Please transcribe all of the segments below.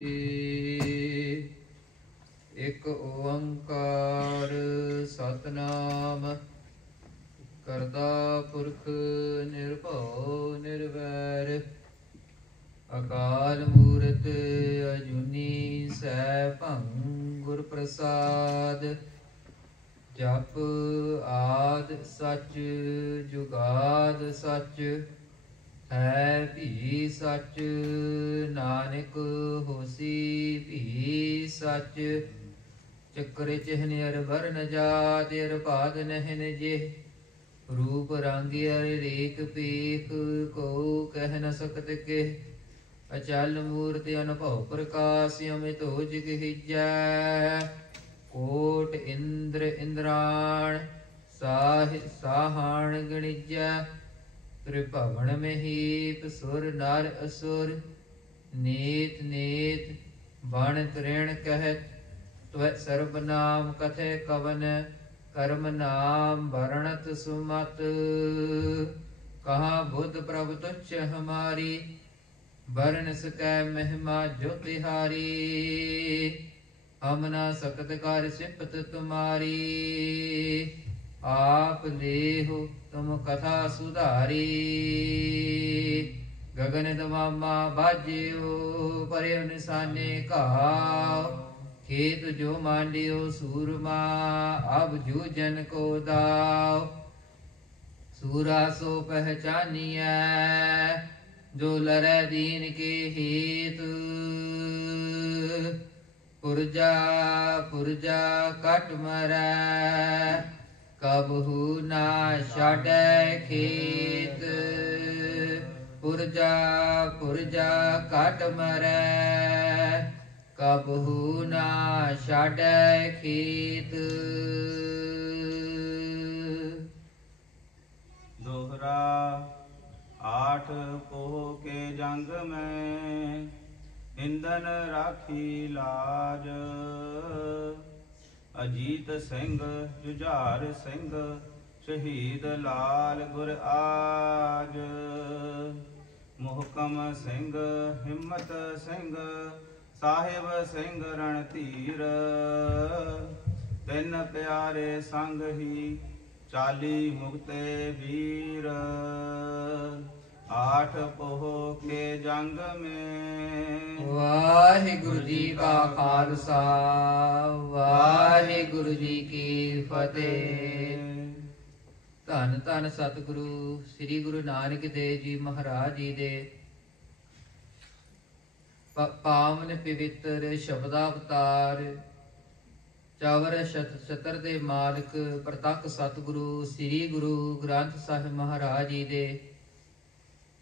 एक ओंकार सतनाम करता पुरख निर्भव निर्वैर अकाल मूरत अजूनी सैभं गुर प्रसाद जप आद सच जुगाद सच है भी सच नानक होसी भी सच चक्र चिहन अर वर्ण जात अर पाद नहन जेह रूप रंग अर रेख पेख को कह न सकत के अचल मूर्ति अनुभव प्रकाश अमित जिग हिजै कोट इंद्र इंद्राण साहण गणिजै त्रिभवन महीप सुर नर असुर नीत नीत बण तृण कहत त्व सर्वनाम कथे कवन कर्म नाम वर्णत सुमत कहाँ बुद्ध प्रभु तुच्छ हमारी वर्ण सकै महिमा जो तिहारी हम न सकत कर सिफत तुम्हारी आप लेहो तुम कथा सुधारी गगन दमामा बाजियो पर्यो निशाने कहाओ खेत जो मांडियो सूरमा अब जूझन को दाओ सूरा सो पहचानिया जो लड़े दीन के हेतु पुरजा पुरजा कट मरै कबहू ना छाड़ै खेत पुरजा पुरजा कट मरै कबहू ना छाड़ै खेत। दोहरा आठ पोह के जंग में इंधन राखी लाज अजीत सिंह जुझार सिंह शहीद लाल गुर आज मोहकम सिंह हिम्मत सिंह साहिब सिंह रणधीर तिन प्यारे संग ही 40 मुक्ते वीर आठ पोह के जंग में। वाहिगुरु जी का खालसा वाहिगुरु जी की फतेह। धन धन सतगुरु श्री गुरु नानक देव जी महाराज जी दे पावन पवित्र शब्दावतार चावर छतर दे मालक प्रतख सतगुरु श्री गुरु ग्रंथ साहिब महाराज जी दे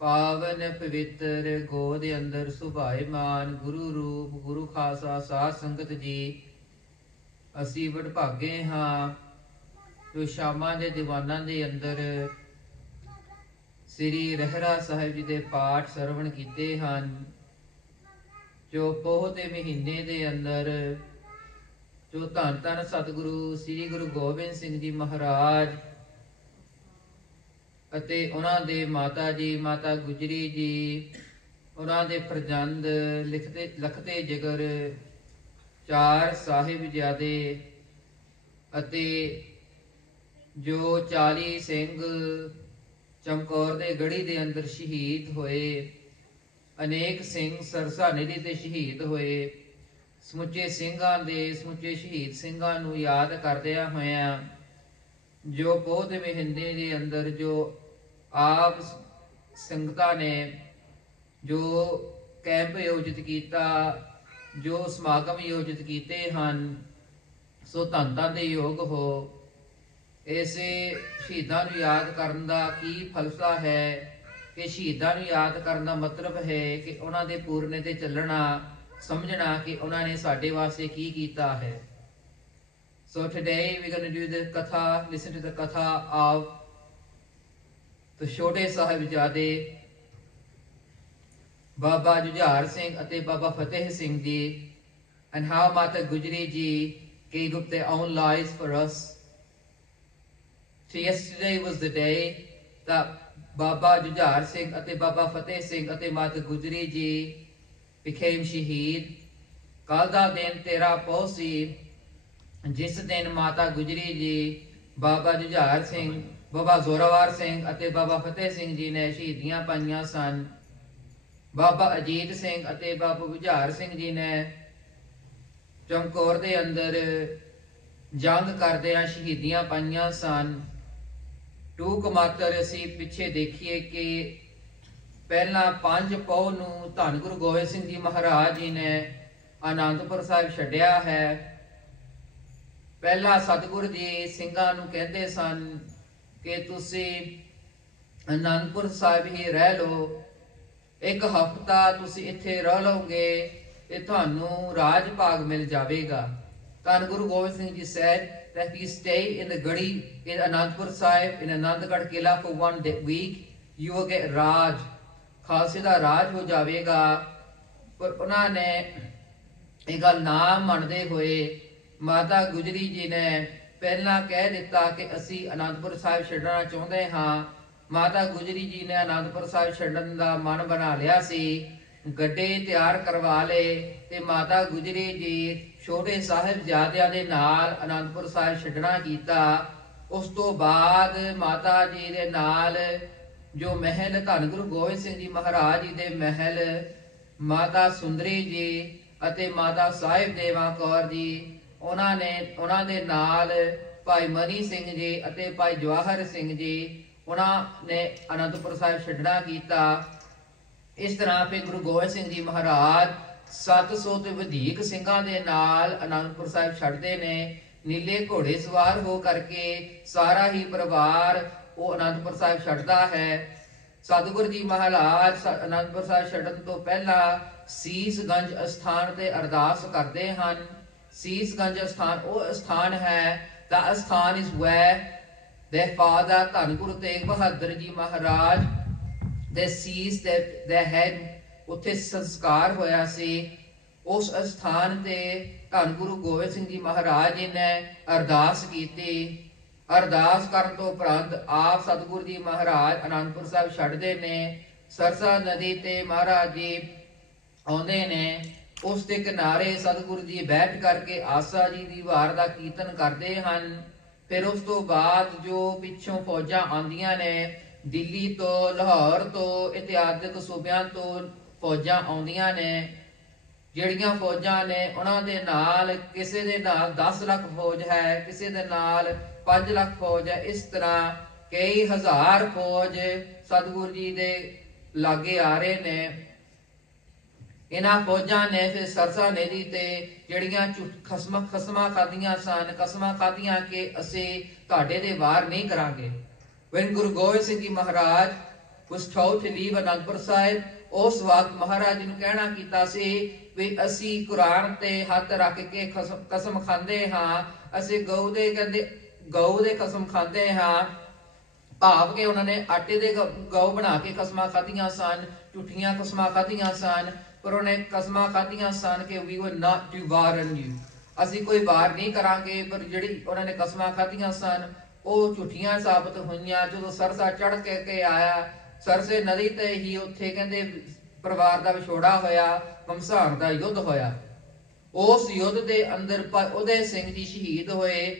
पावन पवित्र गोद अंदर सुभाईमान गुरु रूप गुरु खालसा साध संगत जी असी वਡਭਾਗੇ ਹਾਂ ਜੋ ਸ਼ਾਮਾਂ ਦੇ ਦੀਵਾਨਾਂ ਦੇ ਅੰਦਰ ਸ੍ਰੀ ਰਹਿਰਾ ਸਾਹਿਬ ਜੀ ਦੇ ਪਾਠ ਸਰਵਣ ਕੀਤੇ ਹਨ ਜੋ ਪੋਹ ਦੇ ਮਹੀਨੇ ਦੇ ਅੰਦਰ ਜੋ ਧੰਨ ਧੰਨ ਸਤਿਗੁਰੂ ਸ੍ਰੀ ਗੁਰੂ ਗੋਬਿੰਦ ਸਿੰਘ ਜੀ ਮਹਾਰਾਜ ਅਤੇ ਉਹਨਾਂ ਦੇ ਮਾਤਾ ਜੀ ਮਾਤਾ ਗੁਜਰੀ ਜੀ ਉਹਨਾਂ ਦੇ ਫਰਜ਼ੰਦ ਲਖਤੇ ਜਿਗਰ 4 ਸਾਹਿਬਜ਼ਾਦੇ ਅਤੇ ਜੋ 40 ਸਿੰਘ ਚਮਕੌਰ ਦੇ ਗੜੀ ਦੇ ਅੰਦਰ ਸ਼ਹੀਦ ਹੋਏ ਅਨੇਕ ਸਿੰਘ ਸਰਸਾ ਨਦੀ ਤੇ ਸ਼ਹੀਦ ਹੋਏ ਸਮੁੱਚੇ ਸਿੰਘਾਂ ਦੇ ਸਮੁੱਚੇ ਸ਼ਹੀਦ ਸਿੰਘਾਂ ਨੂੰ ਯਾਦ ਕਰਦਿਆਂ ਹੋਇਆਂ ਜੋ ਪੋਹ ਦੇ ਮਹੀਨੇ ਦੇ ਅੰਦਰ ਜੋ ਆਪ ਸੰਗਤਾਂ ਨੇ ਜੋ ਕੈਂਪ ਆਯੋਜਿਤ ਕੀਤਾ ਜੋ ਸਮਾਗਮ ਆਯੋਜਿਤ ਕੀਤੇ ਹਨ ਸੋ ਧੰਨ ਦੇ ਯੋਗ ਹੋ ਇਸੇ ਸ਼ਹੀਦਾਂ ਨੂੰ ਯਾਦ ਕਰਨ ਦਾ ਕੀ ਫਲਸਫਾ ਹੈ ਕਿ ਸ਼ਹੀਦਾਂ ਨੂੰ ਯਾਦ ਕਰਨ ਦਾ ਮਤਲਬ ਹੈ ਕਿ ਉਹਨਾਂ ਦੇ ਪੂਰਨੇ ਤੇ ਚੱਲਣਾ ਸਮਝਣਾ ਕਿ ਉਹਨਾਂ ਨੇ ਸਾਡੇ ਵਾਸਤੇ ਕੀ ਕੀਤਾ ਹੈ। So today we're going to do the katha, listen to the katha of the Chhote Sahibzade Baba Jujhar Singh ਅਤੇ Baba Fateh Singh ji and how Mata Gujri ji gave up their own lives for us. So yesterday was the day that Baba Jujhar Singh ਅਤੇ Baba Fateh Singh ਅਤੇ Mata Gujri ji became shaheed, ਕੱਲ ਦਾ ਦਿਨ ਤੇਰਾ ਪੋਹ ਸੀ, ਜਿਸ ਦਿਨ ਮਾਤਾ ਗੁਜਰੀ ਜੀ, ਬਾਬਾ ਜੁਝਾਰ ਸਿੰਘ, ਬਾਬਾ ਜ਼ੋਰਾਵਰ ਸਿੰਘ ਅਤੇ ਬਾਬਾ ਫਤਿਹ ਸਿੰਘ ਜੀ ਨੇ ਸ਼ਹੀਦੀਆਂ ਪਾਈਆਂ ਸਨ। ਬਾਬਾ ਅਜੀਤ ਸਿੰਘ ਅਤੇ ਬਾਬਾ ਬੁਝਾਰ ਸਿੰਘ ਜੀ ਨੇ ਚਮਕੌਰ ਦੇ ਅੰਦਰ ਜੰਗ ਕਰਦਿਆਂ ਸ਼ਹੀਦੀਆਂ ਪਾਈਆਂ ਸਨ। ਟੂਕ ਮਾਤਰ ਅਸੀਂ ਪਿੱਛੇ ਦੇਖੀਏ ਕਿ ਪਹਿਲਾਂ 5 ਪੌਹ ਨੂੰ ਧੰਨ ਗੁਰੂ ਗੋਬਿੰਦ ਸਿੰਘ ਜੀ ਮਹਾਰਾਜ ਜੀ ਨੇ ਆਨੰਦਪੁਰ ਸਾਹਿਬ ਛੱਡਿਆ ਹੈ। ਪਹਿਲਾਂ ਸਤਿਗੁਰੂ ਜੀ ਸਿੰਘਾਂ ਨੂੰ ਕਹਿੰਦੇ ਸਨ ਕਿ ਤੁਸੀਂ ਆਨੰਦਪੁਰ ਸਾਹਿਬ ਹੀ ਰਹਿ ਲਓ, 1 ਹਫ਼ਤਾ ਤੁਸੀਂ ਇੱਥੇ ਰਹਿ ਲਓਗੇ ਤੇ ਤੁਹਾਨੂੰ ਰਾਜ ਭਾਗ ਮਿਲ ਜਾਵੇਗਾ। ਧੰਨ Guru Gobind Singh ji said that if you stay in the Gadi in Anandpur Sahib in Anandgarh Kila for 1 week, you will get ਰਾਜ, ਖਾਲਸੇ ਦਾ ਰਾਜ ਹੋ ਜਾਵੇਗਾ। ਪਰ ਉਹਨਾਂ ਨੇ ਇਹ ਗੱਲ ਨਾ ਮੰਨਦੇ ਹੋਏ ਮਾਤਾ ਗੁਜਰੀ ਜੀ ਨੇ ਪਹਿਲਾਂ ਕਹਿ ਦਿੱਤਾ ਕਿ ਅਸੀਂ ਆਨੰਦਪੁਰ ਸਾਹਿਬ ਛੱਡਣਾ ਚਾਹੁੰਦੇ ਹਾਂ। ਮਾਤਾ ਗੁਜਰੀ ਜੀ ਨੇ ਆਨੰਦਪੁਰ ਸਾਹਿਬ ਛੱਡਣ ਦਾ ਮਨ ਬਣਾ ਲਿਆ ਸੀ, ਗੱਡੇ ਤਿਆਰ ਕਰਵਾ ਲਏ ਤੇ ਮਾਤਾ ਗੁਜਰੀ ਜੀ ਛੋਟੇ ਸਾਹਿਬਜ਼ਾਦਿਆਂ ਦੇ ਨਾਲ ਆਨੰਦਪੁਰ ਸਾਹਿਬ ਛੱਡਣਾ ਕੀਤਾ। ਉਸ ਤੋਂ ਬਾਅਦ ਮਾਤਾ ਜੀ ਦੇ ਨਾਲ ਜੋ ਮਹਿਲ ਧੰਨ ਗੁਰੂ ਗੋਬਿੰਦ ਸਿੰਘ ਜੀ ਮਹਾਰਾਜ ਜੀ ਦੇ ਮਹਿਲ, ਮਾਤਾ ਸੁੰਦਰੀ ਜੀ ਅਤੇ ਮਾਤਾ ਸਾਹਿਬ ਦੇਵਾ ਕੌਰ ਜੀ, ਉਹਨਾਂ ਦੇ ਨਾਲ ਭਾਈ ਮਨੀ ਸਿੰਘ ਜੀ ਅਤੇ ਭਾਈ ਜਵਾਹਰ ਸਿੰਘ ਜੀ, ਉਹਨਾਂ ਨੇ ਆਨੰਦਪੁਰ ਸਾਹਿਬ ਛੱਡਣਾ ਕੀਤਾ। ਇਸ ਤਰ੍ਹਾਂ ਫਿਰ ਗੁਰੂ ਗੋਬਿੰਦ ਸਿੰਘ ਜੀ ਮਹਾਰਾਜ 700 ਤੋਂ ਵਧੇਕ ਸਿੰਘਾਂ ਦੇ ਨਾਲ ਆਨੰਦਪੁਰ ਸਾਹਿਬ ਛੱਡਦੇ ਨੇ। ਨੀਲੇ ਘੋੜੇ ਸਵਾਰ ਹੋ ਕਰਕੇ ਸਾਰਾ ਹੀ ਪਰਿਵਾਰ ਉਹ ਆਨੰਦਪੁਰ ਸਾਹਿਬ ਛੱਡਦਾ ਹੈ। ਸਤਿਗੁਰੂ ਜੀ ਮਹਾਰਾਜ ਆਨੰਦਪੁਰ ਸਾਹਿਬ ਛੱਡਣ ਤੋਂ ਪਹਿਲਾਂ ਸੀਸਗੰਜ ਅਸਥਾਨ ਤੇ ਅਰਦਾਸ ਕਰਦੇ ਹਨ। ਸੀਸਗੰਜ ਅਸਥਾਨ ਉਹ ਅਸਥਾਨ ਹੈ, the ਅਸਥਾਨ is where their father ਧੰਨ ਗੁਰੂ ਤੇਗ ਬਹਾਦਰ ਜੀ ਮਹਾਰਾਜ ਦੇ ਸੀਸ ਦੇ ਹੈਡ ਉੱਥੇ ਸੰਸਕਾਰ ਹੋਇਆ ਸੀ। ਉਸ ਅਸਥਾਨ ਤੇ ਧੰਨ ਗੁਰੂ ਗੋਬਿੰਦ ਸਿੰਘ ਜੀ ਮਹਾਰਾਜ ਜੀ ਨੇ ਅਰਦਾਸ ਕੀਤੀ। ਅਰਦਾਸ ਕਰਨ ਤੋਂ ਉਪਰੰਤ ਆਪ ਸਤਿਗੁਰੂ ਜੀ ਮਹਾਰਾਜ ਆਨੰਦਪੁਰ ਸਾਹਿਬ ਛੱਡਦੇ ਨੇ। ਸਰਸਾ ਨਦੀ ਤੇ ਮਹਾਰਾਜ ਜੀ ਆਉਂਦੇ ਨੇ। ਉਸ ਦੇ ਕਿਨਾਰੇ ਸਤਿਗੁਰੂ ਜੀ ਬੈਠ ਕਰਕੇ ਆਸਾ ਜੀ ਦੀ ਵਾਰ ਦਾ ਕੀਰਤਨ ਕਰਦੇ ਹਨ। ਫਿਰ ਉਸ ਤੋਂ ਬਾਅਦ ਜੋ ਪਿੱਛੋਂ ਫੌਜਾਂ ਆਉਂਦੀਆਂ ਨੇ, ਦਿੱਲੀ ਤੋਂ, ਲਾਹੌਰ ਤੋਂ, ਇਤਿਆਦਿਕ ਸੂਬਿਆਂ ਤੋਂ ਫੌਜਾਂ ਆਉਂਦੀਆਂ ਨੇ। ਜਿਹੜੀਆਂ ਫੌਜਾਂ ਨੇ ਉਹਨਾਂ ਦੇ ਨਾਲ, ਕਿਸੇ ਦੇ ਨਾਲ 10 ਲੱਖ ਫੌਜ ਹੈ, ਕਿਸੇ ਦੇ ਨਾਲ 5 ਲੱਖ ਫੌਜ ਹੈ। ਇਸ ਤਰ੍ਹਾਂ ਕਈ ਹਜ਼ਾਰ ਫੌਜ ਸਤਿਗੁਰੂ ਜੀ ਦੇ ਲਾਗੇ ਆ ਰਹੇ ਨੇ। ਇਹਨਾਂ ਫੌਜਾਂ ਨੇ ਫਿਰ ਸਰਸਾ ਨਦੀ ਤੇ ਜਿਹੜੀਆਂ ਖਸਮਾਂ ਖਾਧੀਆਂ ਸਨ, ਕਸਮਾਂ ਖਾਧੀਆਂ ਕਿ ਅਸੀਂ ਤੁਹਾਡੇ ਦੇ ਵਾਰ ਨਹੀਂ ਕਰਾਂਗੇ। When Guru Gobind Singh Ji Maharaj was told to leave Anandpur Sahib, ਉਸ ਵਕਤ ਮਹਾਰਾਜ ਜੀ ਨੂੰ ਕਹਿਣਾ ਕੀਤਾ ਸੀ ਵੀ ਅਸੀਂ ਕੁਰਾਨ ਤੇ ਹੱਥ ਰੱਖ ਕੇ ਕਸਮ ਖਾਂਦੇ ਹਾਂ, ਅਸੀਂ ਗਊ ਦੇ ਕਸਮ ਖਾਂਦੇ ਹਾਂ। ਭਾਵ ਕਿ ਉਹਨਾਂ ਨੇ ਆਟੇ ਦੇ ਗਊ ਬਣਾ ਕੇ ਕਸਮਾਂ ਖਾਧੀਆਂ ਸਨ, ਝੂਠੀਆਂ ਕਸਮਾਂ ਖਾਧੀਆਂ ਸਨ। ਪਰ ਉਹਨੇ ਕਸਮਾਂ ਖਾਧੀਆਂ ਸਨ ਕਿ we will not do war on you, ਅਸੀਂ ਕੋਈ ਵਾਰ ਨਹੀਂ ਕਰਾਂਗੇ। ਪਰ ਜਿਹੜੀ ਉਹਨਾਂ ਨੇ ਕਸਮਾਂ ਖਾਧੀਆਂ ਸਨ ਉਹ ਝੂਠੀਆਂ ਸਾਬਤ ਹੋਈਆਂ। ਜਦੋਂ ਸਰਸਾ ਚੜ ਕੇ ਆਇਆ, ਸਰਸੇ ਨਦੀ ਤੇ ਹੀ ਉੱਥੇ ਕਹਿੰਦੇ ਪਰਿਵਾਰ ਦਾ ਵਿਛੋੜਾ ਹੋਇਆ, ਘਮਸਾਣ ਦਾ ਯੁੱਧ ਹੋਇਆ। ਉਸ ਯੁੱਧ ਦੇ ਅੰਦਰ ਉਦੈ ਸਿੰਘ ਜੀ ਸ਼ਹੀਦ ਹੋਏ।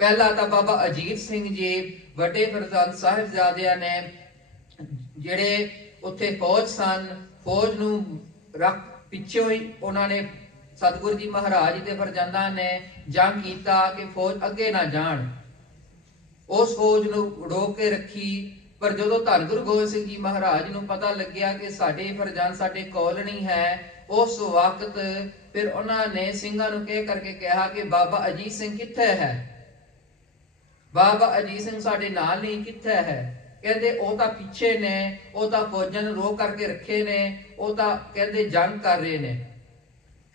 ਪਹਿਲਾਂ ਤਾਂ ਬਾਬਾ ਅਜੀਤ ਸਿੰਘ ਜੀ ਵੱਡੇ ਪ੍ਰਧਾਨ ਸਾਹਿਬਜ਼ਾਦਿਆਂ ਨੇ ਜਿਹੜੇ ਉੱਥੇ ਫੌਜ ਸਨ, ਫੌਜ ਨੂੰ ਪਿੱਛੋਂ ਹੀ ਉਹਨਾਂ ਨੇ ਸਤਿਗੁਰੂ ਜੀ ਮਹਾਰਾਜ ਜੀ ਦੇ ਫਰਜ਼ੰਦਾਂ ਨੇ ਜੰਗ ਕੀਤਾ ਕਿ ਫੌਜ ਅੱਗੇ ਨਾ ਜਾਣ। ਉਸ ਫੌਜ ਨੂੰ ਰੋਕ ਕੇ ਰੱਖੀ। ਪਰ ਜਦੋਂ ਧੰਨ ਗੁਰੂ ਗੋਬਿੰਦ ਸਿੰਘ ਜੀ ਮਹਾਰਾਜ ਨੂੰ ਪਤਾ ਲੱਗਿਆ ਕਿ ਸਾਡੇ ਫਰਜ਼ੰਦ ਸਾਡੇ ਕੋਲ ਨਹੀਂ ਹੈ, ਉਸ ਵਕਤ ਫਿਰ ਉਹਨਾਂ ਨੇ ਸਿੰਘਾਂ ਨੂੰ ਕਹਿ ਕਰਕੇ ਕਿਹਾ ਕਿ ਬਾਬਾ ਅਜੀਤ ਸਿੰਘ ਕਿੱਥੇ ਹੈ? ਬਾਬਾ ਅਜੀਤ ਸਿੰਘ ਸਾਡੇ ਨਾਲ ਨਹੀਂ, ਕਿੱਥੇ ਹੈ? ਕਹਿੰਦੇ ਉਹ ਤਾਂ ਪਿੱਛੇ ਨੇ, ਉਹ ਤਾਂ ਫੌਜਾਂ ਨੂੰ ਰੋਕ ਕਰਕੇ ਰੱਖੇ ਨੇ, ਉਹ ਤਾਂ ਕਹਿੰਦੇ ਜੰਗ ਕਰ ਰਹੇ ਨੇ।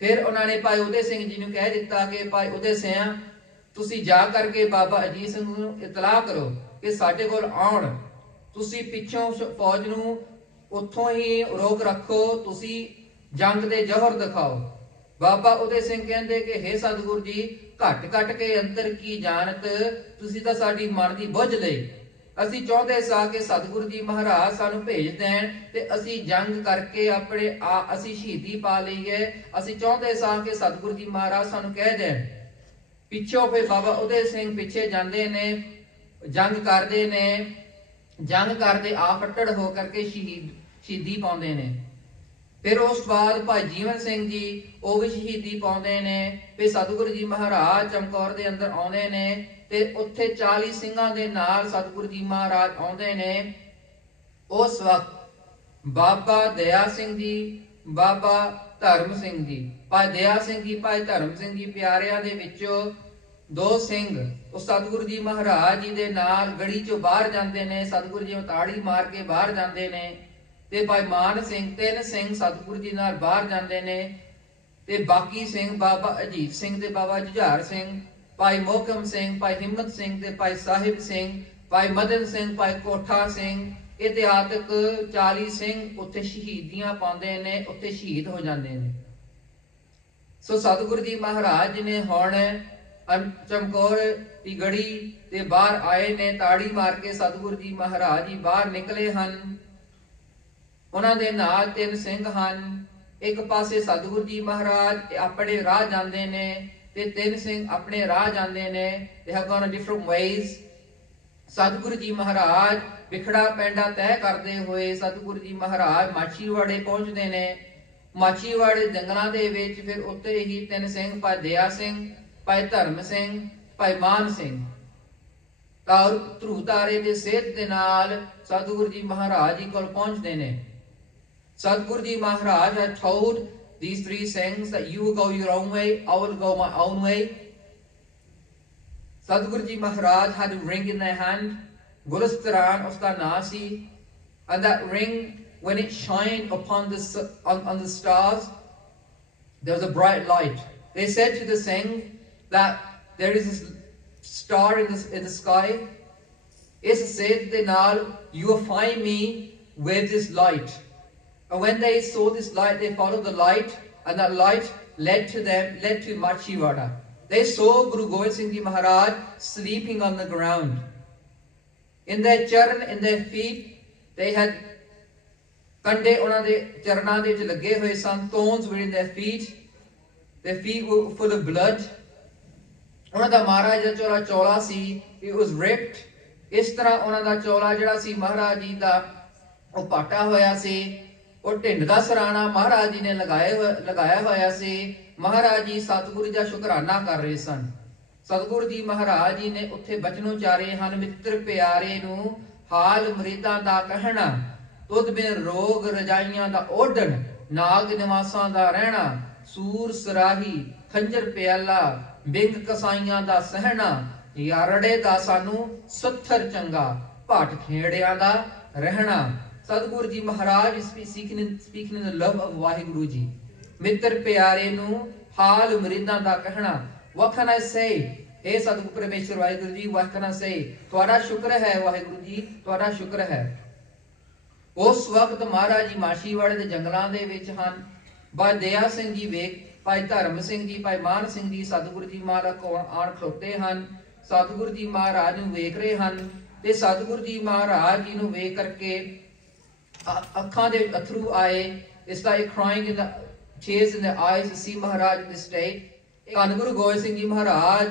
ਫਿਰ ਉਹਨਾਂ ਨੇ ਭਾਈ ਉਦੈ ਸਿੰਘ ਜੀ ਨੂੰ ਕਹਿ ਦਿੱਤਾ ਕਿ ਭਾਈ ਉਦੈ ਸਿੰਘ ਤੁਸੀਂ ਜਾ ਕਰਕੇ ਬਾਬਾ ਅਜੀਤ ਸਿੰਘ ਨੂੰ ਇਤਲਾਹ ਕਰੋ ਕਿ ਸਾਡੇ ਕੋਲ ਆਉਣ। ਤੁਸੀਂ ਪਿੱਛੋਂ ਫੌਜ ਨੂੰ ਉੱਥੋਂ ਹੀ ਰੋਕ ਰੱਖੋ, ਤੁਸੀਂ ਜੰਗ ਦੇ ਜੋਹਰ ਦਿਖਾਓ। ਬਾਬਾ ਉਦੈ ਸਿੰਘ ਕਹਿੰਦੇ ਕਿ ਹੇ ਸਤਿਗੁਰੂ ਜੀ, ਘਟ ਕੇ ਅੰਤਰ ਕੀ ਜਾਣਤ, ਤੁਸੀਂ ਤਾਂ ਸਾਡੀ ਮਨ ਦੀ ਬੁੱਝ ਲਈ। ਅਸੀਂ ਚਾਹੁੰਦੇ ਸਾਂ ਕਿ ਸਤਿਗੁਰੂ ਜੀ ਮਹਾਰਾਜ ਸਾਨੂੰ ਭੇਜ ਦੇਣ ਤੇ ਅਸੀਂ ਜੰਗ ਕਰਕੇ ਅਸੀਂ ਸ਼ਹੀਦੀ ਪਾ ਲਈਏ। ਅਸੀਂ ਚਾਹੁੰਦੇ ਸਾਂ ਕਿ ਸਤਿਗੁਰੂ ਜੀ ਮਹਾਰਾਜ ਸਾਨੂੰ ਕਹਿ ਦੇਣ। ਪਿੱਛੋਂ ਫਿਰ ਬਾਬਾ ਉਦੈ ਸਿੰਘ ਪਿੱਛੇ ਜਾਂਦੇ ਨੇ, ਜੰਗ ਕਰਦੇ ਨੇ, ਜੰਗ ਕਰਦੇ ਆ ਫੱਟੜ ਹੋ ਕਰਕੇ ਸ਼ਹੀਦੀ ਪਾਉਂਦੇ ਨੇ। ਫਿਰ ਉਸ ਤੋਂ ਬਾਅਦ ਭਾਈ ਜੀਵਨ ਸਿੰਘ ਜੀ ਉਹ ਵੀ ਸ਼ਹੀਦੀ ਪਾਉਂਦੇ ਨੇ। ਫਿਰ ਸਤਿਗੁਰੂ ਜੀ ਮਹਾਰਾਜ ਚਮਕੌਰ ਦੇ ਅੰਦਰ ਆਉਂਦੇ ਨੇ ਤੇ ਉੱਥੇ 40 ਸਿੰਘਾਂ ਦੇ ਨਾਲ ਸਤਿਗੁਰੂ ਜੀ ਮਹਾਰਾਜ ਆਉਂਦੇ ਨੇ। ਉਸ ਵਕਤ ਬਾਬਾ ਦਇਆ ਸਿੰਘ ਜੀ, ਬਾਬਾ ਧਰਮ ਸਿੰਘ ਜੀ, ਭਾਈ ਦਇਆ ਸਿੰਘ ਜੀ, ਭਾਈ ਧਰਮ ਸਿੰਘ ਜੀ ਪਿਆਰਿਆਂ ਦੇ ਵਿੱਚੋਂ 2 ਸਿੰਘ ਉਹ ਸਤਿਗੁਰੂ ਜੀ ਮਹਾਰਾਜ ਜੀ ਦੇ ਨਾਲ ਗੜੀ ਚੋਂ ਬਾਹਰ ਜਾਂਦੇ ਨੇ। ਸਤਿਗੁਰੂ ਜੀ ਤਾੜੀ ਮਾਰ ਕੇ ਬਾਹਰ ਜਾਂਦੇ ਨੇ ਤੇ ਭਾਈ ਮਾਨ ਸਿੰਘ, 3 ਸਿੰਘ ਸਤਿਗੁਰੂ ਜੀ ਨਾਲ ਬਾਹਰ ਜਾਂਦੇ ਨੇ ਤੇ ਬਾਕੀ ਸਿੰਘ ਬਾਬਾ ਅਜੀਤ ਸਿੰਘ ਤੇ ਬਾਬਾ ਜੁਝਾਰ ਸਿੰਘ, ਭਾਈ ਮੋਹਕਮ ਸਿੰਘ, ਭਾਈ ਹਿੰਮਤ ਸਿੰਘ ਤੇ ਭਾਈ ਸਾਹਿਬ ਸਿੰਘ, ਭਾਈ ਮਦਨ ਸਿੰਘ, ਭਾਈ ਕੋਠਾ ਸਿੰਘ, ਇਤਿਹਾਸਕ 40 ਸਿੰਘ ਉੱਥੇ ਸ਼ਹੀਦੀਆਂ ਪਾਉਂਦੇ ਨੇ, ਉੱਥੇ ਸ਼ਹੀਦ ਹੋ ਜਾਂਦੇ ਨੇ। ਸੋ ਸਤਿਗੁਰੂ ਜੀ ਮਹਾਰਾਜ ਜੀ ਨੇ ਹੁਣ ਚਮਕੌਰ ਦੀ ਗੜੀ ਤੇ ਬਾਹਰ ਆਏ ਨੇ। ਤਾੜੀ ਮਾਰ ਕੇ ਸਤਿਗੁਰੂ ਜੀ ਮਹਾਰਾਜ ਜੀ ਬਾਹਰ ਨਿਕਲੇ ਹਨ। ਉਹਨਾਂ ਦੇ ਨਾਲ 3 ਸਿੰਘ ਹਨ। ਇੱਕ ਪਾਸੇ ਸਤਿਗੁਰੂ ਜੀ ਮਹਾਰਾਜ ਆਪਣੇ ਰਾਹ ਜਾਂਦੇ ਨੇ ਤੇ 3 ਸਿੰਘ ਆਪਣੇ ਰਾਹ ਜਾਂਦੇ ਨੇ। they have gone different ways। Satguru ji ਮਹਾਰਾਜ ਵਿਖੜਾ ਪੈਂਡਾ ਤੈਅ ਕਰਦੇ ਹੋਏ ਸਤਿਗੁਰੂ ਜੀ ਮਹਾਰਾਜ ਮਾਛੀਵਾੜੇ ਪਹੁੰਚਦੇ ਨੇ। ਮਾਛੀਵਾੜੇ ਜੰਗਲਾਂ ਦੇ ਵਿੱਚ ਫਿਰ ਉੱਤੇ ਹੀ 3 ਸਿੰਘ ਭਾਈ ਦਇਆ ਸਿੰਘ, ਭਾਈ ਧਰਮ ਸਿੰਘ, ਭਾਈ ਮਾਨ ਸਿੰਘ ਧਰੂ ਤਾਰੇ ਦੇ ਸੇਧ ਦੇ ਨਾਲ ਸਤਿਗੁਰੂ ਜੀ ਮਹਾਰਾਜ ਜੀ ਕੋਲ ਪਹੁੰਚਦੇ ਨੇ। Sadhguru Ji Maharaj had told these 3 Singhs that you will go your own way, I will go my own way. Sadhguru Ji Maharaj had a ring in their hand, Gulustaran uska ਨਾਂ ਸੀ, and that ring, when it shined upon on the stars, there was a bright light. They said to the Singh that there is this star in the sky. ਇਸ ਸੇਧ ਦੇ ਨਾਲ you will find me with this light. And when they saw this light, they followed the light, and that light led to Machhiwada. They saw Guru Gobind Singh Ji Maharaj sleeping on the ground. In their charan, in their feet, they had kande ਉਹਨਾਂ ਦੇ ਚਰਨਾਂ ਦੇ ਵਿੱਚ ਲੱਗੇ ਹੋਏ ਸਨ. Thorns were in their feet. Their feet were full of blood. ਉਹਨਾਂ ਦਾ ਮਹਾਰਾਜ ਦਾ ਚੋਲਾ ਚੋਲਾ ਸੀ, it was ripped. ਇਸ ਤਰ੍ਹਾਂ ਉਹਨਾਂ ਦਾ ਚੋਲਾ ਜਿਹੜਾ ਸੀ ਮਹਾਰਾਜ ਜੀ ਦਾ ਉਹ ਪਾਟਾ ਹੋਇਆ ਸੀ। ਉਹ ਢਿੰਡ ਦਾ ਸਰਾਣਾ ਮਹਾਰਾਜ ਜੀ ਨੇ ਲਗਾਇਆ ਹੋਇਆ ਸੀ। ਮਹਾਰਾਜ ਜੀ ਸਤਿਗੁਰੂ ਦਾ ਸ਼ੁਕਰਾਨਾ ਕਰ ਰਹੇ ਸਨ। ਸਤਿਗੁਰੂ ਜੀ ਮਹਾਰਾਜ ਜੀ ਨੇ ਉੱਥੇ ਬਚਨ ਉਚਾਰੇ ਹਨ। ਮਿੱਤਰ ਪਿਆਰੇ ਨੂੰ ਹਾਲ ਮਰੀਦਾਂ ਦਾ ਕਹਿਣਾ, ਤੁਧ ਬਿਨ ਰੋਗ ਰਜਾਈਆਂ ਦਾ ਓਢਣ, ਨਾਗ ਨਿਵਾਸਾਂ ਦਾ ਰਹਿਣਾ, ਸੂਰ ਸਰਾਹੀ ਖੰਜਰ ਪਿਆਲਾ, ਬਿੰਗ ਕਸਾਈਆਂ ਦਾ ਸਹਿਣਾ, ਯਾਰੜੇ ਦਾ ਸਾਨੂੰ ਸੱਥਰ ਚੰਗਾ, ਭਾਟ ਖੇੜਿਆਂ ਦਾ ਰਹਿਣਾ। ਸਤਿਗੁਰੂ ਜੀ ਮਹਾਰਾਜ speaking in the love of Waheguru ji. ਮਿੱਤਰ ਪਿਆਰੇ ਨੂੰ ਹਾਲ ਮਰੀਦਾਂ ਦਾ ਕਹਿਣਾ। What can I say? हे ਸਤਿਗੁਰੂ ਪਰਮੇਸ਼ਰ Waheguru ji, what can I say? ਤੁਹਾਡਾ ਸ਼ੁਕਰ ਹੈ ਵਾਹਿਗੁਰੂ ਜੀ, ਤੁਹਾਡਾ ਸ਼ੁਕਰ ਹੈ। ਉਸ ਵਕਤ ਮਹਾਰਾਜ ਜੀ ਮਾਛੀਵਾੜੇ ਦੇ ਜੰਗਲਾਂ ਦੇ ਵਿੱਚ ਹਨ। ਭਾਈ ਦਇਆ ਸਿੰਘ ਜੀ ਵੇਖ, ਭਾਈ ਧਰਮ ਸਿੰਘ ਜੀ, ਭਾਈ ਮਾਨ ਸਿੰਘ ਜੀ ਸਤਿਗੁਰੂ ਜੀ ਮਹਾਰਾਜ ਕੋਲ ਆਣ ਖਲੋਤੇ ਹਨ। ਸਤਿਗੁਰੂ ਜੀ ਮਹਾਰਾਜ ਨੂੰ ਵੇਖ ਰਹੇ ਹਨ ਤੇ ਸਤਿਗੁਰੂ ਜੀ ਮਹਾਰਾਜ ਜੀ ਨੂੰ ਵੇਖ ਕਰਕੇ ਅੱਖਾਂ ਦੇ ਅਥਰੂ ਆਏ। It's like crying in the tears in the eyes to see Maharaj in this state. ਧੰਨ ਗੁਰੂ ਗੋਬਿੰਦ ਸਿੰਘ ਜੀ ਮਹਾਰਾਜ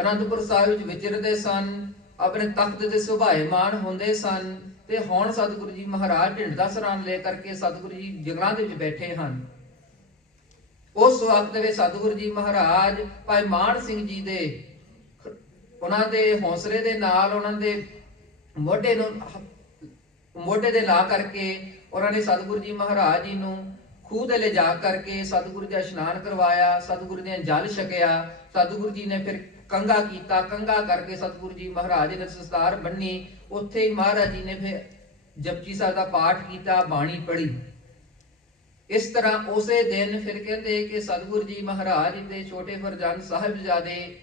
ਅਨੰਦਪੁਰ ਸਾਹਿਬ ਵਿੱਚ ਵਿਚਰਦੇ ਸਨ, ਆਪਣੇ ਤਖਤ ਤੇ ਸੁਭਾਏਮਾਨ ਹੁੰਦੇ ਸਨ ਤੇ ਹੁਣ ਸਤਿਗੁਰੂ ਜੀ ਮਹਾਰਾਜ ਢਿੰਡ ਦਾ ਸਰਾਣ ਲੈ ਕਰਕੇ ਸਤਿਗੁਰੂ ਜੀ ਜੰਗਲਾਂ ਦੇ ਵਿੱਚ ਬੈਠੇ ਹਨ। ਉਸ ਵਕਤ ਦੇ ਵਿੱਚ ਸਤਿਗੁਰੂ ਜੀ ਮਹਾਰਾਜ ਭਾਈ ਮਾਨ ਸਿੰਘ ਜੀ ਦੇ ਉਹਨਾਂ ਦੇ ਹੌਸਲੇ ਦੇ ਨਾਲ ਉਹਨਾਂ ਦੇ ਮੋਢੇ ਦੇ ਲਾ ਕਰਕੇ ਉਹਨਾਂ ਨੇ ਸਤਿਗੁਰੂ ਜੀ ਮਹਾਰਾਜ ਜੀ ਨੂੰ ਖੂਹ ਦੇ ਲੈ ਜਾ ਕਰਕੇ ਸਤਿਗੁਰੂ ਦਾ ਇਸ਼ਨਾਨ ਕਰਵਾਇਆ। ਸਤਿਗੁਰੂ ਨੇ ਜਲ ਛਕਿਆ। ਸਤਿਗੁਰੂ ਜੀ ਨੇ ਫਿਰ ਕੰਗਾ ਕੀਤਾ। ਕੰਗਾ ਕਰਕੇ ਸਤਿਗੁਰੂ ਜੀ ਮਹਾਰਾਜ ਨੇ ਦਸਤਾਰ ਬੰਨੀ। ਉੱਥੇ ਹੀ ਮਹਾਰਾਜ ਜੀ ਨੇ ਫਿਰ ਜਪਜੀ ਸਾਹਿਬ ਦਾ ਪਾਠ ਕੀਤਾ, ਬਾਣੀ ਪੜ੍ਹੀ। ਇਸ ਤਰ੍ਹਾਂ ਉਸੇ ਦਿਨ ਫਿਰ ਕਹਿੰਦੇ ਕਿ ਸਤਿਗੁਰੂ ਜੀ ਮਹਾਰਾਜ ਜੀ ਦੇ ਛੋਟੇ ਫਰਜ਼ੰਦ ਸਾਹਿਬਜ਼ਾਦੇ,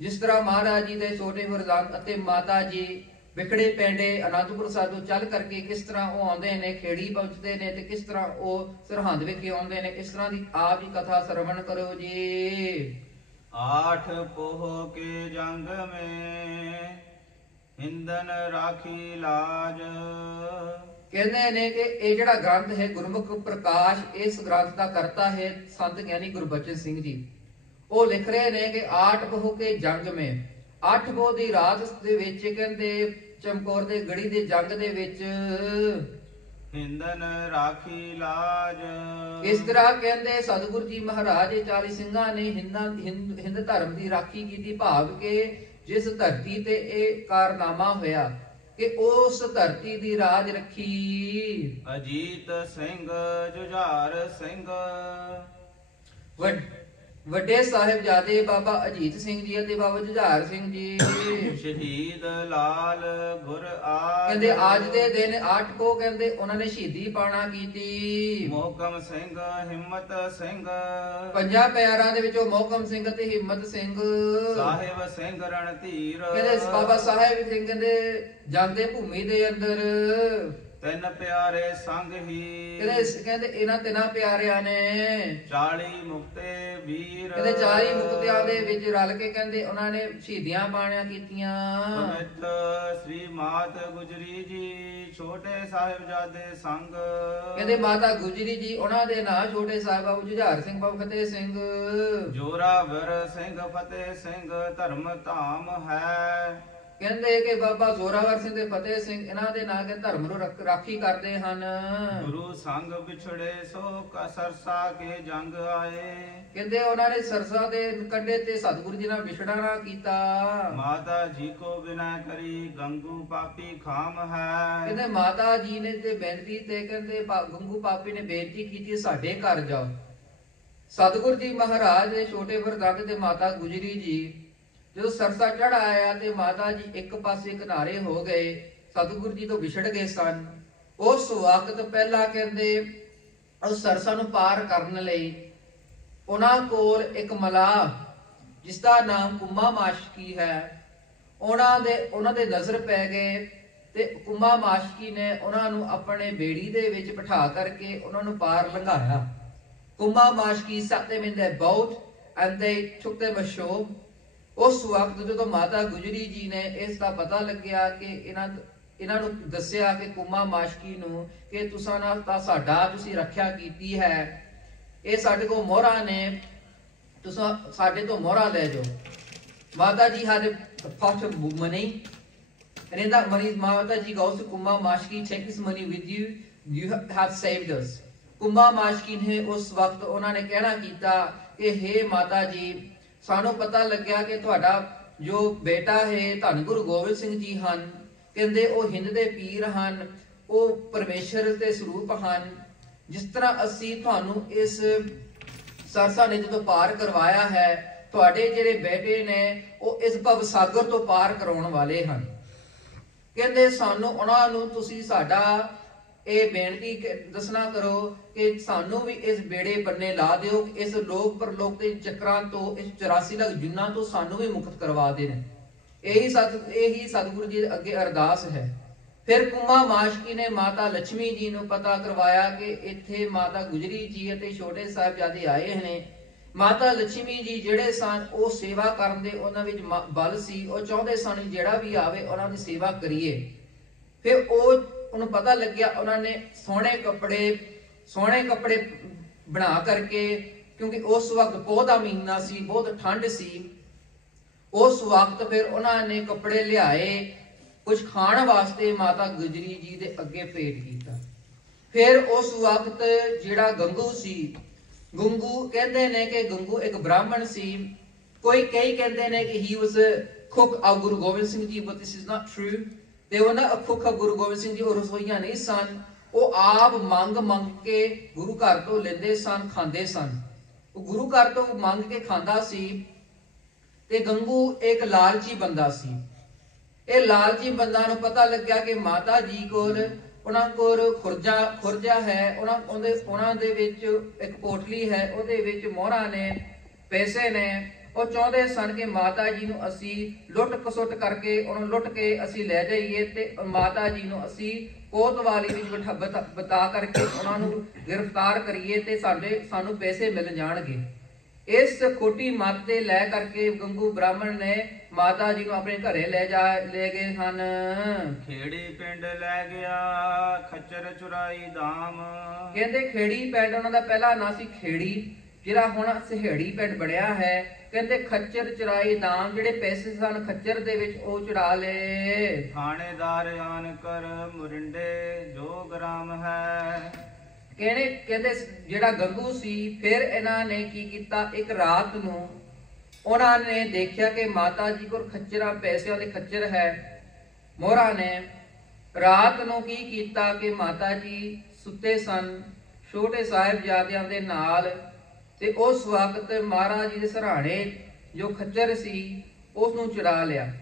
ਜਿਸ ਤਰ੍ਹਾਂ ਮਹਾਰਾਜ ਜੀ ਦੇ ਛੋਟੇ ਫਰਜ਼ੰਦ ਅਤੇ ਮਾਤਾ ਜੀ ਵਿਖੜੇ ਪੈਂਡੇ ਅਨੰਦਪੁਰ ਸਾਹਿਬ ਤੋਂ ਚੱਲ ਕਰਕੇ ਕਿਸ ਤਰ੍ਹਾਂ ਉਹ ਆਉਂਦੇ ਨੇ, ਖੇੜੀ ਪਹੁੰਚਦੇ ਨੇ ਤੇ ਕਿਸ ਤਰ੍ਹਾਂ ਉਹ ਸਰਹੰਦ ਵਿਖੇ ਆਉਂਦੇ ਨੇ, ਇਸ ਤਰ੍ਹਾਂ ਦੀ ਆਪ ਹੀ ਕਥਾ ਸਰਵਣ ਕਰੋ ਜੀ। 8 ਪੋਹ ਕੇ ਜੰਗ में ਹਿੰਦਨ ਰਾਖੀ ਲਾਜ। ਕਹਿੰਦੇ ਨੇ ਕਿ ਇਹ ਜਿਹੜਾ ਗ੍ਰੰਥ ਹੈ ਗੁਰਮੁਖ ਪ੍ਰਕਾਸ਼, ਇਸ ਗ੍ਰੰਥ ਦਾ ਕਰਤਾ ਹੈ ਸੰਤ ਗਿਆਨੀ ਗੁਰਬਚਨ ਸਿੰਘ ਜੀ। ਉਹ ਲਿਖ ਰਹੇ ਨੇ ਕਿ ਆਠ ਬਹੁ ਕੇ ਜੰਗ ਮੇ, 8 ਬਹੁ ਦੀ ਰਾਤ ਦੇ ਵਿੱਚ ਕਹਿੰਦੇ ਚਮਕੌਰ ਦੇ ਗੜੀ ਦੇ ਜੰਗ ਦੇ ਵਿੱਚ ਹਿੰਦਨ ਰਾਖੀ ਲਾਜ। ਇਸ ਤਰ੍ਹਾਂ ਕਹਿੰਦੇ ਸਤਿਗੁਰੂ ਜੀ ਮਹਾਰਾਜ 40 ਸਿੰਘਾਂ ਨੇ ਹਿੰਦ ਧਰਮ ਦੀ ਰਾਖੀ ਕੀਤੀ, ਭਾਵ ਕਿ ਜਿਸ ਧਰਤੀ ਤੇ ਇਹ ਕਾਰਨਾਮਾ ਹੋਇਆ ਕਿ ਉਸ ਧਰਤੀ ਦੀ ਰਾਜ ਰੱਖੀ। ਅਜੀਤ ਸਿੰਘ ਜੁਝਾਰ ਸਿੰਘ। ਵੱਡੇ ਸਾਹਿਬਜ਼ਾਦੇ ਬਾਬਾ ਅਜੀਤ ਸਿੰਘ ਜੀ ਅਤੇ ਬਾਬਾ ਜੁਝਾਰ ਸਿੰਘ ਜੀ। ਸ਼ਹੀਦ ਲਾਲ ਗੁਰ ਆਜ। ਕਹਿੰਦੇ ਅੱਜ ਦੇ ਦਿਨ 8 ਕੋ ਕਹਿੰਦੇ ਉਹਨਾਂ ਨੇ ਸ਼ਹੀਦੀ ਪਾਣਾ ਕੀਤੀ। ਮੋਹਕਮ ਸਿੰਘ ਹਿੰਮਤ ਸਿੰਘ। ਪੰਜਾਂ ਪਿਆਰਾਂ ਦੇ ਵਿੱਚੋਂ ਮੋਹਕਮ ਸਿੰਘ ਅਤੇ ਹਿੰਮਤ ਸਿੰਘ। ਸਾਹਿਬ ਸਿੰਘ ਰਣਧੀਰ। ਕਹਿੰਦੇ ਬਾਬਾ ਸਾਹਿਬ ਸਿੰਘ ਕਹਿੰਦੇ ਜੰਗ ਦੇ ਭੂਮੀ ਦੇ ਅੰਦਰ ਤਿੰਨ ਪਿਆਰੇ ਸੰਗ ਹੀ। ਕਹਿੰਦੇ ਇਹਨਾਂ ਤਿੰਨਾਂ ਪਿਆਰਿਆਂ ਨੇ 40 ਮੁਕਤੇ ਵੀਰ। ਕਹਿੰਦੇ 40 ਮੁਕਤਿਆਂ ਦੇ ਵਿੱਚ ਰਲ ਕੇ ਕਹਿੰਦੇ ਉਹਨਾਂ ਨੇ ਸ਼ਹੀਦੀਆਂ ਬਾਣੀਆਂ ਕੀਤੀਆਂ। ਪਵਿੱਤ ਸ੍ਰੀ ਮਾਤ ਗੁਜਰੀ ਜੀ ਛੋਟੇ ਸਾਹਿਬਜ਼ਾਦੇ ਸੰਗ। ਕਹਿੰਦੇ ਮਾਤਾ ਗੁਜਰੀ ਜੀ ਉਹਨਾਂ ਦੇ ਨਾਂ ਛੋਟੇ ਸਾਹਿਬ ਬਾਬਾ ਜੁਝਾਰ ਸਿੰਘ ਬਾਬਾ ਫਤਿਹ ਸਿੰਘ। ਜੋਰਾਵਰ ਸਿੰਘ ਫਤਿਹ ਸਿੰਘ ਧਰਮ ਧਾਮ ਹੈ। ਕਹਿੰਦੇ ਕਿ ਬਾਬਾ ਜ਼ੋਰਾਵਰ ਸਿੰਘ ਤੇ ਫਤਿਹ ਸਿੰਘ ਇਹਨਾਂ ਦੇ ਨਾਂ ਕੇ ਧਰਮ ਨੂੰ ਰਾਖੀ ਕਰਦੇ ਹਨ। ਗੁਰੂ ਸੰਗ ਵਿਛੜੇ ਸੋ ਸਰਸਾ ਕੇ ਜੰਗ ਆਏ। ਕਹਿੰਦੇ ਉਹਨਾਂ ਨੇ ਸਰਸਾ ਦੇ ਕੰਢੇ ਤੇ ਸਤਿਗੁਰੂ ਜੀ ਨਾਲ ਵਿਛੜਾ ਨਾ ਕੀਤਾ। ਮਾਤਾ ਜੀ ਕੋ ਬਿਨਾ ਕਰੀ ਗੰਗੂ ਪਾਪੀ ਖਾਮ ਹੈ। ਕਹਿੰਦੇ ਮਾਤਾ ਜੀ ਨੇ ਤੇ ਬੇਨਤੀ ਤੇ ਕਹਿੰਦੇ ਗੰਗੂ ਪਾਪੀ ਨੇ ਬੇਨਤੀ ਕੀਤੀ ਸਾਡੇ ਘਰ ਜਾਓ। ਸਤਿਗੁਰੂ ਜੀ ਮਹਾਰਾਜ ਦੇ ਛੋਟੇ ਵਰਦੰਗ ਤੇ ਮਾਤਾ ਗੁਜਰੀ ਜੀ ਜਦੋਂ ਸਰਸਾ ਚੜ ਆਇਆ ਤੇ ਮਾਤਾ ਜੀ ਇੱਕ ਪਾਸੇ ਕਿਨਾਰੇ ਹੋ ਗਏ, ਸਤਿਗੁਰੂ ਜੀ ਤੋਂ ਵਿਛੜ ਗਏ ਸਨ। ਉਸ ਵਕਤ ਪਹਿਲਾਂ ਕਹਿੰਦੇ ਉਸ ਸਰਸਾ ਨੂੰ ਪਾਰ ਕਰਨ ਲਈ ਉਹਨਾਂ ਕੋਲ ਇੱਕ ਮਲਾਹ ਜਿਸ ਦਾ ਨਾਮ ਕੁੰਮਾ ਮਾਸ਼ਕੀ ਹੈ, ਉਹਨਾਂ ਦੇ ਨਜ਼ਰ ਪੈ ਗਏ ਤੇ ਕੁੰਮਾ ਮਾਸ਼ਕੀ ਨੇ ਉਹਨਾਂ ਨੂੰ ਆਪਣੇ ਬੇੜੀ ਦੇ ਵਿੱਚ ਬਿਠਾ ਕਰਕੇ ਉਹਨਾਂ ਨੂੰ ਪਾਰ ਲੰਘਾਇਆ। ਕੁੰਮਾ ਮਾਸ਼ਕੀ sat them in their boat and they took them ashore। ਉਸ ਵਕਤ ਜਦੋਂ ਮਾਤਾ ਗੁਜਰੀ ਜੀ ਨੇ ਇਸ ਦਾ ਪਤਾ ਲੱਗਿਆ ਕਿ ਇਹਨਾਂ ਨੂੰ ਦੱਸਿਆ ਕਿ ਕੁੰਮਾ ਮਾਸ਼ਕੀ ਨੂੰ ਕਿ ਤੁਸਾਂ ਨਾਲ ਤਾਂ ਤੁਸੀਂ ਰੱਖਿਆ ਕੀਤੀ ਹੈ, ਇਹ ਸਾਡੇ ਕੋਲ ਮੋਹਰਾ ਨੇ, ਤੁਸੀਂ ਸਾਡੇ ਤੋਂ ਮੋਹਰਾ ਲੈ ਜਾਓ। ਮਾਤਾ ਜੀ had a pot of money and in that money ਮਾਤਾ ਜੀ goes to ਕੁੰਮਾ ਮਾਸ਼ਕੀ, take this money with you, you have saved us। ਕੁੰਮਾ ਮਾਸ਼ਕੀ ਨੇ ਉਸ ਵਕਤ ਉਹਨਾਂ ਨੇ ਕਹਿਣਾ ਕੀਤਾ ਕਿ हे ਮਾਤਾ ਜੀ, ਸਾਨੂੰ ਪਤਾ ਲੱਗਿਆ ਕਿ ਤੁਹਾਡਾ ਜੋ ਬੇਟਾ ਹੈ ਧੰਨ ਗੁਰੂ ਗੋਬਿੰਦ ਸਿੰਘ ਜੀ ਹਨ, ਕਹਿੰਦੇ ਉਹ ਹਿੰਦ ਦੇ ਪੀਰ ਹਨ, ਉਹ ਪਰਮੇਸ਼ਰ ਦੇ ਸਰੂਪ ਹਨ। ਜਿਸ ਤਰ੍ਹਾਂ ਅਸੀਂ ਤੁਹਾਨੂੰ ਇਸ ਸਰਸਾ ਨੇ ਜਦੋਂ ਪਾਰ ਕਰਵਾਇਆ ਹੈ, ਤੁਹਾਡੇ ਜਿਹੜੇ ਬੇਟੇ ਨੇ ਉਹ ਇਸ ਭਵ ਸਾਗਰ ਤੋਂ ਪਾਰ ਕਰਾਉਣ ਵਾਲੇ ਹਨ। ਕਹਿੰਦੇ ਸਾਨੂੰ ਉਹਨਾਂ ਨੂੰ ਤੁਸੀਂ ਸਾਡਾ ਇਹ ਬੇਨਤੀ ਦੱਸਣਾ ਕਰੋ ਕਿ ਸਾਨੂੰ ਵੀ ਇਸ ਬੇੜੇ ਬੰਨੇ ਲਾ ਦਿਓ, ਇਸ ਲੋਕ ਪਰਲੋਕ ਦੇ ਚੱਕਰਾਂ ਤੋਂ, ਇਸ 84 ਲੱਖ ਜੁਨਾਂ ਤੋਂ ਸਾਨੂੰ ਵੀ ਮੁਕਤ ਕਰਵਾ ਦੇਣ। ਇਹੀ ਸਤਿਗੁਰੂ ਜੀ ਦੇ ਅੱਗੇ ਅਰਦਾਸ ਹੈ। ਫਿਰ ਕੁੰਮਾ ਮਾਸ਼ਕੀ ਨੇ ਮਾਤਾ ਲక్ష్ਮੀ ਜੀ ਨੂੰ ਪਤਾ ਕਰਵਾਇਆ ਕਿ ਇੱਥੇ ਮਾਤਾ ਗੁਜਰੀ ਜੀ ਅਤੇ ਛੋਟੇ ਸਾਹਿਬਜ਼ਾਦੇ ਆਏ ਨੇ। ਮਾਤਾ ਲక్ష్ਮੀ ਜੀ ਜਿਹੜੇ ਸਨ ਉਹ ਸੇਵਾ ਕਰਨ ਦੇ ਉਹਨਾਂ ਵਿੱਚ ਬਲ ਸੀ, ਉਹ ਚਾਹੁੰਦੇ ਸਨ ਜਿਹੜਾ ਵੀ ਆਵੇ ਉਹਨਾਂ ਦੀ ਸੇਵਾ ਕਰੀਏ। ਫਿਰ ਉਹਨੂੰ ਪਤਾ ਲੱਗਿਆ, ਉਹਨਾਂ ਨੇ ਸੋਹਣੇ ਕੱਪੜੇ ਬਣਾ ਕਰਕੇ, ਕਿਉਂਕਿ ਉਸ ਵਕਤ ਪੋਹ ਦਾ ਮਹੀਨਾ ਸੀ, ਬਹੁਤ ਠੰਡ ਸੀ, ਉਸ ਵਕਤ ਫਿਰ ਉਹਨਾਂ ਨੇ ਕੱਪੜੇ ਲਿਆਏ, ਕੁਝ ਖਾਣ ਵਾਸਤੇ ਮਾਤਾ ਗੁਜਰੀ ਜੀ ਦੇ ਅੱਗੇ ਭੇਟ ਕੀਤਾ। ਫਿਰ ਉਸ ਵਕਤ ਜਿਹੜਾ ਗੰਗੂ ਸੀ, ਗੰਗੂ ਕਹਿੰਦੇ ਨੇ ਕਿ ਗੰਗੂ ਇੱਕ ਬ੍ਰਾਹਮਣ ਸੀ, ਕਈ ਕਹਿੰਦੇ ਨੇ ਕਿ he was a cook of Guru Gobind Singh ji, but this is not true। ਤੇ ਉਹਨਾਂ ਅਖੁੱਖ ਗੁਰੂ ਗੋਬਿੰਦ ਸਿੰਘ ਜੀ ਉਹ ਰਸੋਈਆਂ ਨਹੀਂ ਸਨ, ਉਹ ਆਪ ਮੰਗ ਕੇ ਗੁਰੂ ਘਰ ਤੋਂ ਲੈਂਦੇ ਸਨ, ਖਾਂਦੇ ਸਨ। ਉਹ ਗੁਰੂ ਘਰ ਤੋਂ ਮੰਗ ਕੇ ਖਾਂਦਾ ਸੀ। ਤੇ ਗੰਗੂ ਇੱਕ ਲਾਲਚੀ ਬੰਦਾ ਸੀ। ਇਹ ਲਾਲਚੀ ਬੰਦਾ ਨੂੰ ਪਤਾ ਲੱਗਿਆ ਕਿ ਮਾਤਾ ਜੀ ਕੋਲ ਉਹਨਾਂ ਕੋਲ ਖੁਰਜਾ ਹੈ, ਉਹਨਾਂ ਦੇ ਵਿੱਚ ਇੱਕ ਪੋਟਲੀ ਹੈ, ਉਹਦੇ ਵਿੱਚ ਮੋਹਰਾਂ ਨੇ, ਪੈਸੇ ਨੇ। ਉਹ ਚਾਹੁੰਦੇ ਸਨ ਕਿ ਮਾਤਾ ਜੀ ਨੂੰ ਅਸੀਂ ਲੁੱਟ ਖਸੁੱਟ ਕਰਕੇ ਉਹਨੂੰ ਲੁੱਟ ਕੇ ਅਸੀਂ ਲੈ ਜਾਈਏ ਤੇ ਮਾਤਾ ਜੀ ਨੂੰ ਅਸੀਂ ਕੋਤਵਾਲੀ ਵਿੱਚ ਬਤਾ ਕਰਕੇ ਉਹਨਾਂ ਨੂੰ ਗ੍ਰਿਫਤਾਰ ਕਰੀਏ ਤੇ ਸਾਨੂੰ ਪੈਸੇ ਮਿਲ ਜਾਣਗੇ। ਇਸ ਖੋਟੀ ਮੱਤ ਤੇ ਲੈ ਕਰਕੇ ਗੰਗੂ ਬ੍ਰਾਹਮਣ ਨੇ ਮਾਤਾ ਜੀ ਨੂੰ ਆਪਣੇ ਘਰੇ ਲੈ ਗਏ ਹਨ। ਖੇੜੀ ਪਿੰਡ ਲੈ ਗਿਆ ਖੱਚਰ ਚੁਰਾਈ ਧਾਮ। ਕਹਿੰਦੇ ਖੇੜੀ ਪਿੰਡ ਉਹਨਾਂ ਦਾ ਪਹਿਲਾ ਨਾਂ ਸੀ ਖੇੜੀ, ਜਿਹੜਾ ਹੁਣ ਸਹੇੜੀ ਪਿੰਡ ਬਣਿਆ ਹੈ। ਕਹਿੰਦੇ ਖੱਚਰ ਚੁਰਾਈ ਧਾਮ, ਜਿਹੜੇ ਪੈਸੇ ਸਨ ਖੱਚਰ ਦੇ ਵਿੱਚ ਉਹ ਚੁਰਾ ਲਏ। ਥਾਣੇਦਾਰ ਆਨ ਕਰ ਮੁਰਿੰਡੇ ਜੋ ਗ੍ਰਾਮ ਹੈ। ਕਹਿੰਦੇ ਜਿਹੜਾ ਗੰਗੂ ਸੀ, ਫਿਰ ਇਹਨਾਂ ਨੇ ਕੀ ਕੀਤਾ, ਇੱਕ ਰਾਤ ਨੂੰ ਉਹਨਾਂ ਨੇ ਦੇਖਿਆ ਕਿ ਮਾਤਾ ਜੀ ਕੋਲ ਖੱਚਰਾਂ ਪੈਸਿਆਂ ਦੇ ਖੱਚਰ ਹੈ। ਮੋਹਰਾ ਨੇ ਰਾਤ ਨੂੰ ਕੀ ਕੀਤਾ ਕਿ ਮਾਤਾ ਜੀ ਸੁੱਤੇ ਸਨ ਛੋਟੇ ਸਾਹਿਬਜ਼ਾਦਿਆਂ ਦੇ ਨਾਲ, ਤੇ ਉਸ ਵਕਤ ਮਹਾਰਾਜ ਜੀ ਦੇ ਸਰਾਣੇ ਜੋ ਖੱਚਰ ਸੀ ਉਸ ਨੂੰ ਚੁਰਾ ਲਿਆ।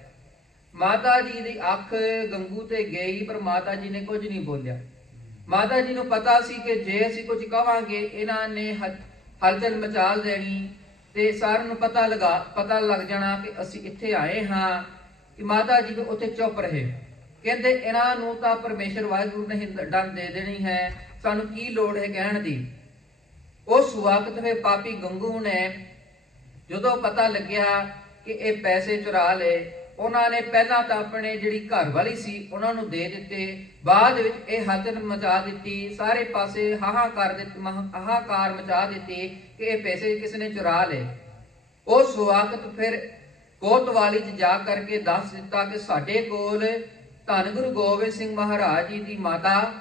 ਮਾਤਾ ਜੀ ਦੀ ਅੱਖ ਗੰਗੂ ਤੇ ਗਈ, ਪਰ ਮਾਤਾ ਜੀ ਨੇ ਕੁਝ ਨਹੀਂ ਬੋਲਿਆ। ਮਾਤਾ ਜੀ ਨੂੰ ਪਤਾ ਸੀ ਕਿ ਜੇ ਅਸੀਂ ਕੁਝ ਕਵਾਂਗੇ ਇਹਨਾਂ ਨੇ ਹਲਚਲ ਮਚਾ ਦੇਣੀ ਤੇ ਸਾਰਿਆਂ ਨੂੰ ਪਤਾ ਲੱਗ ਜਾਣਾ ਕਿ ਅਸੀਂ ਇੱਥੇ ਆਏ ਹਾਂ। ਕਿ ਮਾਤਾ ਜੀ ਨੂੰ ਉੱਥੇ ਚੁੱਪ ਰਹੇ। ਕਹਿੰਦੇ ਇਹਨਾਂ ਨੂੰ ਤਾਂ ਪਰਮੇਸ਼ਰ ਵਾਹਿਗੁਰੂ ਨੇ ਦੰਡ ਦੇ ਦੇਣੀ ਹੈ, ਸਾਨੂੰ ਕੀ ਲੋੜ ਹੈ ਕਹਿਣ ਦੀ। ਉਸ ਵਕਤ ਫਿਰ ਪਾਪੀ ਗੰਗੂ ਨੇ ਜਦੋਂ ਪਤਾ ਲੱਗਿਆ ਕਿ ਇਹ ਪੈਸੇ ਚੁਰਾ ਲਏ, ਉਹਨਾਂ ਨੇ ਪਹਿਲਾਂ ਤਾਂ ਆਪਣੇ ਜਿਹੜੀ ਘਰ ਵਾਲੀ ਸੀ ਉਹਨਾਂ ਨੂੰ ਦੇ ਦਿੱਤੇ, ਬਾਅਦ ਵਿੱਚ ਇਹ ਹਲਚਲ ਮਚਾ ਦਿੱਤੀ, ਸਾਰੇ ਪਾਸੇ ਹਾਹਾਕਾਰ ਮਚਾ ਦਿੱਤੀ ਕਿ ਇਹ ਪੈਸੇ ਕਿਸ ਨੇ ਚੁਰਾ ਲਏ। ਉਸ ਵਕਤ ਫਿਰ ਕੋਤਵਾਲੀ 'ਚ ਜਾ ਕਰਕੇ ਦੱਸ ਦਿੱਤਾ ਕਿ ਸਾਡੇ ਕੋਲ ਧੰਨ ਗੁਰੂ ਗੋਬਿੰਦ ਸਿੰਘ ਮਹਾਰਾਜ ਜੀ ਦੀ ਮਾਤਾ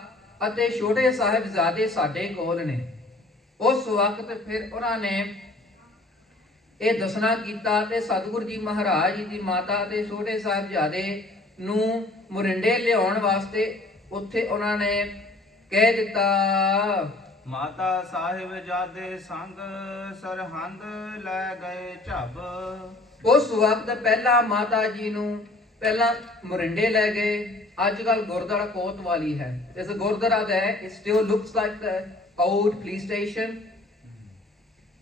ਅਤੇ ਛੋਟੇ ਸਾਹਿਬਜ਼ਾਦੇ ਸਾਡੇ ਕੋਲ ਨੇ। ਉਸ ਵਕਤ ਫਿਰ ਉਹਨਾਂ ਨੇ ਇਹ ਦੱਸਣਾ ਕੀਤਾ ਤੇ ਸਤਿਗੁਰੂ ਜੀ ਮਹਾਰਾਜ ਜੀ ਦੀ ਮਾਤਾ ਤੇ ਛੋਟੇ ਸਾਹਿਬਜ਼ਾਦੇ ਨੂੰ ਮੁਰਿੰਡੇ ਲਿਆਉਣ ਵਾਸਤੇ ਉੱਥੇ ਉਹਨਾਂ ਨੇ ਕਹਿ ਦਿੱਤਾ। ਮਾਤਾ ਸਾਹਿਬਜ਼ਾਦੇ ਸੰਗ ਸਰਹੰਦ ਲੈ ਗਏ ਝੱਬ। ਉਸ ਵਕਤ ਪਹਿਲਾਂ ਮਾਤਾ ਜੀ ਨੂੰ ਪਹਿਲਾਂ ਮੁਰਿੰਡੇ ਲੈ ਗਏ। ਅੱਜ ਕੱਲ ਗੁਰਦੁਆਰਾ ਕੋਤਵਾਲੀ ਹੈ। there's a Gurdwara there, it still looks like the old police station,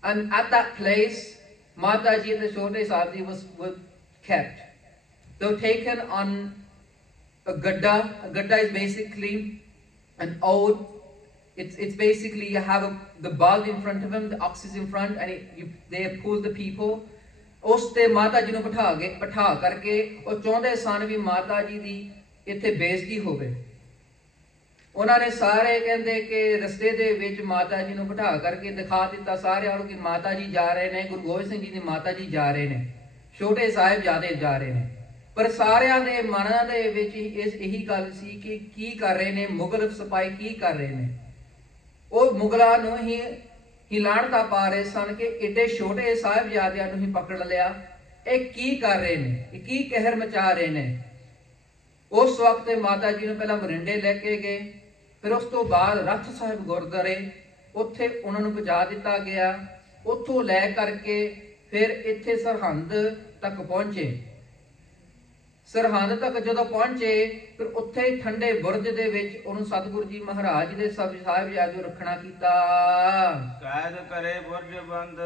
and at that place Mata ji and the Shote Sadhi were kept. They were taken on a gadda. A gadda is basically an old, it's basically you have the bulb in front of him, the ox is in front, and they pull the people. ਉਸ ਤੇ ਮਾਤਾ ਜੀ ਨੂੰ ਬਿਠਾ ਕਰਕੇ ਉਹ ਚਾਹੁੰਦੇ ਸਨ ਵੀ ਮਾਤਾ ਜੀ ਦੀ ਇੱਥੇ ਬੇਇੱਜ਼ਤੀ ਹੋਵੇ। ਉਹਨਾਂ ਨੇ ਸਾਰੇ ਕਹਿੰਦੇ ਕਿ ਰਸਤੇ ਦੇ ਵਿੱਚ ਮਾਤਾ ਜੀ ਨੂੰ ਬਿਠਾ ਕਰਕੇ ਦਿਖਾ ਦਿੱਤਾ ਸਾਰਿਆਂ ਨੂੰ ਕਿ ਮਾਤਾ ਜੀ ਜਾ ਰਹੇ ਨੇ, ਗੁਰੂ ਗੋਬਿੰਦ ਸਿੰਘ ਜੀ ਦੀ ਮਾਤਾ ਜੀ ਜਾ ਰਹੇ ਨੇ, ਛੋਟੇ ਸਾਹਿਬਜ਼ਾਦੇ ਜਾ ਰਹੇ ਨੇ। ਪਰ ਸਾਰਿਆਂ ਦੇ ਮਨਾਂ ਦੇ ਵਿੱਚ ਇਹੀ ਗੱਲ ਸੀ ਕਿ ਕੀ ਕਰ ਰਹੇ ਨੇ ਮੁਗਲ ਸਿਪਾਹੀ, ਕੀ ਕਰ ਰਹੇ ਨੇ। ਉਹ ਮੁਗਲਾਂ ਨੂੰ ਹੀ ਲਾਹਣਤਾਂ ਪਾ ਰਹੇ ਸਨ ਕਿ ਏਡੇ ਛੋਟੇ ਸਾਹਿਬਜ਼ਾਦਿਆਂ ਨੂੰ ਹੀ ਪਕੜ ਲਿਆ, ਇਹ ਕੀ ਕਰ ਰਹੇ ਨੇ, ਇਹ ਕੀ ਕਹਿਰ ਮਚਾ ਰਹੇ ਨੇ। ਉਸ ਵਕਤ ਮਾਤਾ ਜੀ ਨੂੰ ਪਹਿਲਾਂ ਮਰਿੰਡੇ ਲੈ ਕੇ ਗਏ, ਫਿਰ ਉਸ ਤੋਂ ਬਾਅਦ ਰੱਥ ਸਾਹਿਬ ਗੁਰਦੁਆਰੇ ਉੱਥੇ ਉਹਨਾਂ ਨੂੰ ਪਹੁੰਚਾ ਦਿੱਤਾ ਗਿਆ। ਉੱਥੋਂ ਲੈ ਕਰਕੇ ਫਿਰ ਇੱਥੇ ਸਰਹੰਦ ਤੱਕ ਪਹੁੰਚੇ। ਸਰਹੰਦ ਤੱਕ ਜਦੋਂ ਪਹੁੰਚੇ ਫਿਰ ਉੱਥੇ ਠੰਡੇ ਬੁਰਜ ਦੇ ਵਿੱਚ ਉਹਨੂੰ ਸਤਿਗੁਰੂ ਜੀ ਮਹਾਰਾਜ ਦੇ ਸਾਹਿਬਜ਼ਾਦੇ ਰੱਖਣਾ ਕੀਤਾ। ਕੈਦ ਕਰੇ ਬੁਰਜ ਬੰਦ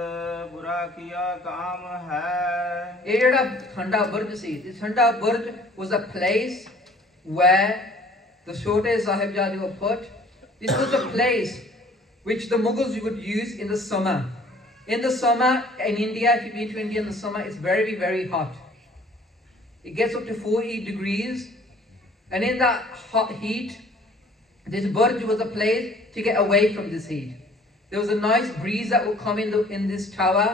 ਬੁਰਾ ਕੀਆ ਕਾਮ ਹੈ। ਇਹ ਜਿਹੜਾ ਠੰਡਾ ਬੁਰਜ ਸੀ, this ਠੰਡਾ ਬੁਰਜ was a place where the ਛੋਟੇ ਸਾਹਿਬਜ਼ਾਦੇ were put. This was a place which the Mughals would use in the summer. In the summer in India, if you've been to India in the summer, it's very, very hot. It gets up to 40 degrees, and in that hot heat, this burj was a place to get away from this heat. There was a nice breeze that would come in this tower,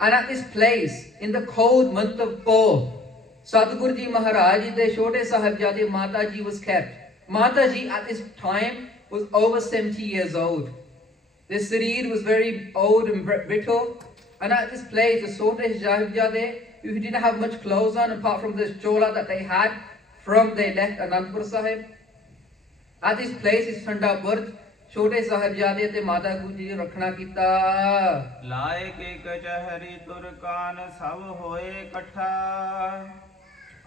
and at this place, in the cold month of Pau, Sadhguru Ji Maharaj Ji de Chote Sahibzade Mata Ji was kept. Mata Ji at this time was over 70 years old. This sareer was very old and brittle, and at this place, the Chote Sahibzade, who didn't have much clothes on apart from this chola that they had from they left Anandpur Sahib. At this place is Thanda Burj, Chote Sahibzade te Mata Guji ji rakhna kita. Laye ke kachahari turkan sab hoye iktha,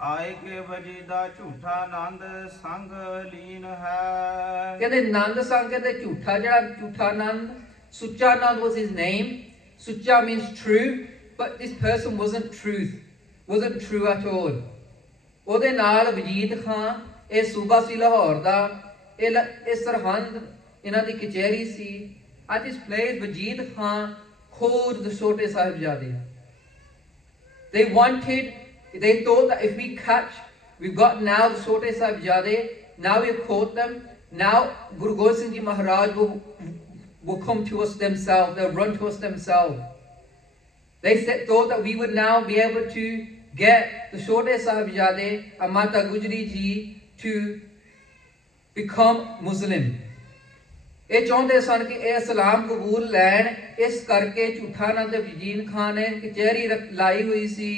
ਆਏ ਕੇ ਵਜੀਦਾ ਝੂਠਾ ਨੰਦ ਸੰਗ ਲੀਨ ਹੈ। ਕਹਿੰਦੇ ਨੰਦ ਸੰਗ ਕਹਿੰਦੇ ਝੂਠਾ, ਜਿਹੜਾ ਝੂਠਾ ਨੰਦ, ਸੁੱਚਾ Nand was his name. Sucha means true, but this person wasn't true at all. ਉਹਦੇ ਨਾਲ ਵਜੀਦ ਖਾਨ, ਇਹ ਸੂਬਾ ਸੀ ਲਾਹੌਰ ਦਾ, ਇਹ ਸਰਹੰਦ ਇਹਨਾਂ ਦੀ ਕਚਹਿਰੀ ਸੀ। At this place Wajid Khan hold the Chote Sahibzade. They thought that if we catch, we've got now the Chote Sahibzade, now we've caught them, now Guru Gobind Singh Ji Maharaj will come to us themselves, they'll run to us themselves. They thought that we would now be able to get the Chote Sahibzade and Mata Gujri Ji to become Muslim. ਇਹ ਚਾਹੁੰਦੇ ਸਨ ਕਿ ਇਹ ਇਸਲਾਮ ਕਬੂਲ ਲੈਣ, ਇਸ ਕਰਕੇ ਝੂਠਾ ਨੰਦ ਯਕੀਨ ਖਾਨ ਨੇ ਕਚਹਿਰੀ ਲਾਈ ਹੋਈ ਸੀ।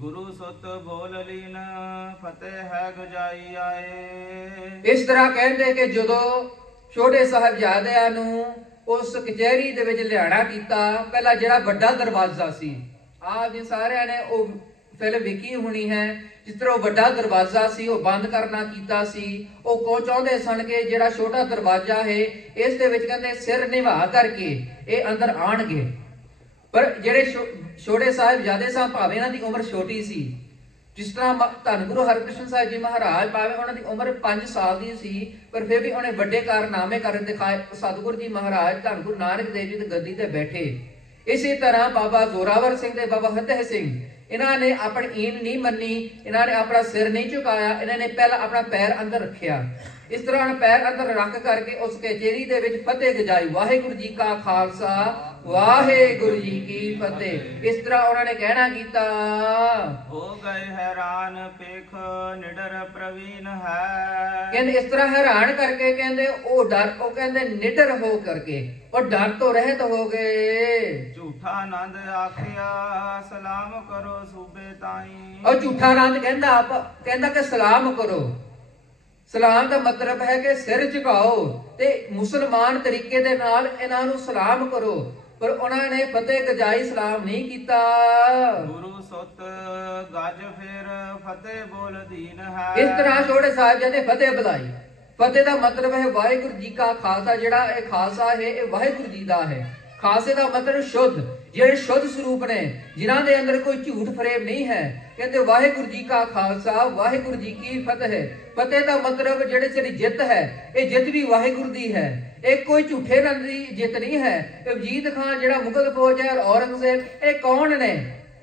ਗੁਰੂ ਸੁਤ ਬੋਲ ਲੀਨ ਫਤਿਹ ਹੈ ਗਜਾਈ ਆਏ। ਇਸ ਤਰ੍ਹਾਂ ਕਹਿੰਦੇ ਕਿ ਜਦੋਂ ਛੋਟੇ ਸਾਹਿਬਜ਼ਾਦਿਆਂ ਨੂੰ ਉਸ ਕਚਹਿਰੀ ਦੇ ਵਿੱਚ ਲਿਆਣਾ ਕੀਤਾ, ਪਹਿਲਾਂ ਜਿਹੜਾ ਵੱਡਾ ਦਰਵਾਜ਼ਾ ਸੀ, ਆਪ ਜੀ ਸਾਰਿਆਂ ਨੇ ਉਹ ਫਿਲਮ ਵੇਖੀ ਹੋਣੀ ਹੈ, ਜਿਸ ਤਰ੍ਹਾਂ ਉਹ ਵੱਡਾ ਦਰਵਾਜ਼ਾ ਸੀ ਉਹ ਬੰਦ ਕਰਨਾ ਕੀਤਾ ਸੀ। ਉਹ ਕੋ ਚਾਹੁੰਦੇ ਸਨ ਕਿ ਜਿਹੜਾ ਛੋਟਾ ਦਰਵਾਜ਼ਾ ਹੈ ਇਸ ਦੇ ਵਿੱਚ ਕਹਿੰਦੇ ਸਿਰ ਨਿਭਾ ਕਰਕੇ ਇਹ ਅੰਦਰ ਆਣਗੇ। ਪਰ ਜਿਹੜੇ ਛੋਟੇ ਸਾਹਿਬਜ਼ਾਦੇ ਸਨ, ਭਾਵੇਂ ਇਹਨਾਂ ਦੀ ਉਮਰ ਛੋਟੀ ਸੀ, ਜਿਸ ਤਰ੍ਹਾਂ ਧੰਨ ਗੁਰੂ ਹਰਕ੍ਰਿਸ਼ਨ ਸਾਹਿਬ ਜੀ ਮਹਾਰਾਜ, ਭਾਵੇਂ ਉਹਨਾਂ ਦੀ ਉਮਰ 5 ਸਾਲ ਦੀ ਸੀ, ਪਰ ਫਿਰ ਵੀ ਉਹਨੇ ਵੱਡੇ ਕਾਰਨਾਮੇ ਕਰਨ ਦਿਖਾਏ। ਸਤਿਗੁਰੂ ਜੀ ਮਹਾਰਾਜ ਧੰਨ ਗੁਰੂ ਨਾਨਕ ਦੇਵ ਜੀ ਦੀ ਗੱਦੀ ਤੇ ਬੈਠੇ। ਇਸੇ ਤਰ੍ਹਾਂ ਬਾਬਾ ਜ਼ੋਰਾਵਰ ਸਿੰਘ ਤੇ ਬਾਬਾ ਫਤਿਹ ਸਿੰਘ, ਇਹਨਾਂ ਨੇ ਆਪਣੀ ਈਨ ਨਹੀਂ ਮੰਨੀ, ਇਹਨਾਂ ਨੇ ਆਪਣਾ ਸਿਰ ਨਹੀਂ ਝੁਕਾਇਆ, ਇਹਨਾਂ ਨੇ ਪਹਿਲਾਂ ਆਪਣਾ ਪੈਰ ਅੰਦਰ ਰੱਖਿਆ। ਇਸ ਤਰ੍ਹਾਂ ਪੈਰ ਅੰਦਰ ਰੱਖ ਕਰਕੇ ਉਸ ਕਚਹਿਰੀ ਦੇ ਵਿੱਚ ਫਤਿਹ ਗਜਾਈ। ਵਾਹਿਗੁਰੂ ਜੀ ਕਾ ਖਾਲਸਾ, ਵਾਹਿਗੁਰੂ ਜੀ ਕੀ ਫਤਿਹ। ਇਸ ਤਰ੍ਹਾਂ ਉਹਨਾਂ ਨੇ ਕਹਿਣਾ ਕੀਤਾ, ਹੋ ਗਏ ਹੈਰਾਨ ਪੇਖ ਨਿਡਰ ਪ੍ਰਵੀਨ ਹੈ। ਕਹਿੰਦੇ ਇਸ ਤਰ੍ਹਾਂ ਹੈਰਾਨ ਕਰਕੇ ਕਹਿੰਦੇ ਉਹ ਕਹਿੰਦੇ ਨਿਡਰ ਹੋ ਕਰਕੇ ਉਹ ਡਰ ਤੋਂ ਰਹਿਤ ਹੋ ਗਏ। ਝੂਠਾ ਆਨੰਦ ਆਖਿਆ ਸਲਾਮ ਕਰੋ ਸੂਬੇ ਤਾਈ। ਉਹ ਝੂਠਾ ਆਨੰਦ ਕਹਿੰਦਾ ਕਿ ਸਲਾਮ ਕਰੋ। ਸਲਾਮ ਦਾ ਮਤਲਬ ਹੈ ਕਿ ਸਿਰ ਝੁਕਾਓ ਤੇ ਮੁਸਲਮਾਨ ਤਰੀਕੇ ਦੇ ਨਾਲ ਇਹਨਾਂ ਨੂੰ ਸਲਾਮ ਕਰੋ, ਪਰ ਉਹਨਾਂ ਨੇ ਫਤਿਹ ਗਜਾਈ ਸਲਾਮ ਨਹੀਂ ਕੀਤਾ। ਗੁਰੂ ਸੁਤ ਗੱਜ ਫਿਰ ਫਤਿਹ ਬੋਲ ਦੀਨ ਹੈ। ਇਸ ਤਰ੍ਹਾਂ ਛੋਟੇ ਸਾਹਿਬਜ਼ਾਦੇ ਫਤਿਹ ਬੁਲਾਈ। ਫਤਿਹ ਦਾ ਮਤਲਬ ਹੈ ਵਾਹਿਗੁਰੂ ਜੀ ਕਾ ਖਾਲਸਾ। ਜਿਹੜਾ ਇਹ ਖਾਲਸਾ ਹੈ ਇਹ ਵਾਹਿਗੁਰੂ ਜੀ ਦਾ ਹੈ। ਖਾਲਸੇ ਦਾ ਮਤਲਬ ਸ਼ੁੱਧ, ਜਿਹੜੇ ਸ਼ੁੱਧ ਸਰੂਪ ਨੇ, ਜਿਨ੍ਹਾਂ ਦੇ ਅੰਦਰ ਕੋਈ ਝੂਠ ਫਰੇਬ ਨਹੀਂ ਹੈ। ਕਹਿੰਦੇ ਵਾਹਿਗੁਰੂ ਜੀ ਕਾ ਖਾਲਸਾ, ਵਾਹਿਗੁਰੂ ਜੀ ਕੀ ਫਤਿਹ। ਫਤਿਹ ਦਾ ਮਤਲਬ ਜਿਹੜੀ ਜਿੱਤ ਹੈ ਇਹ ਜਿੱਤ ਵੀ ਵਾਹਿਗੁਰੂ ਦੀ ਹੈ। ਇਹ ਕੋਈ ਝੂਠੇ ਨਾਲ ਦੀ ਜਿੱਤ ਨਹੀਂ ਹੈ। ਇਹ ਵਜੀਦ ਖਾਨ ਜਿਹੜਾ ਮੁਗਲ ਫੌਜ ਹੈ, ਔਰੰਗਜ਼ੇਬ, ਇਹ ਕੌਣ ਨੇ?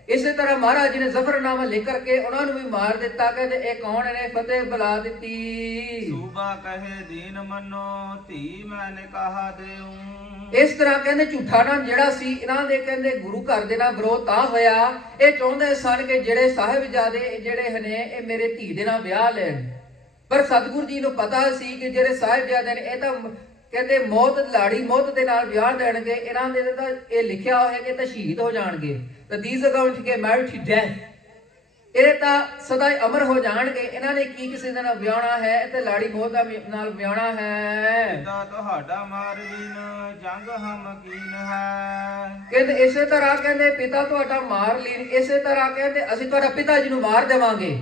ਇਸੇ ਤਰ੍ਹਾਂ ਮਹਾਰਾਜ ਜੀ ਨੇ ਜ਼ਫਰਨਾਮਾ ਲਿਖ ਕਰਕੇ ਉਹਨਾਂ ਨੂੰ ਵੀ ਮਾਰ ਦਿੱਤਾ। ਕਹਿੰਦੇ ਇਹ ਕੌਣ ਨੇ? ਫਤਿਹ ਬੁਲਾ ਦਿੱਤੀ। ਸੂਬਾ ਕਹੇ ਦੀਨ ਮੰਨੋ ਧੀ ਮੈਨੇ ਕਹਾ ਦੇਉ। ਇਸ ਤਰ੍ਹਾਂ ਕਹਿੰਦੇ ਝੂਠਾ ਨਾਮ ਜਿਹੜਾ ਸੀ ਇਹਨਾਂ ਦੇ ਕਹਿੰਦੇ ਗੁਰੂ ਘਰ ਦੇ ਨਾਲ ਵਿਰੋਧ ਤਾਂ ਹੋਇਆ। ਇਹ ਚਾਹੁੰਦੇ ਸਨ ਕਿ ਜਿਹੜੇ ਸਾਹਿਬਜ਼ਾਦੇ ਜਿਹੜੇ ਨੇ ਇਹ ਮੇਰੇ ਧੀ ਦੇ ਨਾਲ ਵਿਆਹ ਲੈਣ, ਪਰ ਸਤਿਗੁਰੂ ਜੀ ਨੂੰ ਪਤਾ ਸੀ ਕਿ ਜਿਹੜੇ ਸਾਹਿਬਜ਼ਾਦੇ ਨੇ ਇਹ ਤਾਂ ਕਹਿੰਦੇ ਮੌਤ ਲਾੜੀ ਮੌਤ ਦੇ ਨਾਲ ਵਿਆਹ ਦੇਣਗੇ। ਇਹਨਾਂ ਦੇ ਤਾਂ ਇਹ ਲਿਖਿਆ ਹੋਇਆ ਕਿ ਤਾਂ ਸ਼ਹੀਦ ਹੋ ਜਾਣਗੇ। ਤਾਂ these are going to get married to death। ਇਹ ਤਾਂ ਸਦਾ ਹੀ ਅਮਰ ਹੋ ਜਾਣਗੇ। ਇਹਨਾਂ ਨੇ ਕੀ ਕਿਸੇ ਦੇ ਨਾਲ ਵਿਆਹਣਾ ਹੈ ਤੇ ਲਾੜੀ ਮੌਤ ਨਾਲ ਵਿਆਹਣਾ ਹੈ। ਪਿਤਾ ਤੁਹਾਡਾ ਮਾਰਲੀਨ ਜੰਗ ਹਮਕੀਨ ਹੈ। ਕਹਿੰਦੇ ਇਸੇ ਤਰ੍ਹਾਂ ਕਹਿੰਦੇ ਪਿਤਾ ਤੁਹਾਡਾ ਮਾਰ ਲੀਨ। ਇਸੇ ਤਰ੍ਹਾਂ ਕਹਿੰਦੇ ਅਸੀਂ ਤੁਹਾਡਾ ਪਿਤਾ ਜੀ ਨੂੰ ਮਾਰ ਦੇਵਾਂਗੇ।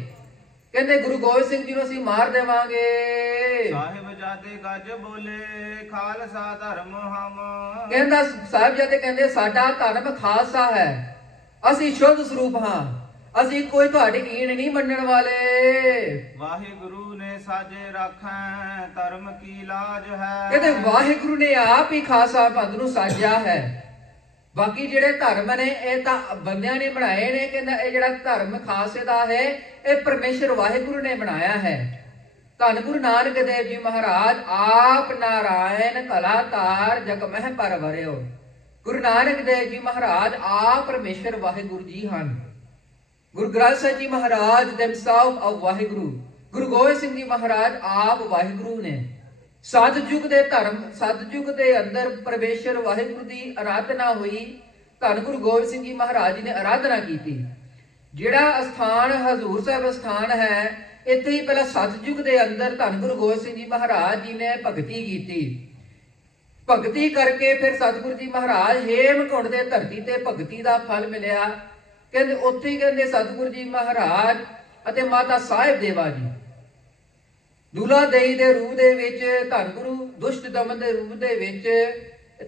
ਕਹਿੰਦੇ ਗੁਰੂ ਗੋਬਿੰਦ ਸਿੰਘ ਜੀ ਨੂੰ ਅਸੀਂ ਮਾਰ ਦੇਵਾਂਗੇ। ਸਾਹਿਬਜ਼ਾਦੇ ਗੱਜ ਬੋਲੇ ਖਾਲਸਾ ਧਰਮ ਹਮ। ਕਹਿੰਦਾ ਸਾਹਿਬਜ਼ਾਦੇ ਕਹਿੰਦੇ ਸਾਡਾ ਧਰਮ ਖਾਲਸਾ ਹੈ, ਅਸੀਂ ਸ਼ੁੱਧ ਸਰੂਪ ਹਾਂ, ਅਸੀਂ ਕੋਈ ਤੁਹਾਡੀ ਈਣ ਨਹੀਂ ਮੰਨਣ ਵਾਲੇ। ਵਾਹਿਗੁਰੂ ਨੇ ਸਾਜੇ ਰੱਖੈ ਧਰਮ ਕੀ ਲਾਜ ਹੈ। ਕਹਿੰਦੇ ਵਾਹਿਗੁਰੂ ਨੇ ਆਪ ਹੀ ਖਾਲਸਾ ਪੰਥ ਨੂੰ ਸਾਜਿਆ ਹੈ। ਬਾਕੀ ਜਿਹੜੇ ਧਰਮ ਨੇ ਇਹ ਤਾਂ ਬੰਦਿਆਂ ਨੇ ਬਣਾਏ ਨੇ। ਕਹਿੰਦਾ ਇਹ ਜਿਹੜਾ ਧਰਮ ਖਾਲਸੇ ਦਾ ਹੈ ਇਹ ਪਰਮੇਸ਼ਰ ਵਾਹਿਗੁਰੂ ਨੇ ਬਣਾਇਆ ਹੈ। ਧੰਨ ਗੁਰੂ ਨਾਨਕ ਦੇਵ ਜੀ ਮਹਾਰਾਜ ਆਪ ਨਾਰਾਇਣ ਕਲਾ ਤਾਰ ਜਗ ਮਹਿ ਪਰਵਰਿਓ। ਗੁਰੂ ਨਾਨਕ ਦੇਵ ਜੀ ਮਹਾਰਾਜ ਆਪ ਪਰਮੇਸ਼ਰ ਵਾਹਿਗੁਰੂ ਜੀ ਹਨ। ਗੁਰੂ ਗ੍ਰੰਥ ਸਾਹਿਬ ਜੀ ਮਹਾਰਾਜ themselves of ਵਾਹਿਗੁਰੂ। ਗੁਰੂ ਗੋਬਿੰਦ ਸਿੰਘ ਜੀ ਮਹਾਰਾਜ ਆਪ ਵਾਹਿਗੁਰੂ ਨੇ। ਸਤਿਯੁਗ ਦੇ ਧਰਮ, ਸਤਿਯੁਗ ਦੇ ਅੰਦਰ ਪਰਮੇਸ਼ਰ ਵਾਹਿਗੁਰੂ ਦੀ ਆਰਾਧਨਾ ਹੋਈ। ਧੰਨ ਗੁਰੂ ਗੋਬਿੰਦ ਸਿੰਘ ਜੀ ਮਹਾਰਾਜ ਜੀ ਨੇ ਆਰਾਧਨਾ ਕੀਤੀ। ਜਿਹੜਾ ਅਸਥਾਨ ਹਜ਼ੂਰ ਸਾਹਿਬ ਅਸਥਾਨ ਹੈ, ਇੱਥੇ ਹੀ ਪਹਿਲਾਂ ਸਤਿਯੁਗ ਦੇ ਅੰਦਰ ਧੰਨ ਗੁਰੂ ਗੋਬਿੰਦ ਸਿੰਘ ਜੀ ਮਹਾਰਾਜ ਜੀ ਨੇ ਭਗਤੀ ਕੀਤੀ। ਭਗਤੀ ਕਰਕੇ ਫਿਰ ਸਤਿਗੁਰੂ ਜੀ ਮਹਾਰਾਜ ਹੇਮਕੁੰਟ ਦੇ ਧਰਤੀ ਤੇ ਭਗਤੀ ਦਾ ਫਲ ਮਿਲਿਆ। ਕਹਿੰਦੇ ਉੱਥੇ ਹੀ ਕਹਿੰਦੇ ਸਤਿਗੁਰੂ ਜੀ ਮਹਾਰਾਜ ਅਤੇ ਮਾਤਾ ਸਾਹਿਬ ਦੇਵਾ ਜੀ ਦੁਲਾ ਦੇਈ ਦੇ ਰੂਪ ਦੇ ਵਿੱਚ, ਧੰਨ ਗੁਰੂ ਦੁਸ਼ਟ ਦਮਨ ਦੇ ਰੂਪ ਦੇ ਵਿੱਚ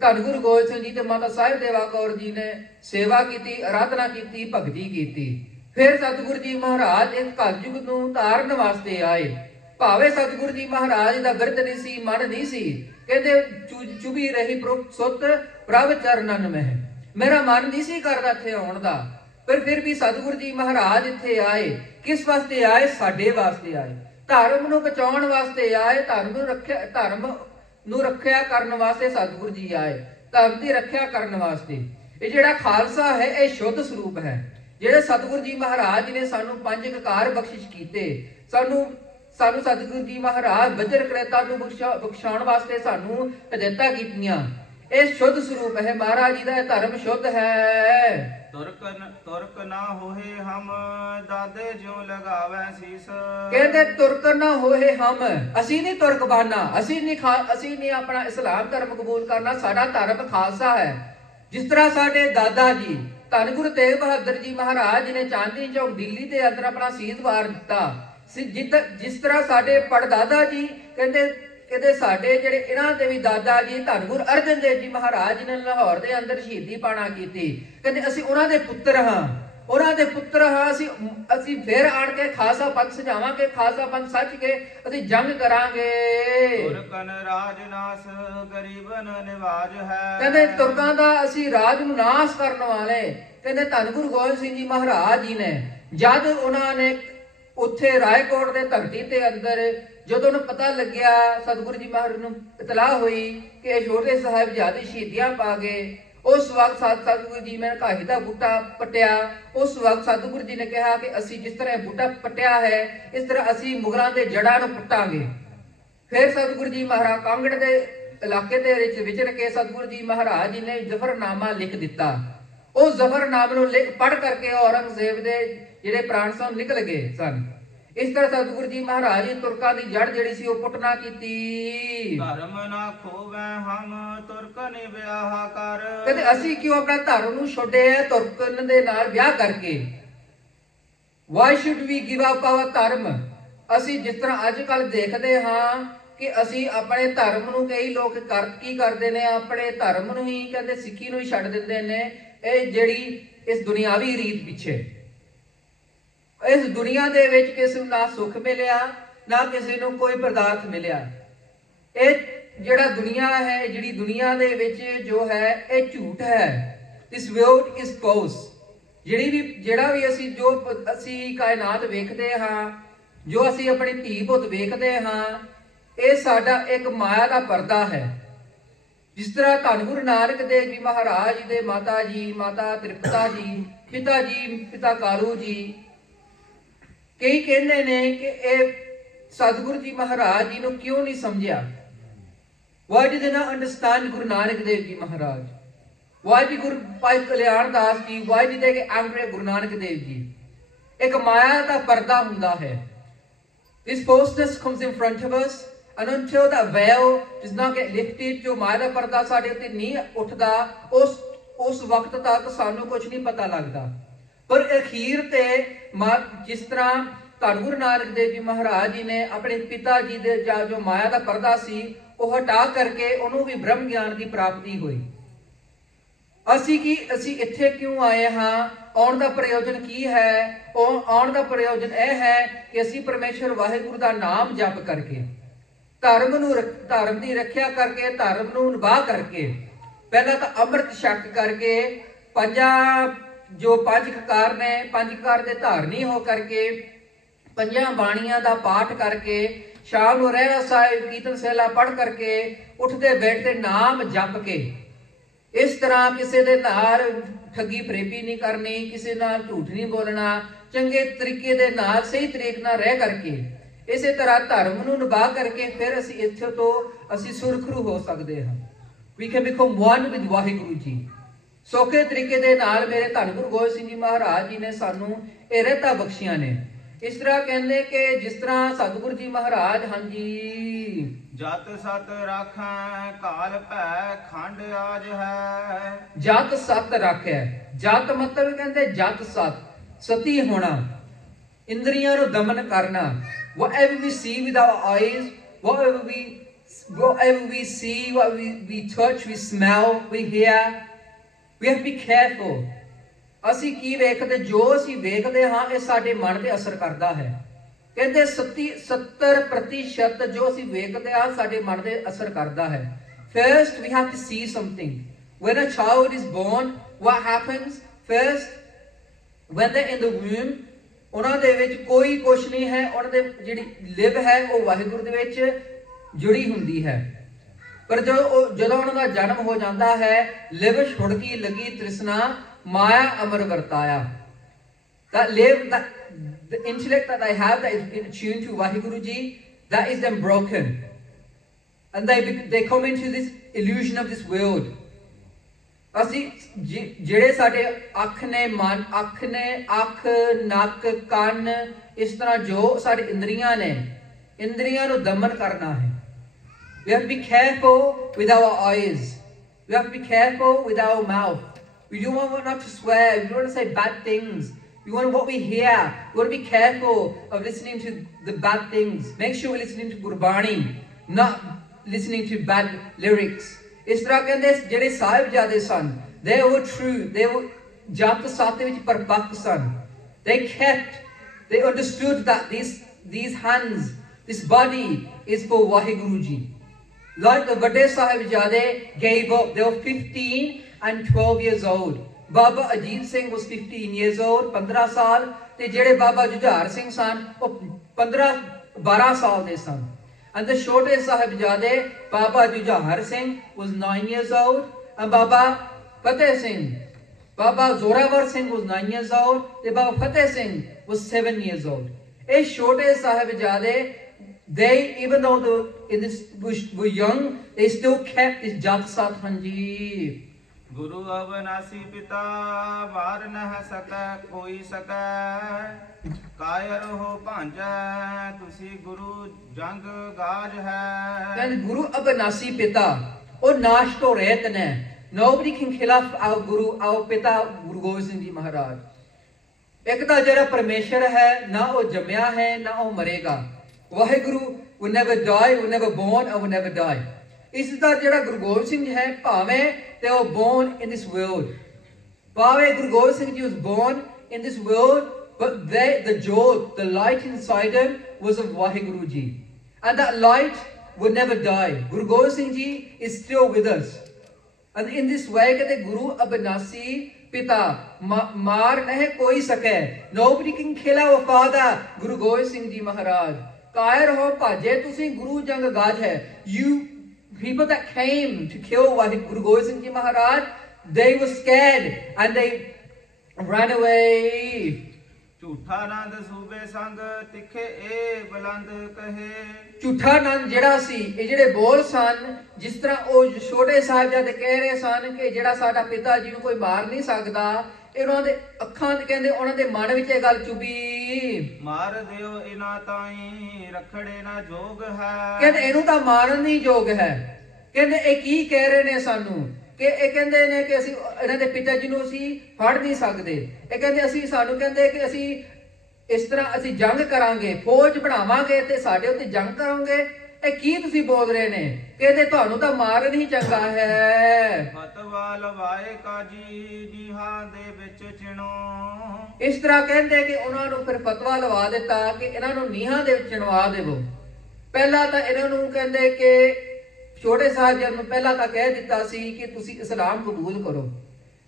ਧੰਨ ਗੁਰੂ ਗੋਬਿੰਦ ਸਿੰਘ ਜੀ ਤੇ ਮਾਤਾ ਸਾਹਿਬ ਦੇਵਾ ਕੌਰ ਜੀ ਨੇ ਸੇਵਾ ਕੀਤੀ, ਆਰਾਧਨਾ ਕੀਤੀ, ਭਗਤੀ ਕੀਤੀ। ਫਿਰ ਸਤਿਗੁਰੂ ਜੀ ਮਹਾਰਾਜ ਇਸ ਕਲਯੁਗ ਨੂੰ ਤਾਰਨ ਵਾਸਤੇ ਆਏ। ਭਾਵੇਂ ਸਤਿਗੁਰੂ ਜੀ ਮਹਾਰਾਜ ਦਾ ਬਿਰਧ ਨਹੀਂ ਸੀ, ਮਨ ਨਹੀਂ ਸੀ। ਕਹਿੰਦੇ ਚੁਭੀ ਰਹੀ ਸੁਤ ਪ੍ਰਭ ਚਰਨਨ ਮਹਿ। ਮੇਰਾ ਮਨ ਨਹੀਂ ਸੀ ਕਰਦਾ ਇੱਥੇ ਆਉਣ ਦਾ, ਪਰ ਫਿਰ ਵੀ ਸਤਿਗੁਰੂ ਜੀ ਮਹਾਰਾਜ ਇੱਥੇ ਆਏ। ਕਿਸ ਵਾਸਤੇ ਆਏ? ਸਾਡੇ ਵਾਸਤੇ ਆਏ, ਧਰਮ ਨੂੰ ਬਚਾਉਣ ਵਾਸਤੇ ਆਏ, ਧਰਮ ਨੂੰ ਰੱਖਿਆ ਕਰਨ ਵਾਸਤੇ ਸਤਿਗੁਰੂ ਜੀ ਆਏ, ਧਰਮ ਦੀ ਰੱਖਿਆ ਕਰਨ ਵਾਸਤੇ। ਇਹ ਜਿਹੜਾ ਖਾਲਸਾ ਹੈ ਇਹ ਸ਼ੁੱਧ ਸਰੂਪ ਹੈ। ਜਿਹੜੇ ਸਤਿਗੁਰੂ ਜੀ ਮਹਾਰਾਜ ਨੇ ਸਾਨੂੰ 5 ਕਕਾਰ ਬਖਸ਼ਿਸ਼ ਕੀਤੇ, ਸਾਨੂੰ ਸਤਿਗੁਰੂ ਜੀ ਮਹਾਰਾਜ ਵਜਰ ਕਰੇਤਾ ਨੂੰ ਬਖਸ਼ਾਉਣ ਵਾਸਤੇ ਸਾਨੂੰ ਹਦਾਇਤਾਂ ਕੀਤੀਆਂ। ਇਹ ਸ਼ੁੱਧ ਸਰੂਪ ਹੈ ਮਹਾਰਾਜ ਜੀ ਦਾ, ਇਹ ਧਰਮ ਸ਼ੁੱਧ ਹੈ। ਤੁਰਕ ਨਾ ਹੋਏ ਹਮ ਦਾਦੇ ਜਿਉ ਲਗਾਵੇ ਸੀਸ। ਕਹਿੰਦੇ ਤੁਰਕ ਨਾ ਹੋਏ ਹਮ, ਅਸੀਂ ਨਹੀਂ ਤੁਰਕ ਬਾਨਾ, ਅਸੀਂ ਨਹੀਂ ਆਪਣਾ ਇਸਲਾਮ ਧਰਮ ਕਬੂਲ ਕਰਨਾ। ਸਾਡਾ ਧਰਮ ਖਾਲਸਾ ਹੈ। ਜਿਸ ਤਰ੍ਹਾਂ ਸਾਡੇ ਦਾਦਾ ਜੀ ਧੰਨ ਗੁਰੂ ਤੇਗ ਬਹਾਦਰ ਜੀ ਮਹਾਰਾਜ ਨੇ ਚਾਂਦਨੀ ਚੌਕ ਦਿੱਲੀ ਦੇ ਅੰਦਰ ਆਪਣਾ ਸੀਸ ਵਾਰ ਦਿੱਤਾ। ਜਿਸ ਤਰ੍ਹਾਂ ਸਾਡੇ ਪੜਦਾਦਾ ਜੀ ਕਹਿੰਦੇ ਸਾਡੇ ਜਿਹੜੇ ਇਹਨਾਂ ਦੇ ਵੀ ਦਾਦਾ ਜੀ ਧੰਨ ਗੁਰੂ ਅਰਜਨ ਦੇਵ ਜੀ ਮਹਾਰਾਜ ਨੇ ਲਾਹੌਰ ਦੇ ਅੰਦਰ ਸ਼ਹੀਦੀ ਪਾਣਾ ਕੀਤੀ। ਕਹਿੰਦੇ ਅਸੀਂ ਉਹਨਾਂ ਦੇ ਪੁੱਤਰ ਹਾਂ, ਉਹਨਾਂ ਦੇ ਪੁੱਤਰ ਹਾਂ। ਅਸੀਂ ਫਿਰ ਆਣ ਕੇ ਖਾਲਸਾ ਪੰਥ ਸਜਾਵਾਂਗੇ, ਖਾਲਸਾ ਪੰਥ ਸੱਚ ਕੇ ਅਸੀਂ ਜੰਗ ਕਰਾਂਗੇ। ਤੁਰਕਨ ਰਾਜਨਾਸ ਗਰੀਬਨ ਨਿਵਾਜ ਹੈ। ਕਹਿੰਦੇ ਤੁਰਕਾਂ ਦਾ ਅਸੀਂ ਰਾਜ ਨੂੰ ਨਾਸ਼ ਕਰਨ ਵਾਲੇ। ਕਹਿੰਦੇ ਧੰਨ ਗੁਰੂ ਗੋਬਿੰਦ ਸਿੰਘ ਜੀ ਮਹਾਰਾਜ ਜੀ ਨੇ ਜਦ ਉਹਨਾਂ ਨੇ ਉੱਥੇ ਰਾਏਕੋਟ ਦੇ ਧਰਤੀ ਤੇ ਅੰਦਰ ਜਦੋਂ ਉਹਨੂੰ ਪਤਾ ਲੱਗਿਆ, ਸਤਿਗੁਰੂ ਜੀ ਮਹਾਰਾਜ ਨੂੰ ਇਤਲਾਹ ਹੋਈ ਕਿ ਇਹ ਛੋਟੇ ਸਾਹਿਬਜ਼ਾਦੇ ਸ਼ਹੀਦੀਆਂ ਪਾ ਗਏ, ਉਸ ਵਕਤ ਸਤਿਗੁਰੂ ਜੀ ਨੇ ਘਾਹੀ ਦਾ ਬੂਟਾ ਪੱਟਿਆ। ਉਸ ਵਕਤ ਸਤਿਗੁਰੂ ਜੀ ਨੇ ਕਿਹਾ ਕਿ ਅਸੀਂ ਜਿਸ ਤਰ੍ਹਾਂ ਬੂਟਾ ਪੱਟਿਆ ਹੈ ਇਸ ਤਰ੍ਹਾਂ ਅਸੀਂ ਮੁਗਲਾਂ ਦੇ ਜੜ੍ਹਾਂ ਨੂੰ ਪੁੱਟਾਂਗੇ। ਫਿਰ ਸਤਿਗੁਰੂ ਜੀ ਮਹਾਰਾਜ ਕਾਂਗੜ ਦੇ ਇਲਾਕੇ ਦੇ ਵਿੱਚ ਵਿਚਰ ਕੇ ਸਤਿਗੁਰੂ ਜੀ ਮਹਾਰਾਜ ਜੀ ਨੇ ਜ਼ਫਰਨਾਮਾ ਲਿਖ ਦਿੱਤਾ। ਉਸ ਜ਼ਫਰਨਾਮੇ ਨੂੰ ਪੜ੍ਹ ਕਰਕੇ ਔਰੰਗਜ਼ੇਬ ਦੇ ਜਿਹੜੇ ਪ੍ਰਾਣ ਸਨ ਨਿਕਲ ਗਏ ਸਨ। ਇਸ ਤਰ੍ਹਾਂ ਸਤਿਗੁਰੂ ਜੀ ਮਹਾਰਾਜ ਜੀ ਤੁਰਕਾਂ ਦੀ ਜੜ ਜਿਹੜੀ ਸੀ ਉਹ ਪੁੱਟਣਾ ਕੀਤੀ। ਧਰਮ ਨਾ ਖੋਵੇ ਹਮ ਤੁਰਕਨ ਵਿਆਹ ਕਰ। ਕਹਿੰਦੇ ਅਸੀਂ ਕਿਉਂ ਆਪਣਾ ਧਰਮ ਨੂੰ ਛੱਡਿਆ ਤੁਰਕਨ ਦੇ ਨਾਲ ਵਿਆਹ ਕਰਕੇ? Why should we give up our ਧਰਮ? ਅਸੀਂ ਜਿਸ ਤਰ੍ਹਾਂ ਅੱਜ ਕੱਲ ਦੇਖਦੇ ਹਾਂ ਕਿ ਅਸੀਂ ਆਪਣੇ ਧਰਮ ਨੂੰ, ਕਈ ਲੋਕ ਕੀ ਕਰਦੇ ਨੇ, ਆਪਣੇ ਧਰਮ ਨੂੰ ਹੀ ਕਹਿੰਦੇ ਸਿੱਖੀ ਨੂੰ ਹੀ ਛੱਡ ਦਿੰਦੇ ਨੇ। ਇਹ ਜਿਹੜੀ ਇਸ ਦੁਨਿਆਵੀ ਰੀਤ ਪਿੱਛੇ, ਇਸ ਦੁਨੀਆ ਦੇ ਵਿੱਚ ਕਿਸੇ ਨੂੰ ਨਾ ਸੁੱਖ ਮਿਲਿਆ ਨਾ ਕਿਸੇ ਨੂੰ ਕੋਈ ਪਦਾਰਥ ਮਿਲਿਆ। ਇਹ ਜਿਹੜਾ ਦੁਨੀਆ ਹੈ, ਜਿਹੜੀ ਦੁਨੀਆ ਦੇ ਵਿੱਚ ਜੋ ਹੈ ਇਹ ਝੂਠ ਹੈ। This world is false. ਜਿਹੜਾ ਵੀ ਅਸੀਂ ਕਾਇਨਾਤ ਵੇਖਦੇ ਹਾਂ, ਜੋ ਅਸੀਂ ਆਪਣੀ ਧੀ ਪੁੱਤ ਵੇਖਦੇ ਹਾਂ, ਇਹ ਸਾਡਾ ਇੱਕ ਮਾਇਆ ਦਾ ਪਰਦਾ ਹੈ। ਜਿਸ ਤਰ੍ਹਾਂ ਧੰਨ ਗੁਰੂ ਨਾਨਕ ਦੇਵ ਜੀ ਮਹਾਰਾਜ ਜੀ ਦੇ ਮਾਤਾ ਜੀ, ਮਾਤਾ ਤ੍ਰਿਪਤਾ ਜੀ, ਪਿਤਾ ਜੀ ਪਿਤਾ ਕਾਲੂ ਜੀ, ਕਈ ਕਹਿੰਦੇ ਨੇ ਕਿ ਇਹ ਸਤਿਗੁਰੂ ਜੀ ਮਹਾਰਾਜ ਜੀ ਨੂੰ ਕਿਉਂ ਨਹੀਂ ਸਮਝਿਆ? Why did they not understand Guru Nanak Dev Ji Maharaj? Why did Guru Bhai Kalyan Das ji, why did they get angry at Guru Nanak Dev Ji? ਇੱਕ ਮਾਇਆ ਦਾ ਪਰਦਾ ਹੁੰਦਾ ਹੈ। This falseness comes in front of us, and until that veil does not get lifted, ਜੋ ਮਾਇਆ ਦਾ ਪਰਦਾ ਸਾਡੇ ਉੱਤੇ ਨਹੀਂ ਉੱਠਦਾ, ਉਸ ਵਕਤ ਤੱਕ ਸਾਨੂੰ ਕੁਝ ਨਹੀਂ ਪਤਾ ਲੱਗਦਾ। ਪਰ ਅਖੀਰ ਤੇ ਜਿਸ ਤਰ੍ਹਾਂ ਧੰਨ ਗੁਰੂ ਨਾਨਕ ਦੇਵ ਜੀ ਮਹਾਰਾਜ ਜੀ ਨੇ ਆਪਣੇ ਪਿਤਾ ਜੀ ਦੇ ਜੋ ਮਾਇਆ ਦਾ ਪਰਦਾ ਸੀ ਉਹ ਹਟਾ ਕਰਕੇ ਉਹਨੂੰ ਵੀ ਬ੍ਰਹਮ ਗਿਆਨ ਦੀ ਪ੍ਰਾਪਤੀ ਹੋਈ। ਅਸੀਂ ਇੱਥੇ ਕਿਉਂ ਆਏ ਹਾਂ? ਆਉਣ ਦਾ ਪ੍ਰਯੋਜਨ ਕੀ ਹੈ? ਆਉਣ ਦਾ ਪ੍ਰਯੋਜਨ ਇਹ ਹੈ ਕਿ ਅਸੀਂ ਪਰਮੇਸ਼ਰ ਵਾਹਿਗੁਰੂ ਦਾ ਨਾਮ ਜਪ ਕਰਕੇ, ਧਰਮ ਦੀ ਰੱਖਿਆ ਕਰਕੇ, ਧਰਮ ਨੂੰ ਨਿਭਾ ਕਰਕੇ, ਪਹਿਲਾਂ ਤਾਂ ਅੰਮ੍ਰਿਤ ਛਕ ਕਰਕੇ, ਪੰਜ ਕਕਾਰ ਨੇ, 5 ਕਕਾਰ ਦੇ ਧਾਰਨੀ ਹੋ ਕਰਕੇ, 5 ਬਾਣੀਆਂ ਦਾ ਪਾਠ ਕਰਕੇ, ਸ਼ਾਮ ਨੂੰ ਰਹਿਰਾਸ ਸਾਹਿਬ ਕੀਰਤਨ ਸਹਿਲਾ ਪੜ੍ਹ ਕਰਕੇ, ਉੱਠਦੇ ਬੈਠਦੇ ਨਾਮ ਜਪ ਕੇ, ਇਸ ਤਰ੍ਹਾਂ ਕਿਸੇ ਦੇ ਨਾਲ ਠੱਗੀ ਫਰੇਬੀ ਨਹੀਂ ਕਰਨੀ, ਕਿਸੇ ਨਾਲ ਝੂਠ ਨਹੀਂ ਬੋਲਣਾ, ਚੰਗੇ ਤਰੀਕੇ ਦੇ ਨਾਲ ਸਹੀ ਤਰੀਕੇ ਨਾਲ ਰਹਿ ਕਰਕੇ, ਇਸੇ ਤਰ੍ਹਾਂ ਧਰਮ ਨੂੰ ਨਿਭਾ ਕਰਕੇ ਫਿਰ ਅਸੀਂ ਇੱਥੇ ਤੋਂ ਅਸੀਂ ਸੁਰਖਰੂ ਹੋ ਸਕਦੇ ਹਾਂ। We can become one with Waheguru ji. ਸੌਖੇ ਤਰੀਕੇ ਦੇ ਨਾਲ ਮੇਰੇ ਧੰਨ ਗੁਰੂ ਗੋਬਿੰਦ ਸਿੰਘ ਜੀ ਮਹਾਰਾਜ ਜੀ ਨੇ ਸਾਨੂੰ ਇਹ ਰਹਿਤਾਂ ਬਖਸ਼ੀਆਂ ਨੇ। ਇਸ ਤਰ੍ਹਾਂ ਕਹਿੰਦੇ ਕਿ ਜਿਸ ਤਰ੍ਹਾਂ ਸਤਿਗੁਰੂ ਜੀ ਮਹਾਰਾਜ, ਹਾਂਜੀ, ਜਤ ਸਤ ਰਾਖੈ ਕਾਲ ਭੈ ਖੰਡ ਆਜ ਹੈ। ਜਤ ਸਤ ਰਾਖੈ, ਜਤ ਮਤਲਬ ਕਹਿੰਦੇ ਜਤ ਸਤ, ਸਤੀ ਹੋਣਾ, ਇੰਦਰੀਆਂ ਨੂੰ ਦਮਨ ਕਰਨਾ। Whatever we see with our eyes, whatever we see, what we touch, we smell, we hear, we have to be careful. ਅਸੀਂ ਕੀ ਵੇਖਦੇ, ਜੋ ਅਸੀਂ ਵੇਖਦੇ ਹਾਂ ਇਹ ਸਾਡੇ ਮਨ ਤੇ ਅਸਰ ਕਰਦਾ ਹੈ। ਕਹਿੰਦੇ 70% ਜੋ ਅਸੀਂ ਵੇਖਦੇ ਹਾਂ ਸਾਡੇ ਮਨ ਤੇ ਅਸਰ ਕਰਦਾ ਹੈ। First we have to see something. When a child is born, what happens first when they're in the womb. ਉਹਨਾਂ ਦੇ ਵਿੱਚ ਕੋਈ ਕੁਛ ਨਹੀਂ ਹੈ, ਉਹਨਾਂ ਦੇ ਜਿਹੜੀ ਲਿਵ ਹੈ ਉਹ ਵਾਹਿਗੁਰੂ ਦੇ ਵਿੱਚ ਜੁੜੀ ਹੁੰਦੀ ਹੈ। ਪਰ ਜਦੋਂ ਉਹਨਾਂ ਦਾ ਜਨਮ ਹੋ ਜਾਂਦਾ ਹੈ, ਲਿਵ ਛੁੜਕੀ ਲੱਗੀ ਤ੍ਰਿਸ਼ਨਾ ਮਾਇਆ ਅਮਰ ਵਰਤਾਇਆ। That live, that the intellect that they have that is attuned to Vaheguru Ji, that is then broken, and they come into this illusion of this world. ਅਸੀਂ ਜਿਹੜੇ ਸਾਡੇ ਅੱਖ ਨੇ ਮਨ, ਅੱਖ ਨੱਕ ਕੰਨ, ਇਸ ਤਰ੍ਹਾਂ ਜੋ ਸਾਡੇ ਇੰਦਰੀਆਂ ਨੇ, ਇੰਦਰੀਆਂ ਨੂੰ ਦਮਨ ਕਰਨਾ ਹੈ। We have to be careful with our eyes. We have to be careful with our mouth. We don't want not to swear. We don't want to say bad things. We want what we hear. We want to be careful of listening to the bad things. Make sure we're listening to Gurbani, not listening to bad lyrics. ਇਸ ਤਰ੍ਹਾਂ ਕਹਿੰਦੇ ਜਿਹੜੇ ਸਾਹਿਬਜ਼ਾਦੇ ਸਨ, they were true, they were ਜਤ ਸਤ ਵਿੱਚ ਪਰਪੱਕ ਸਨ। They understood that these hands, this body is for Vaheguru Ji. Like the ਵੱਡੇ ਸਾਹਿਬਜ਼ਾਦੇ gave up. They were 15 and 12 years old. Baba Ajit Singh was 15 years old, 15 ਸਾਲ, ਤੇ ਜਿਹੜੇ ਬਾਬਾ ਜੁਝਾਰ ਸਿੰਘ ਸਨ ਉਹ 12 ਸਾਲ ਦੇ ਸਨ। And the ਛੋਟੇ ਸਾਹਿਬਜ਼ਾਦੇ Baba Jujhar Singh was 9 years old, and Baba Fateh Singh, Baba Zorawar Singh was 9 years old, and Baba Fateh Singh was 7 years old. ਇਹ ਛੋਟੇ ਸਾਹਿਬਜ਼ਾਦੇ, they, even though they were young, they still kept this Jat Sat Hanji. ਗੁਰੂ ਅਵਨਾਸੀ ਪਿਤਾ ਵਾਰ ਨਹਿ ਸਕੈ ਕੋਈ ਸਕੈ, ਕਾਇਰ ਹੋ ਭਾਂਜੈ ਤੁਸੀਂ ਗੁਰੂ ਜੰਗ ਗਾਜ ਹੈ। ਕਹਿੰਦੇ ਗੁਰੂ ਅਬਨਾਸੀ ਪਿਤਾ, ਉਹ ਨਾਸ਼ ਤੋਂ ਰਹਿਤ ਨੇ। Nobody can kill off our Guru, our ਪਿਤਾ ਗੁਰੂ ਗੋਬਿੰਦ ਸਿੰਘ ਜੀ ਮਹਾਰਾਜ। ਇੱਕ ਤਾਂ ਜਿਹੜਾ ਪਰਮੇਸ਼ਰ ਹੈ, ਨਾ ਉਹ ਜੰਮਿਆ ਹੈ ਨਾ ਉਹ ਮਰੇਗਾ। Waheguru will never die, will never born, and will never die. ਇਸ ਦਾ ਜਿਹੜਾ ਗੁਰੂ ਗੋਬਿੰਦ ਸਿੰਘ ਹੈ, ਭਾਵੇਂ they were born in this world, ਭਾਵੇਂ Guru Gobind Singh ji was born in this world, but the jyot, the light inside him was of Vaheguru Ji, and that light will never die. Guru Gobind Singh Ji is still with us, and in this way कहते गुरु अबनासी पिता मार नहीं कोई सके। Nobody can kill our father Guru Gobind Singh Ji Maharaj। कायर हो भाजे तुसी गुरु जंग गाज है। You people that came to kill Guru Gobind Singh Ji Maharaj, they were scared and they ran away. ਝੂਠਾ ਨੰਦ ਸੂਬੇ ਸੰਗ ਤਿੱਖੇ ਇਹ ਬਲੰਦ ਕਹੇ। ਝੂਠਾ ਨੰਦ ਜਿਹੜਾ ਸੀ, ਇਹ ਜਿਹੜੇ ਬੋਲ ਸਨ, ਜਿਸ ਤਰ੍ਹਾਂ ਉਹ ਛੋਟੇ ਸਾਹਿਬਜ਼ਾਦੇ ਕਹਿ ਰਹੇ ਸਨ ਕਿ ਜਿਹੜਾ ਸਾਡਾ ਪਿਤਾ ਜੀ ਨੂੰ ਕੋਈ ਮਾਰ ਨਹੀਂ ਸਕਦਾ, ਇਹਨਾਂ ਦੇ ਅੱਖਾਂ ਤੇ ਕਹਿੰਦੇ ਉਹਨਾਂ ਦੇ ਮਨ ਵਿੱਚ ਇਹ ਗੱਲ ਚੁਭੀ। ਮਾਰ ਦਿਓ ਇਹਨਾਂ ਤਾਈਂ ਰਖੜੇ ਨਾ ਜੋਗ ਹੈ। ਕਹਿੰਦੇ ਇਹਨੂੰ ਤਾਂ ਮਾਰਨ ਨਹੀਂ ਯੋਗ ਹੈ। ਕਹਿੰਦੇ ਇਹ ਕੀ ਕਹਿ ਰਹੇ ਨੇ ਸਾਨੂੰ ਕਿ ਇਹ ਕਹਿੰਦੇ ਨੇ ਕਿ ਅਸੀਂ ਇਹਨਾਂ ਦੇ ਪਿਤਾ ਜੀ ਨੂੰ ਅਸੀਂ ਫੜ ਨਹੀਂ ਸਕਦੇ। ਇਹ ਕਹਿੰਦੇ ਸਾਨੂੰ ਕਹਿੰਦੇ ਕਿ ਅਸੀਂ ਇਸ ਤਰ੍ਹਾਂ ਅਸੀਂ ਜੰਗ ਕਰਾਂਗੇ, ਫੌਜ ਬਣਾਵਾਂਗੇ ਤੇ ਸਾਡੇ ਉੱਤੇ ਜੰਗ ਕਰੋਗੇ। ਇਹ ਕੀ ਤੁਸੀਂ ਬੋਲ ਰਹੇ ਨੇ? ਕਹਿੰਦੇ ਤੁਹਾਨੂੰ ਤਾਂ ਮਾਰਨ ਹੀ ਚੰਗਾ ਹੈ। ਫਤਵਾ ਲਵਾਏ ਕਾਜੀ ਨੀਹਾਂ ਦੇ ਵਿੱਚ ਚਿਣੋ। ਇਸ ਤਰ੍ਹਾਂ ਕਹਿੰਦੇ ਕਿ ਉਹਨਾਂ ਨੂੰ ਫਿਰ ਫਤਵਾ ਲਵਾ ਦਿੱਤਾ ਕਿ ਇਹਨਾਂ ਨੂੰ ਨੀਹਾਂ ਦੇ ਵਿੱਚ ਚਿਣਵਾ ਦੇਵੋ। ਪਹਿਲਾਂ ਤਾਂ ਇਹਨਾਂ ਨੂੰ ਕਹਿੰਦੇ ਕਿ ਛੋਟੇ ਸਾਹਿਬਜ਼ਾਦੇ ਨੂੰ ਪਹਿਲਾਂ ਤਾਂ ਕਹਿ ਦਿੱਤਾ ਸੀ ਕਿ ਤੁਸੀਂ ਇਸਲਾਮ ਕਬੂਲ ਕਰੋ।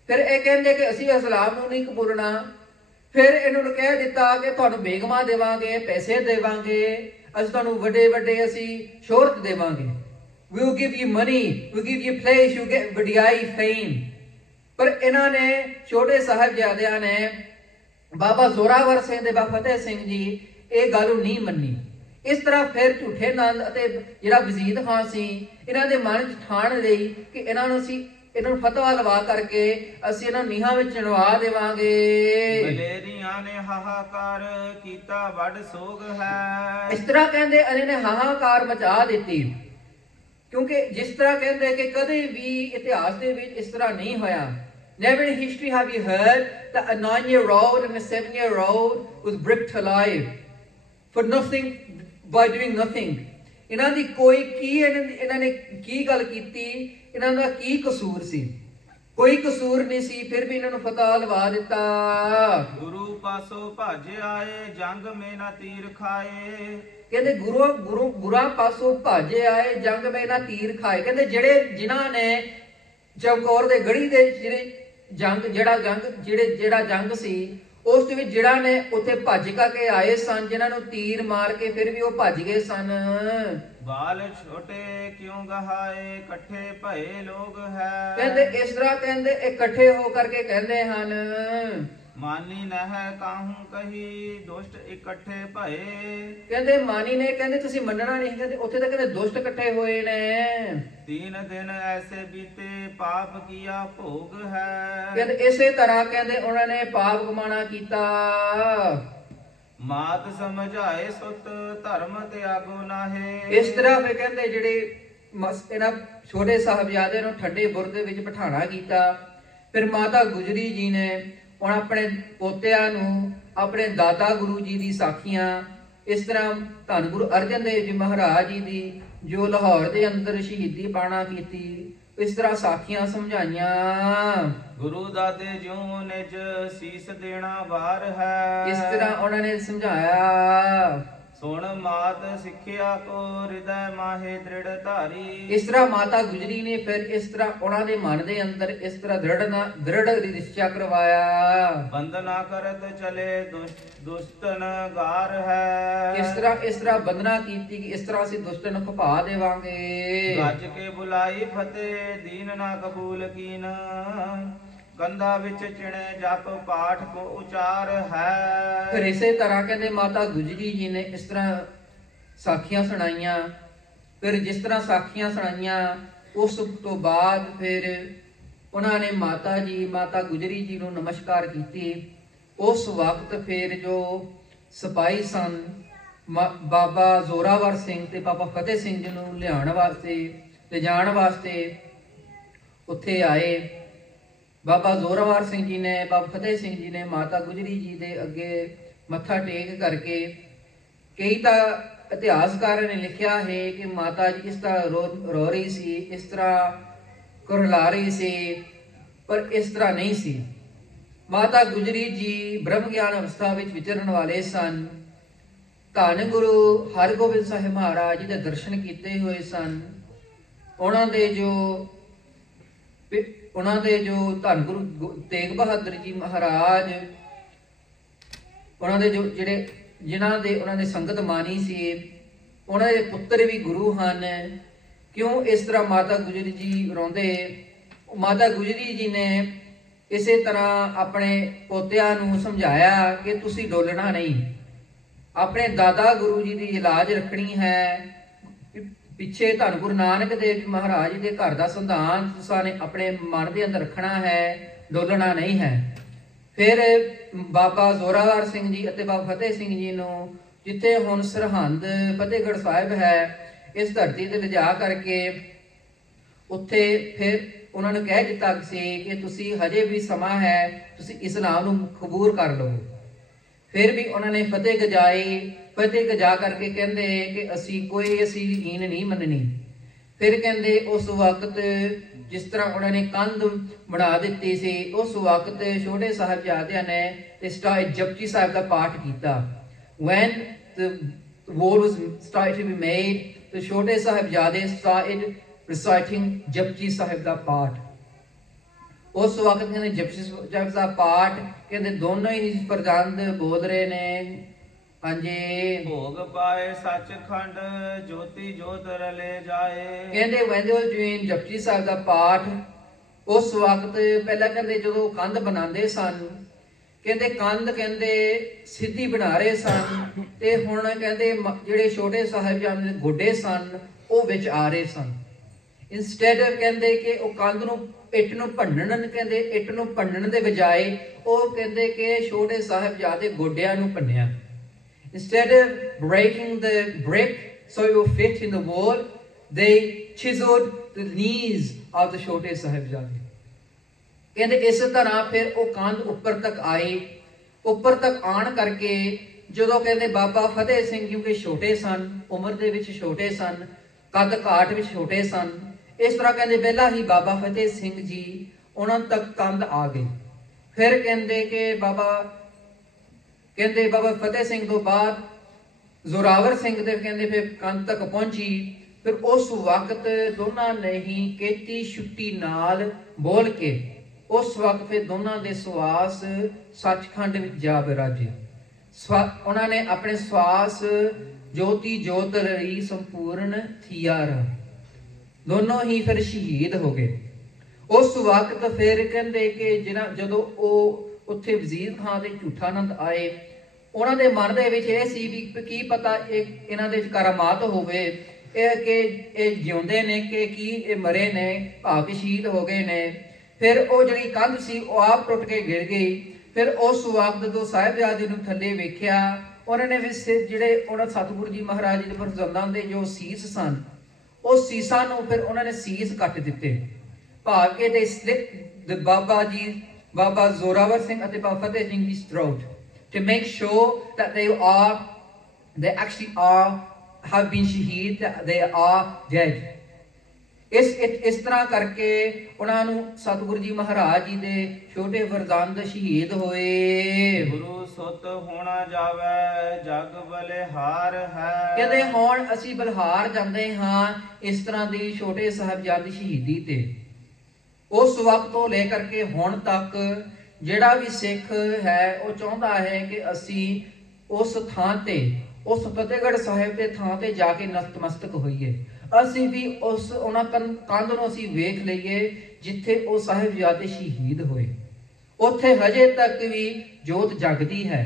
ਫਿਰ ਇਹ ਕਹਿੰਦੇ ਕਿ ਅਸੀਂ ਇਸਲਾਮ ਨੂੰ ਨਹੀਂ ਕਬੂਲਣਾ। ਫਿਰ ਇਹਨਾਂ ਨੂੰ ਕਹਿ ਦਿੱਤਾ ਕਿ ਤੁਹਾਨੂੰ ਬੇਗਮਾਂ ਦੇਵਾਂਗੇ, ਪੈਸੇ ਦੇਵਾਂਗੇ, ਅਸੀਂ ਤੁਹਾਨੂੰ ਵੱਡੇ ਅਸੀਂ ਸ਼ੋਹਰਤ ਦੇਵਾਂਗੇ। We will give you money, we will give you place, you will get ਵਡਿਆਈ, fame। ਪਰ ਇਹਨਾਂ ਨੇ ਛੋਟੇ ਸਾਹਿਬਜ਼ਾਦਿਆਂ ਨੇ ਬਾਬਾ ਜ਼ੋਰਾਵਰ ਸਿੰਘ ਤੇ ਬਾਬਾ ਫਤਿਹ ਸਿੰਘ ਜੀ ਇਹ ਗੱਲ ਨਹੀਂ ਮੰਨੀ। ਇਸ ਤਰ੍ਹਾਂ ਫਿਰ ਝੂਠੇ ਨੰਦ ਅਤੇ ਜਿਹੜਾ ਵਜ਼ੀਰ ਖਾਨ ਸੀ, ਇਹਨਾਂ ਦੇ ਮਨ 'ਚ ਠਾਣ ਲਈ ਕਿ ਇਹਨਾਂ ਨੂੰ ਫਤਵਾ ਲਵਾ ਕਰਕੇ ਅਸੀਂ ਇਹਨਾਂ ਨੂੰ ਨੀਹਾਂ ਵਿੱਚ ਚਿਣਵਾ ਦੇਵਾਂਗੇ। ਮਲੇਰੀਆਂ ਨੇ ਹਾਹਾਕਾਰ ਕੀਤਾ ਵੱਡ ਸੋਗ ਹੈ। ਇਸ ਤਰ੍ਹਾਂ ਕਹਿੰਦੇ ਇਹਨਾਂ ਨੇ ਹਾਹਾਕਾਰ ਮਚਾ ਦਿੱਤੀ, ਕਿਉਂਕਿ ਜਿਸ ਤਰ੍ਹਾਂ ਕਹਿੰਦੇ ਕਿ ਕਦੇ ਵੀ ਇਤਿਹਾਸ ਦੇ ਵਿੱਚ ਇਸ ਤਰ੍ਹਾਂ ਨਹੀਂ ਹੋਇਆ। Never in history have you heard that a 9-year-old and a 7-year-old was bricked alive for nothing, by doing nothing। ਇਹਨਾਂ ਦੀ ਕੋਈ ਕੀ ਇਹਨਾਂ ਨੇ ਕੀ ਗੱਲ ਕੀਤੀ, ਇਹਨਾਂ ਦਾ ਕੀ ਕਸੂਰ ਸੀ? ਕੋਈ ਕਸੂਰ ਨਹੀਂ ਸੀ, ਫਿਰ ਵੀ ਇਹਨਾਂ ਨੂੰ ਫਤਵਾ ਲਵਾ ਦਿੱਤਾ। ਗੁਰੂ ਪਾਸੋਂ ਭੱਜ ਆਏ ਜੰਗ ਮੇ ਨਾ ਤੀਰ ਖਾਏ। ਕਹਿੰਦੇ ਗੁਰਾਂ ਪਾਸੋਂ ਭੱਜ ਆਏ ਜੰਗ ਮੇ ਨਾ ਤੀਰ ਖਾਏ। ਕਹਿੰਦੇ ਜਿਨ੍ਹਾਂ ਨੇ ਚਮਕੌਰ ਦੇ ਗੜੀ ਦੇ ਜਿਹੜੇ ਜਿਹੜਾ ਜੰਗ ਸੀ ਉਸ ਦੇ ਵਿੱਚ ਜਿਹੜਾ ਨੇ ਉੱਥੇ ਭੱਜ ਕੇ ਆਏ ਸਨ, ਜਿਨ੍ਹਾਂ ਨੂੰ ਤੀਰ ਮਾਰ ਕੇ ਫਿਰ ਵੀ ਉਹ ਭੱਜ ਗਏ ਸਨ। ਬਾਲ ਛੋਟੇ ਕਿਉਂ ਗਹਾਏ, ਇਕੱਠੇ ਭਏ ਲੋਗ ਹੈ। ਕਹਿੰਦੇ ਇਸ ਤਰ੍ਹਾਂ ਕਹਿੰਦੇ ਇਕੱਠੇ ਹੋ ਕਰਕੇ ਕਹਿੰਦੇ ਹਨ, ਮਾਨੀ ਨਹਿ ਕਾਹੂ ਕਹੀ, ਦੁਸ਼ਟ ਇਕੱਠੇ ਭਏ। ਕਹਿੰਦੇ ਮਾਨੀ ਨੇ ਕਹਿੰਦੇ ਤੁਸੀਂ ਮੰਨਣਾ ਨਹੀਂ, ਕਹਿੰਦੇ ਉੱਥੇ ਤਾਂ ਕਹਿੰਦੇ ਦੁਸ਼ਟ ਇਕੱਠੇ ਹੋਏ ਨੇ। 3 ਦਿਨ ਐਸੇ ਬੀਤੇ ਪਾਪ ਕੀਆ ਭੋਗ ਹੈ। ਕਹਿੰਦੇ ਇਸੇ ਤਰ੍ਹਾਂ ਕਹਿੰਦੇ ਉਹਨਾਂ ਨੇ ਪਾਪ ਕਮਾਣਾ ਕੀਤਾ। ਮਾਤ ਸਮਝਾਏ ਸੁਤ ਧਰਮ ਤਿਆਗੋ ਨਾਹੇ। ਇਸ ਤਰ੍ਹਾਂ ਫਿਰ ਕਹਿੰਦੇ ਜਿਹੜੇ ਇਹਨਾਂ ਛੋਟੇ ਸਾਹਿਬਜ਼ਾਦੇ ਨੂੰ ਠੰਡੇ ਬੁਰਜ ਦੇ ਵਿੱਚ ਬਿਠਾਣਾ ਕੀਤਾ। ਫਿਰ ਮਾਤਾ ਗੁਜਰੀ ਜੀ ਨੇ ਹੁਣ ਆਪਣੇ ਪੋਤਿਆਂ ਨੂੰ ਆਪਣੇ ਦਾਦਾ ਗੁਰੂ ਜੀ ਦੀ ਸਾਖੀਆਂ, ਇਸ ਤਰ੍ਹਾਂ ਧੰਨ ਗੁਰੂ ਅਰਜਨ ਦੇਵ ਜੀ ਮਹਾਰਾਜ ਜੀ ਦੀ ਜੋ ਲਾਹੌਰ ਦੇ ਅੰਦਰ ਸ਼ਹੀਦੀ ਪਾਣਾ ਕੀਤੀ, ਇਸ ਤਰ੍ਹਾਂ ਸਾਖੀਆਂ ਸਮਝਾਈਆਂ। ਗੁਰੂ ਦਾਦੇ ਜਿਉ ਨਿਜ ਸੀਸ ਦੇਣਾ ਵਾਰ ਹੈ। ਇਸ ਤਰ੍ਹਾਂ ਉਹਨਾਂ ਨੇ ਸਮਝਾਇਆ। ਸੁਣ ਮਾਤ ਸਿੱਖਿਆ ਕੋ ਹਿਰਦੈ ਮਾਹੇ ਦ੍ਰਿੜ ਧਾਰੀ। ਇਸ ਤਰ੍ਹਾਂ ਮਾਤਾ ਗੁਜਰੀ ਨੇ ਫਿਰ ਇਸ ਤਰ੍ਹਾਂ ਉਹਨਾਂ ਦੇ ਮਨ ਦੇ ਅੰਦਰ ਇਸ ਤਰ੍ਹਾਂ ਦ੍ਰਿੜ ਨਿਸ਼ਚਾ ਕਰਵਾਇਆ। ਬੰਦਨਾ ਕਰਤ ਚਲੇ ਦੁਸ਼ਟਨ ਗਾਰ ਹੈ। ਇਸ ਤਰ੍ਹਾਂ ਬੰਦਨਾ ਕੀਤੀ ਕਿ ਇਸ ਤਰ੍ਹਾਂ ਅਸੀਂ ਦੁਸ਼ਟਨ ਖਪਾ ਦੇਵਾਂਗੇ। ਗੱਜ ਕੇ ਬੁਲਾਈ ਫਤਿਹ ਦੀਨ ਨਾ ਕਬੂਲ ਕੀਨ। ਕੰਧਾ ਵਿੱਚ ਚਿਣੇ ਜਪ ਪਾਠ ਕੋ ਉਚਾਰ ਹੈ। ਫਿਰ ਇਸੇ ਤਰ੍ਹਾਂ ਕਹਿੰਦੇ ਮਾਤਾ ਗੁਜਰੀ ਜੀ ਨੇ ਇਸ ਤਰ੍ਹਾਂ ਸਾਖੀਆਂ ਸੁਣਾਈਆਂ। ਫਿਰ ਜਿਸ ਤਰ੍ਹਾਂ ਸਾਖੀਆਂ ਸੁਣਾਈਆਂ ਉਸ ਤੋਂ ਬਾਅਦ ਫਿਰ ਉਹਨਾਂ ਨੇ ਮਾਤਾ ਗੁਜਰੀ ਜੀ ਨੂੰ ਨਮਸਕਾਰ ਕੀਤੀ। ਉਸ ਵਕਤ ਫਿਰ ਜੋ ਸਿਪਾਹੀ ਸਨ ਬਾਬਾ ਜ਼ੋਰਾਵਰ ਸਿੰਘ ਤੇ ਬਾਬਾ ਫਤਿਹ ਸਿੰਘ ਜੀ ਨੂੰ ਲਿਜਾਣ ਵਾਸਤੇ ਉੱਥੇ ਆਏ। ਬਾਬਾ ਜ਼ੋਰਾਵਰ ਸਿੰਘ ਜੀ ਨੇ ਬਾਬਾ ਫਤਿਹ ਸਿੰਘ ਜੀ ਨੇ ਮਾਤਾ ਗੁਜਰੀ ਜੀ ਦੇ ਅੱਗੇ ਮੱਥਾ ਟੇਕ ਕਰਕੇ, ਕਈ ਤਾਂ ਇਤਿਹਾਸਕਾਰਾਂ ਨੇ ਲਿਖਿਆ ਹੈ ਕਿ ਮਾਤਾ ਜੀ ਇਸ ਤਰ੍ਹਾਂ ਰੋ ਰਹੀ ਸੀ, ਇਸ ਤਰ੍ਹਾਂ ਕੁਰਲਾ ਰਹੀ ਸੀ, ਪਰ ਇਸ ਤਰ੍ਹਾਂ ਨਹੀਂ ਸੀ। ਮਾਤਾ ਗੁਜਰੀ ਜੀ ਬ੍ਰਹਮ ਗਿਆਨ ਅਵਸਥਾ ਵਿੱਚ ਵਿਚਰਨ ਵਾਲੇ ਸਨ। ਧੰਨ ਗੁਰੂ ਹਰਗੋਬਿੰਦ ਸਾਹਿਬ ਮਹਾਰਾਜ ਜੀ ਦੇ ਦਰਸ਼ਨ ਕੀਤੇ ਹੋਏ ਸਨ। ਉਹਨਾਂ ਦੇ ਜੋ ਧੰਨ ਗੁਰੂ ਤੇਗ ਬਹਾਦਰ ਜੀ ਮਹਾਰਾਜ, ਉਹਨਾਂ ਦੇ ਜਿਨ੍ਹਾਂ ਦੇ ਸੰਗਤ ਮਾਨੀ ਸੀ, ਉਹਨਾਂ ਦੇ ਪੁੱਤਰ ਵੀ ਗੁਰੂ ਹਨ। ਕਿਉਂ ਇਸ ਤਰ੍ਹਾਂ ਮਾਤਾ ਗੁਜਰੀ ਜੀ ਰੋਂਦੇ? ਮਾਤਾ ਗੁਜਰੀ ਜੀ ਨੇ ਇਸੇ ਤਰ੍ਹਾਂ ਆਪਣੇ ਪੋਤਿਆਂ ਨੂੰ ਸਮਝਾਇਆ ਕਿ ਤੁਸੀਂ ਡੋਲਣਾ ਨਹੀਂ, ਆਪਣੇ ਦਾਦਾ ਗੁਰੂ ਜੀ ਦੀ ਇਲਾਜ ਰੱਖਣੀ ਹੈ। ਪਿੱਛੇ ਧੰਨ ਗੁਰੂ ਨਾਨਕ ਦੇਵ ਮਹਾਰਾਜ ਜੀ ਦੇ ਘਰ ਦਾ ਸੰਵਿਧਾਨ ਤੁਸੀਂ ਨੇ ਆਪਣੇ ਮਨ ਦੇ ਅੰਦਰ ਰੱਖਣਾ ਹੈ, ਡੋਲਣਾ ਨਹੀਂ ਹੈ। ਫਿਰ ਬਾਬਾ ਜ਼ੋਰਾਵਰ ਸਿੰਘ ਜੀ ਅਤੇ ਬਾਬਾ ਫਤਿਹ ਸਿੰਘ ਜੀ ਨੂੰ ਜਿੱਥੇ ਹੁਣ ਸਰਹੰਦ ਫਤਿਹਗੜ੍ਹ ਸਾਹਿਬ ਹੈ, ਇਸ ਧਰਤੀ ਤੇ ਲਿਜਾ ਕਰਕੇ ਉੱਥੇ ਫਿਰ ਉਹਨਾਂ ਨੂੰ ਕਹਿ ਦਿੱਤਾ ਸੀ ਕਿ ਤੁਸੀਂ ਹਜੇ ਵੀ ਸਮਾਂ ਹੈ, ਤੁਸੀਂ ਇਸਲਾਮ ਨੂੰ ਕਬੂਲ ਕਰ ਲਓ। ਫਿਰ ਵੀ ਉਹਨਾਂ ਨੇ ਫਤਿਹ ਗਜਾ ਕਰਕੇ ਕਹਿੰਦੇ ਕਿ ਅਸੀਂ ਯਕੀਨ ਨਹੀਂ ਮੰਨਣੀ। ਫਿਰ ਕਹਿੰਦੇ ਉਸ ਵਕਤ ਜਿਸ ਤਰ੍ਹਾਂ ਉਹਨਾਂ ਨੇ ਕੰਧ ਬਣਾ ਦਿੱਤੀ ਸੀ, ਉਸ ਵਕਤ ਛੋਟੇ ਸਾਹਿਬਜ਼ਾਦਿਆਂ ਨੇ ਜਪਜੀ ਸਾਹਿਬ ਦਾ ਪਾਠ ਕੀਤਾ। When the wall was started to be made, the ਛੋਟੇ ਸਾਹਿਬਜ਼ਾਦੇ started reciting ਜਪਜੀ ਸਾਹਿਬ ਦਾ ਪਾਠ। ਉਸ ਵਕਤ ਕਹਿੰਦੇ ਜਪਜੀ ਸਾਹਿਬ ਦਾ ਪਾਠ ਕਹਿੰਦੇ ਦੋਨੋਂ ਹੀ ਪ੍ਰਜੰਦ ਬੋਲ ਰਹੇ ਨੇ। ਹਾਂਜੀ, ਭੋਗ ਪਾਏ ਸੱਚਖੰਡ ਜੋਤੀ ਜੋਤ ਰਲੇ ਜਾਏ। ਕਹਿੰਦੇ when they were doing Japji Sahib ਦਾ ਪਾਠ, ਉਸ ਵਕਤ ਪਹਿਲਾਂ ਕਹਿੰਦੇ ਜਦੋਂ ਕੰਧ ਬਣਾਉਂਦੇ ਸਨ, ਕਹਿੰਦੇ ਕੰਧ ਕਹਿੰਦੇ ਸਿੱਧੀ ਬਣਾ ਰਹੇ ਸਨ, ਤੇ ਹੁਣ ਕਹਿੰਦੇ ਜਿਹੜੇ ਛੋਟੇ ਸਾਹਿਬਜ਼ਾਦੇ ਦੇ ਗੋਡੇ ਸਨ ਉਹ ਵਿੱਚ ਆ ਰਹੇ ਸਨ। ਇੰਸਟੈਡ ਕਹਿੰਦੇ ਕਿ ਉਹ ਕੰਧ ਨੂੰ ਇੱਟ ਨੂੰ ਭੰਨਣ ਦੇ ਬਜਾਏ ਉਹ ਕਹਿੰਦੇ ਕਿ ਛੋਟੇ ਸਾਹਿਬਜ਼ਾਦੇ ਗੋਡਿਆਂ ਨੂੰ ਭੰਨਿਆ। Instead of breaking the brick so it will fit in the wall, they chiseled the knees of the ਛੋਟੇ ਸਾਹਿਬਜ਼ਾਦੇ। ਕਹਿੰਦੇ ਇਸ ਤਰ੍ਹਾਂ ਫਿਰ ਉਹ ਕੰਧ ਉੱਪਰ ਤੱਕ ਆਈ। ਉੱਪਰ ਤੱਕ ਆਣ ਕਰਕੇ ਜਦੋਂ ਕਹਿੰਦੇ ਬਾਬਾ ਫਤਿਹ ਸਿੰਘ ਕਿਉਂਕਿ ਛੋਟੇ ਸਨ, ਉਮਰ ਦੇ ਵਿੱਚ ਛੋਟੇ ਸਨ, ਕੱਦ ਕਾਠ ਵਿੱਚ ਛੋਟੇ ਸਨ, ਇਸ ਤਰ੍ਹਾਂ ਕਹਿੰਦੇ ਪਹਿਲਾਂ ਹੀ ਬਾਬਾ ਫਤਿਹ ਸਿੰਘ ਜੀ ਉਹਨਾਂ ਤੱਕ ਕੰਧ ਆ ਗਈ। ਫਿਰ ਕਹਿੰਦੇ ਕਿ ਬਾਬਾ ਫਤਿਹ ਸਿੰਘ ਤੋਂ ਬਾਅਦ ਜ਼ੋਰਾਵਰ ਸਿੰਘ ਦੇ ਕਹਿੰਦੇ ਫਿਰ ਕੰਧ ਤੱਕ ਪਹੁੰਚੀ। ਫਿਰ ਉਸ ਵਕਤ ਦੋਨਾਂ ਨੇ ਹੀ ਕੇਤੀ ਛੁੱਟੀ ਨਾਲ ਬੋਲ ਕੇ ਉਸ ਵਕਤ ਫਿਰ ਦੋਨਾਂ ਦੇ ਸਵਾਸ ਸੱਚਖੰਡ ਵਿੱਚ ਜਾ ਬਿਰਾਜੇ। ਉਹਨਾਂ ਨੇ ਆਪਣੇ ਸਵਾਸ ਜੋਤੀ ਜੋਤ ਰਹੀ ਸੰਪੂਰਨ ਥੀਆਰ, ਦੋਨੋਂ ਹੀ ਫਿਰ ਸ਼ਹੀਦ ਹੋ ਗਏ। ਉਸ ਵਕਤ ਫਿਰ ਕਹਿੰਦੇ ਕਿ ਜਦੋਂ ਉਹ ਉੱਥੇ ਵਜ਼ੀਰ ਖਾਂ ਦੇ ਝੂਠਾ ਆਨੰਦ ਆਏ, ਉਹਨਾਂ ਦੇ ਮਨ ਦੇ ਵਿੱਚ ਇਹ ਸੀ ਵੀ ਕੀ ਪਤਾ ਇਹਨਾਂ ਦੇ ਕਰਾਮਾਤ ਹੋਵੇ, ਇਹ ਕਿ ਇਹ ਜਿਉਂਦੇ ਨੇ ਕਿ ਕੀ ਇਹ ਮਰੇ ਨੇ, ਭਾਵ ਕਿ ਸ਼ਹੀਦ ਹੋ ਗਏ ਨੇ। ਫਿਰ ਉਹ ਜਿਹੜੀ ਕੰਧ ਸੀ ਉਹ ਆਪ ਟੁੱਟ ਕੇ ਗਿਰ ਗਈ। ਫਿਰ ਉਸ ਵਕਤ ਜਦੋਂ ਸਾਹਿਬਜ਼ਾਦੇ ਨੂੰ ਥੱਲੇ ਵੇਖਿਆ, ਉਹਨਾਂ ਨੇ ਵੀ ਜਿਹੜੇ ਉਹਨਾਂ ਸਤਿਗੁਰੂ ਜੀ ਮਹਾਰਾਜ ਜੀ ਦੇ ਫਰਜ਼ੰਦਾਂ ਦੇ ਜੋ ਸੀਸ ਸਨ, ਉਹ ਸੀਸਾਂ ਨੂੰ ਫਿਰ ਉਹਨਾਂ ਨੇ ਸੀਸ ਕੱਟ ਦਿੱਤੇ, ਭਾਵ ਕਿ they slit the Baba Zorawar Singh ਅਤੇ ਬਾਬਾ ਫਤਿਹ ਸਿੰਘ ਦੀ throat to make sure that they actually have been shaheed, that they are dead. ਇਸ ਤਰ੍ਹਾਂ ਕਰਕੇ ਉਹਨਾਂ ਨੂੰ ਸਤਿਗੁਰੂ ਜੀ ਮਹਾਰਾਜ ਜੀ ਦੇ ਛੋਟੇ ਫਰਜ਼ੰਦ ਸ਼ਹੀਦ ਹੋਏ। ਗੁਰੂ ਸੁਤ ਹੋਣਾ ਜਾਵੇ ਜਗ ਬਲਿਹਾਰ ਹੈ। ਕਹਿੰਦੇ ਹੁਣ ਅਸੀਂ ਬਲਿਹਾਰ ਜਾਂਦੇ ਹਾਂ ਇਸ ਤਰ੍ਹਾਂ ਦੀ ਛੋਟੇ ਸਾਹਿਬਜ਼ਾਦੇ ਸ਼ਹੀਦੀ ਤੇ। ਉਸ ਵਕਤ ਤੋਂ ਲੈ ਕਰਕੇ ਹੁਣ ਤੱਕ ਜਿਹੜਾ ਵੀ ਸਿੱਖ ਹੈ ਉਹ ਚਾਹੁੰਦਾ ਹੈ ਕਿ ਅਸੀਂ ਉਸ ਥਾਂ ਤੇ, ਉਸ ਫਤਿਹਗੜ੍ਹ ਸਾਹਿਬ ਦੇ ਥਾਂ ਤੇ ਜਾ ਕੇ ਨਤਮਸਤਕ ਹੋਈਏ। ਅਸੀਂ ਵੀ ਉਹਨਾਂ ਕੰਧ ਨੂੰ ਅਸੀਂ ਵੇਖ ਲਈਏ ਜਿੱਥੇ ਉਹ ਸਾਹਿਬਜ਼ਾਦੇ ਸ਼ਹੀਦ ਹੋਏ। ਉੱਥੇ ਹਜੇ ਤੱਕ ਵੀ ਜੋਤ ਜਗਦੀ ਹੈ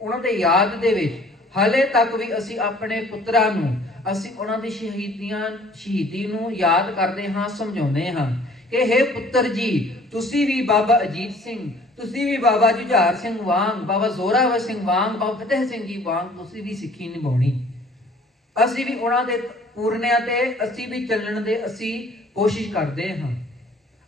ਉਹਨਾਂ ਦੇ ਯਾਦ ਦੇ ਵਿੱਚ। ਹਲੇ ਤੱਕ ਵੀ ਅਸੀਂ ਆਪਣੇ ਪੁੱਤਰਾਂ ਨੂੰ, ਅਸੀਂ ਉਹਨਾਂ ਦੀ ਸ਼ਹੀਦੀ ਨੂੰ ਯਾਦ ਕਰਦੇ ਹਾਂ, ਸਮਝਾਉਂਦੇ ਹਾਂ ਕਿ ਹੇ ਪੁੱਤਰ ਜੀ, ਤੁਸੀਂ ਵੀ ਬਾਬਾ ਅਜੀਤ ਸਿੰਘ, ਤੁਸੀਂ ਵੀ ਬਾਬਾ ਜੁਝਾਰ ਸਿੰਘ ਵਾਂਗ, ਬਾਬਾ ਜ਼ੋਰਾਵਰ ਸਿੰਘ ਵਾਂਗ, ਬਾਬਾ ਫਤਿਹ ਸਿੰਘ ਜੀ ਵਾਂਗ ਤੁਸੀਂ ਵੀ ਸਿੱਖੀ ਨਿਭਾਉਣੀ। ਅਸੀਂ ਵੀ ਉਹਨਾਂ ਦੇ ਪੂਰਨਿਆਂ ਤੇ ਅਸੀਂ ਵੀ ਚੱਲਣ ਦੇ ਅਸੀਂ ਕੋਸ਼ਿਸ਼ ਕਰਦੇ ਹਾਂ।